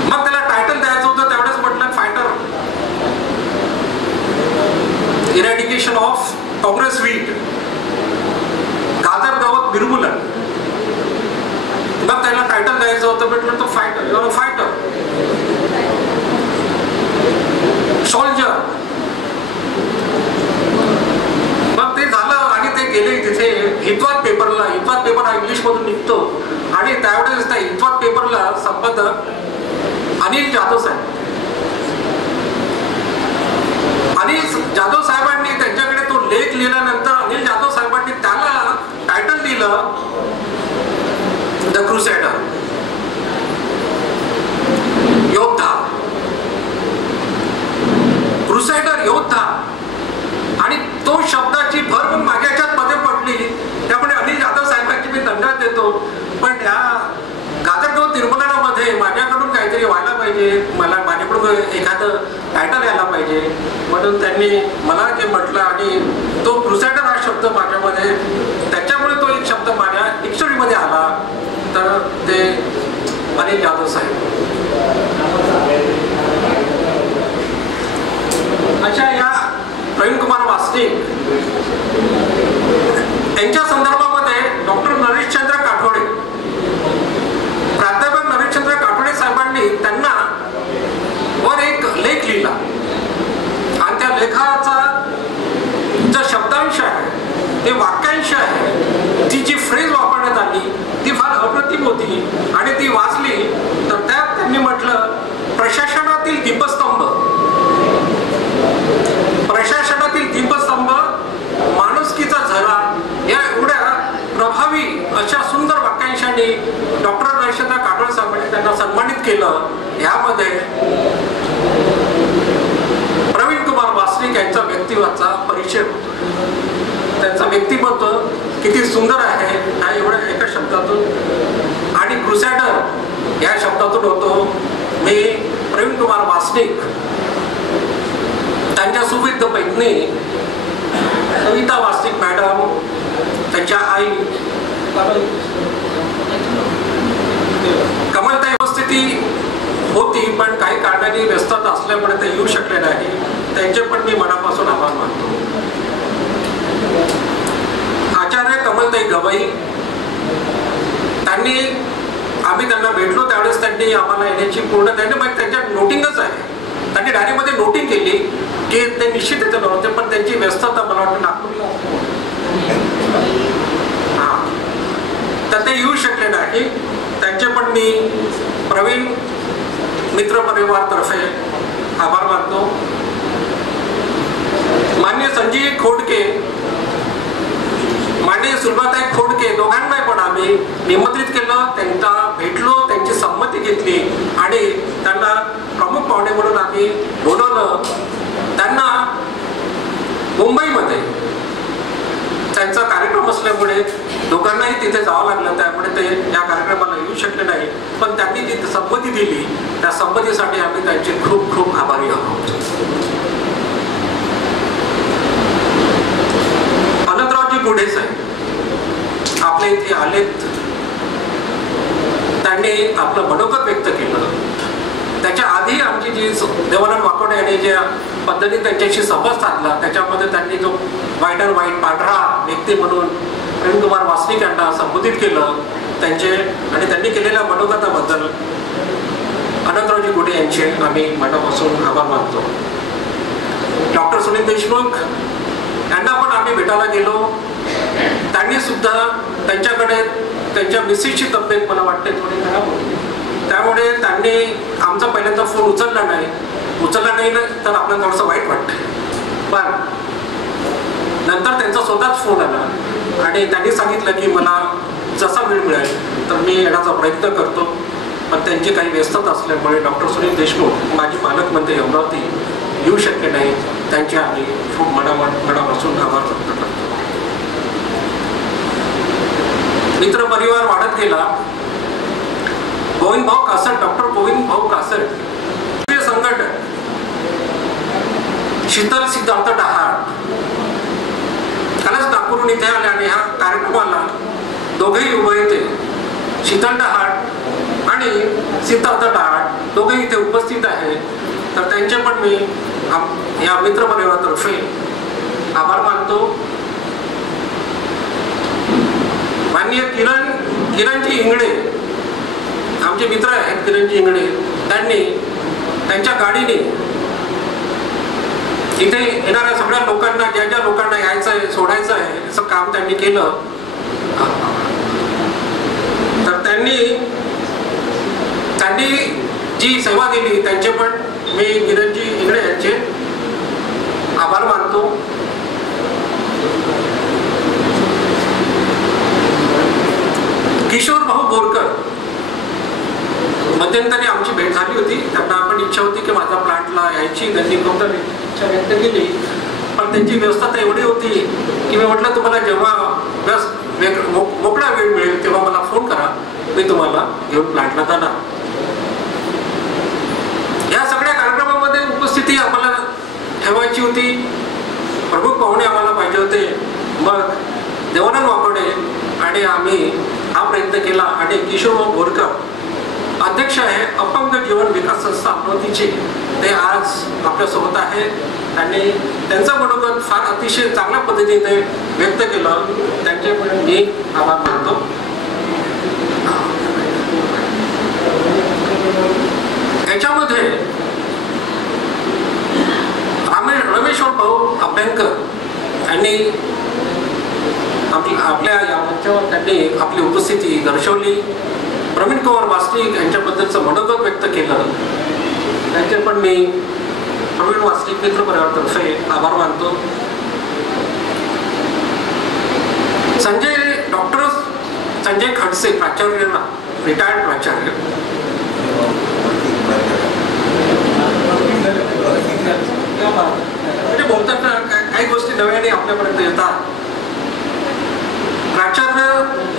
मग त्याला टायटल द्यायचं होतं, त्यावेळेस म्हटलं फायटर इरॅडिकेशन ऑफ काँग्रेस वीट. भेटलं तर fighter, you are a fighter, soldier. मग ते झालं आणि ते गेले तिथे हितवाद पेपरला. हितवाद पेपर हा इंग्लिश मधून निघतो आणि त्यावेळेस त्या हितवाद पेपरला संपादक अनिल जाधव साहेब. अनिल जाधव साहेबांनी त्यांच्याकडे तो लेख लिहिल्यानंतर अनिल जाधव साहेबांनी त्याला टायटल दिलं द क्रुसेडर, योद्धा. क्रुसेडर, योद्धा. आणि तो शब्दाची भर मग माझ्या ह्याच्यात मध्ये पडली. त्यामुळे अनिल जाधव साहेबांची मी धन्यवाद देतो. पण या गाजरगाव तिरुमलामध्ये माझ्याकडून काहीतरी व्हायला पाहिजे, मला माझ्याकडून एखादं टायटल यायला पाहिजे, म्हणून त्यांनी मला जे म्हटलं आणि तो क्रुसेडर हा शब्द माझ्यामध्ये, त्याच्यामुळे तो एक शब्द माझ्या डिक्शनरीमध्ये आला. तर ते अनिल जाधव साहेब. अशा या प्रवीण कुमार वासनिक यांच्या संदर्भामध्ये डॉक्टर नरेशचंद्र काठोडे, प्राध्यापक नरेशचंद्र काठोडे साहेबांनी त्यांना वर एक लेख लिहिला आणि त्या लेखाचा जो शब्दांश आहे, ते वाक्यांश आहे, ती जी फ्रेज वापरण्यात आली ती फार अप्रतिम होती. आणि ती वाचली तर त्यात त्यांनी म्हटलं, प्रशासनातील दीपस्तंभ, प्रशासनातील दीपस्तंभ, माणुसकीचा झरा, या एवढ्या प्रभावी अशा सुंदर वाक्यांशाने डॉक्टर नरेशचंद्र काठोडे साहेबांनी त्यांना सन्मानित केलं. यामध्ये प्रवीण कुमार वासनिक यांच्या व्यक्तित्वाचा परिचय होतो. त्यांचं व्यक्तिमत्व किती सुंदर आहे हा एवढ्या एका शब्दातून आणि क्रुसेडर या शब्दातून होतो. मी प्रवीण कुमार वासनिक, त्यांच्या सुविध पत्नी कविता वासनिक मॅडम, त्यांच्या आई कमलताई उपस्थिती होती, पण काही कारणाने व्यस्तता असल्यामुळे ते येऊ शकले नाही. त्यांचे पण मी मनापासून आभार मानतो. आचार्य कमलताई गवई, आम्ही त्यांना भेटलो त्यावेळेस त्यांनी आम्हाला येण्याची पूर्ण, त्यांच्या नोटिंगच आहे, त्यांनी डायरीमध्ये नोटिंग केली की ते निश्चित येते नव्हते, पण त्यांची व्यस्तता मला वाटतं नागपूरला तर ते येऊ शकले नाही. त्यांचे पण मी प्रवीण मित्र परिवारातर्फे आभार मानतो. माननीय संजय खोडके, माननीय सुलभाताई खोडके, दोघांना पण आम्ही निमंत्रित केलं, त्यांना भेटलो, त्यांची संमती घेतली आणि त्यांना प्रमुख पाहुणे म्हणून आम्ही बोलवलं. त्यांना मुंबईमध्ये त्यांचा कार्यक्रम असल्यामुळे दोघांनाही तिथे जावं लागलं, त्यामुळे ते या कार्यक्रमाला येऊ शकले नाही. पण त्यांनी जी संमती दिली त्या संमतीसाठी आम्ही त्यांचे खूप खूप आभारी आहोत. अनंतरावजी गुढे साहेब आपल्या इथे आलेत. त्यांनी आपलं मनोगत व्यक्त केलं. त्याच्या आधी आमची जी देवानंद वाकोडे यांनी ज्या पद्धतीने त्यांच्याशी संवाद साधला त्याच्यामध्ये त्यांनी जो व्हाईट अँड व्हाईट पांढरा व्यक्ती म्हणून प्रवीण कुमार वासनिक यांना संबोधित केलं त्यांचे आणि त्यांनी केलेल्या मनोगताबद्दल अनंतरावजी गुढे यांचे आम्ही मनापासून आभार मानतो. डॉक्टर सुनील देशमुख यांना पण आम्ही भेटायला गेलो. त्यांनी सुद्धा त्यांच्याकडे त्यांच्या मिसेसची तब्येत मला वाटते थोडी खराब होती, त्यामुळे त्यांनी आमचा पहिल्यांदा फोन उचलला नाही तर आपल्याला थोडंसं वाईट वाटतं. पण नंतर त्यांचा स्वतःच फोन आला आणि त्यांनी सांगितलं की मला जसा वेळ मिळेल तर मी येण्याचा प्रयत्न करतो. पण त्यांची काही व्यस्तता असल्यामुळे डॉक्टर सुनील देशमुख माझे पालकमंत्री अमरावती येऊ शकले नाही. त्यांचे आम्ही खूप मनापासून आभार व्यक्त करतो. मित्र परिवार वाढत गेला. गोविंद भाऊ कासट, डॉक्टर गोविंद भाऊ कासट संघटक, शीतल सिद्धार्थ डहाळ कालच नागपूरहून इथे आले आणि ह्या कार्यक्रमाला दोघेही उभे येते. शीतल डहाळ आणि सिद्धार्थ डहाळ दोघेही इथे उपस्थित आहेत. तर त्यांचे पण मी या मित्र परिवारातर्फे आभार मानतो. माननीय किरणजी इंगळे आमचे आमचे मित्र आहेत किरणजी इंगळे, त्यांनी त्यांच्या गाडीने इथे येणाऱ्या सगळ्या लोकांना, ज्या ज्या लोकांना यायचं आहे, सोडायचं आहे, असं काम त्यांनी केलं. तर त्यांनी जी सेवा दिली त्यांचे पण मी किरणजी इंगळे यांचे आभार मानतो. किशोर भाऊ बोरकर, मध्यंतरी आमची भेट झाली होती. त्यांना पण इच्छा होती की माझ्या प्लांटला यायची, त्यांनी खूप इच्छा व्यक्त केली, पण त्यांची व्यवस्था तर एवढी होती की मी म्हटलं तुम्हाला जेव्हा मोकळा वेळ मिळेल तेव्हा मला फोन करा, मी तुम्हाला घेऊन प्लांटला जाणार. या सगळ्या कार्यक्रमामध्ये उपस्थिती आम्हाला ठेवायची होती, प्रमुख पाहुणे आम्हाला पाहिजे होते. मग देवानंद वाकोडे आणि आम्ही हा प्रयत्न केला आणि किशोर बोरकर अध्यक्ष आहे अपंग जीवन विकास संस्था अमरावतीचे, ते आज आपल्यासोबत आहेत. त्यांनी त्यांचं मनोगत फार अतिशय चांगल्या पद्धतीने व्यक्त केलं, त्यांचे पण मी आभार मानतो. याच्यामध्ये रमेश्वर भाऊ अभ्यंकर यांनी आपल्या या मंचावर त्यांनी आपली उपस्थिती दर्शवली. प्रवीण कुमार वासनिक यांच्याबद्दलचं मनोगत व्यक्त केलं, त्यांचे पण मी प्रवीण वासनिक मित्र परिवारातर्फे आभार मानतो. डॉक्टर संजय खडसे प्राचार्य, रिटायर्ड प्राचार्य, म्हणजे बोलताना काही गोष्टी नव्याने आपल्यापर्यंत येतात. प्राचार्य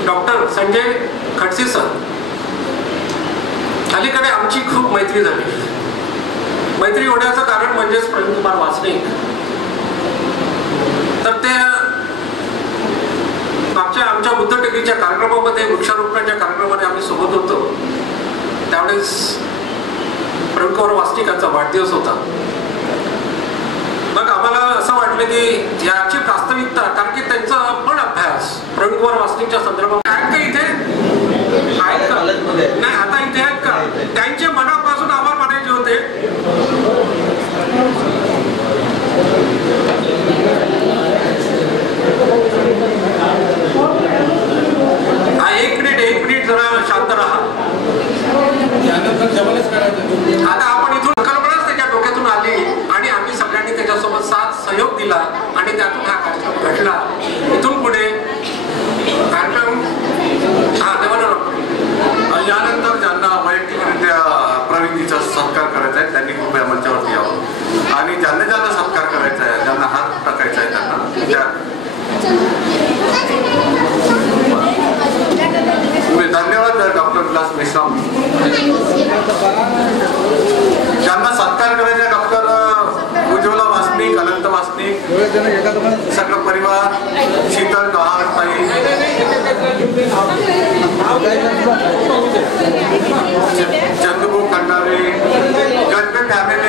डॉक्टर संजय खडसे सर, अलीकडे आमची खूप मैत्री झाली. मैत्री होण्याचं कारण म्हणजेच प्रवीण कुमार वासनिक. तर ते मागच्या आमच्या बुद्ध टेकडीच्या कार्यक्रमामध्ये, वृक्षारोपणाच्या कार्यक्रमामध्ये आम्ही सोबत होतो. त्यावेळेस प्रवीण कुमार वासनिकांचा वाढदिवस होता. मग आम्हाला असं वाटलं की याची प्रास्ताविकता, कारण की त्यांचा पण अभ्यास प्रवीण कुमार वासनिकच्या संदर्भात आहेत का इथे आहेत का नाही, आता इथे आहेत का, त्यांचे मनापासून आभार मानायचे होते. एक मिनिट जरा शांत राहा. आता आपण इथून कल्पनाच त्याच्या डोक्यातून आली आणि आम्ही सगळ्यांनी त्याच्यासोबत साथ सहयोग दिला आणि त्यातून हा कार्यक्रम घडला. इथून पुढे कार्यक्रम यानंतर ज्यांना वैयक्तिकरित्या प्रवीणजीचा सत्कार करायचा आहे त्यांनी कृपया मंचावरती यावं आणि ज्यांना ज्यांना सत्कार करायचा आहे, ज्यांना हात टाकायचा आहे त्यांना धन्यवाद. डॉक्टर विलास मेश्राम. ज्यांना सत्कार करायचा डॉक्टर उज्ज्वला वासनिक, अनंत वासनिक, सगळं परिवार, शीतल दहार ताई, चंदू खंडारे, गणपत फॅमिली,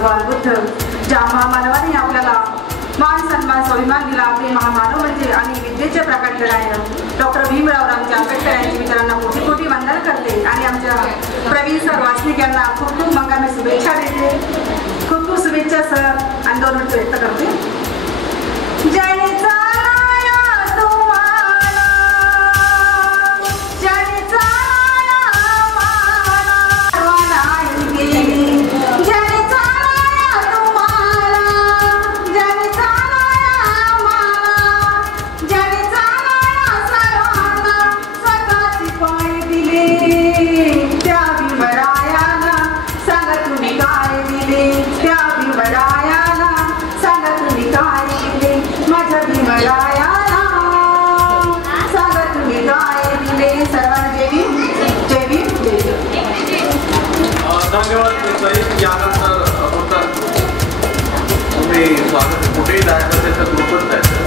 भगवान बुद्ध ज्या महामानवाने आपल्याला मान सन्मान स्वाभिमान दिला ते महामानव म्हणजे आणि विद्येचे प्रकटणारे डॉक्टर भीमराव रामजी आंबेडकर यांच्या विचारांना कोटी कोटी वंदन करते आणि आमच्या प्रवीण सर वासनिक यांना खूप खूप मंगलमय शुभेच्छा देते. खूप खूप शुभेच्छा सर आणि 2 मिनिट व्यक्त करते. धन्यवाद. यानंतर होतं तुम्ही स्वागत कुठेही जायचं असेल तर ग्रुपच जायचं.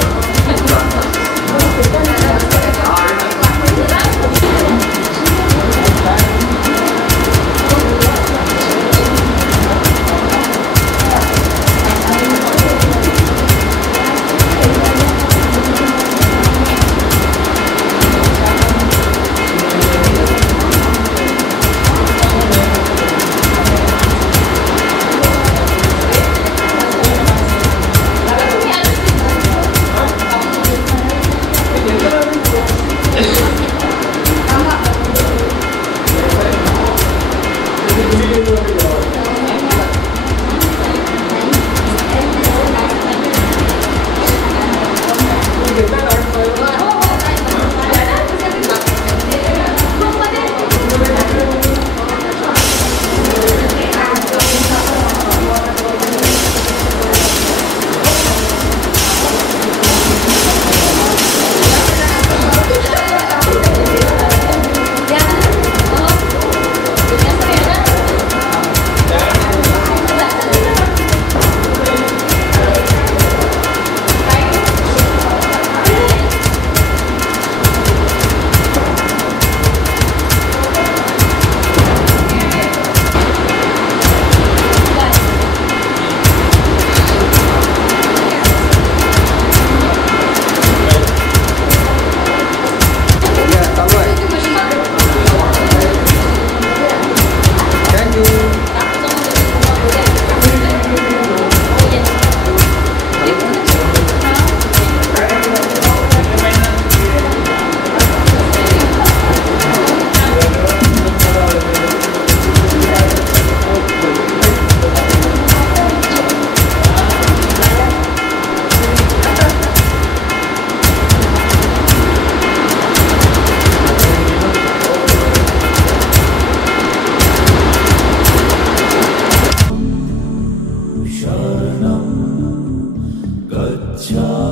Gacchami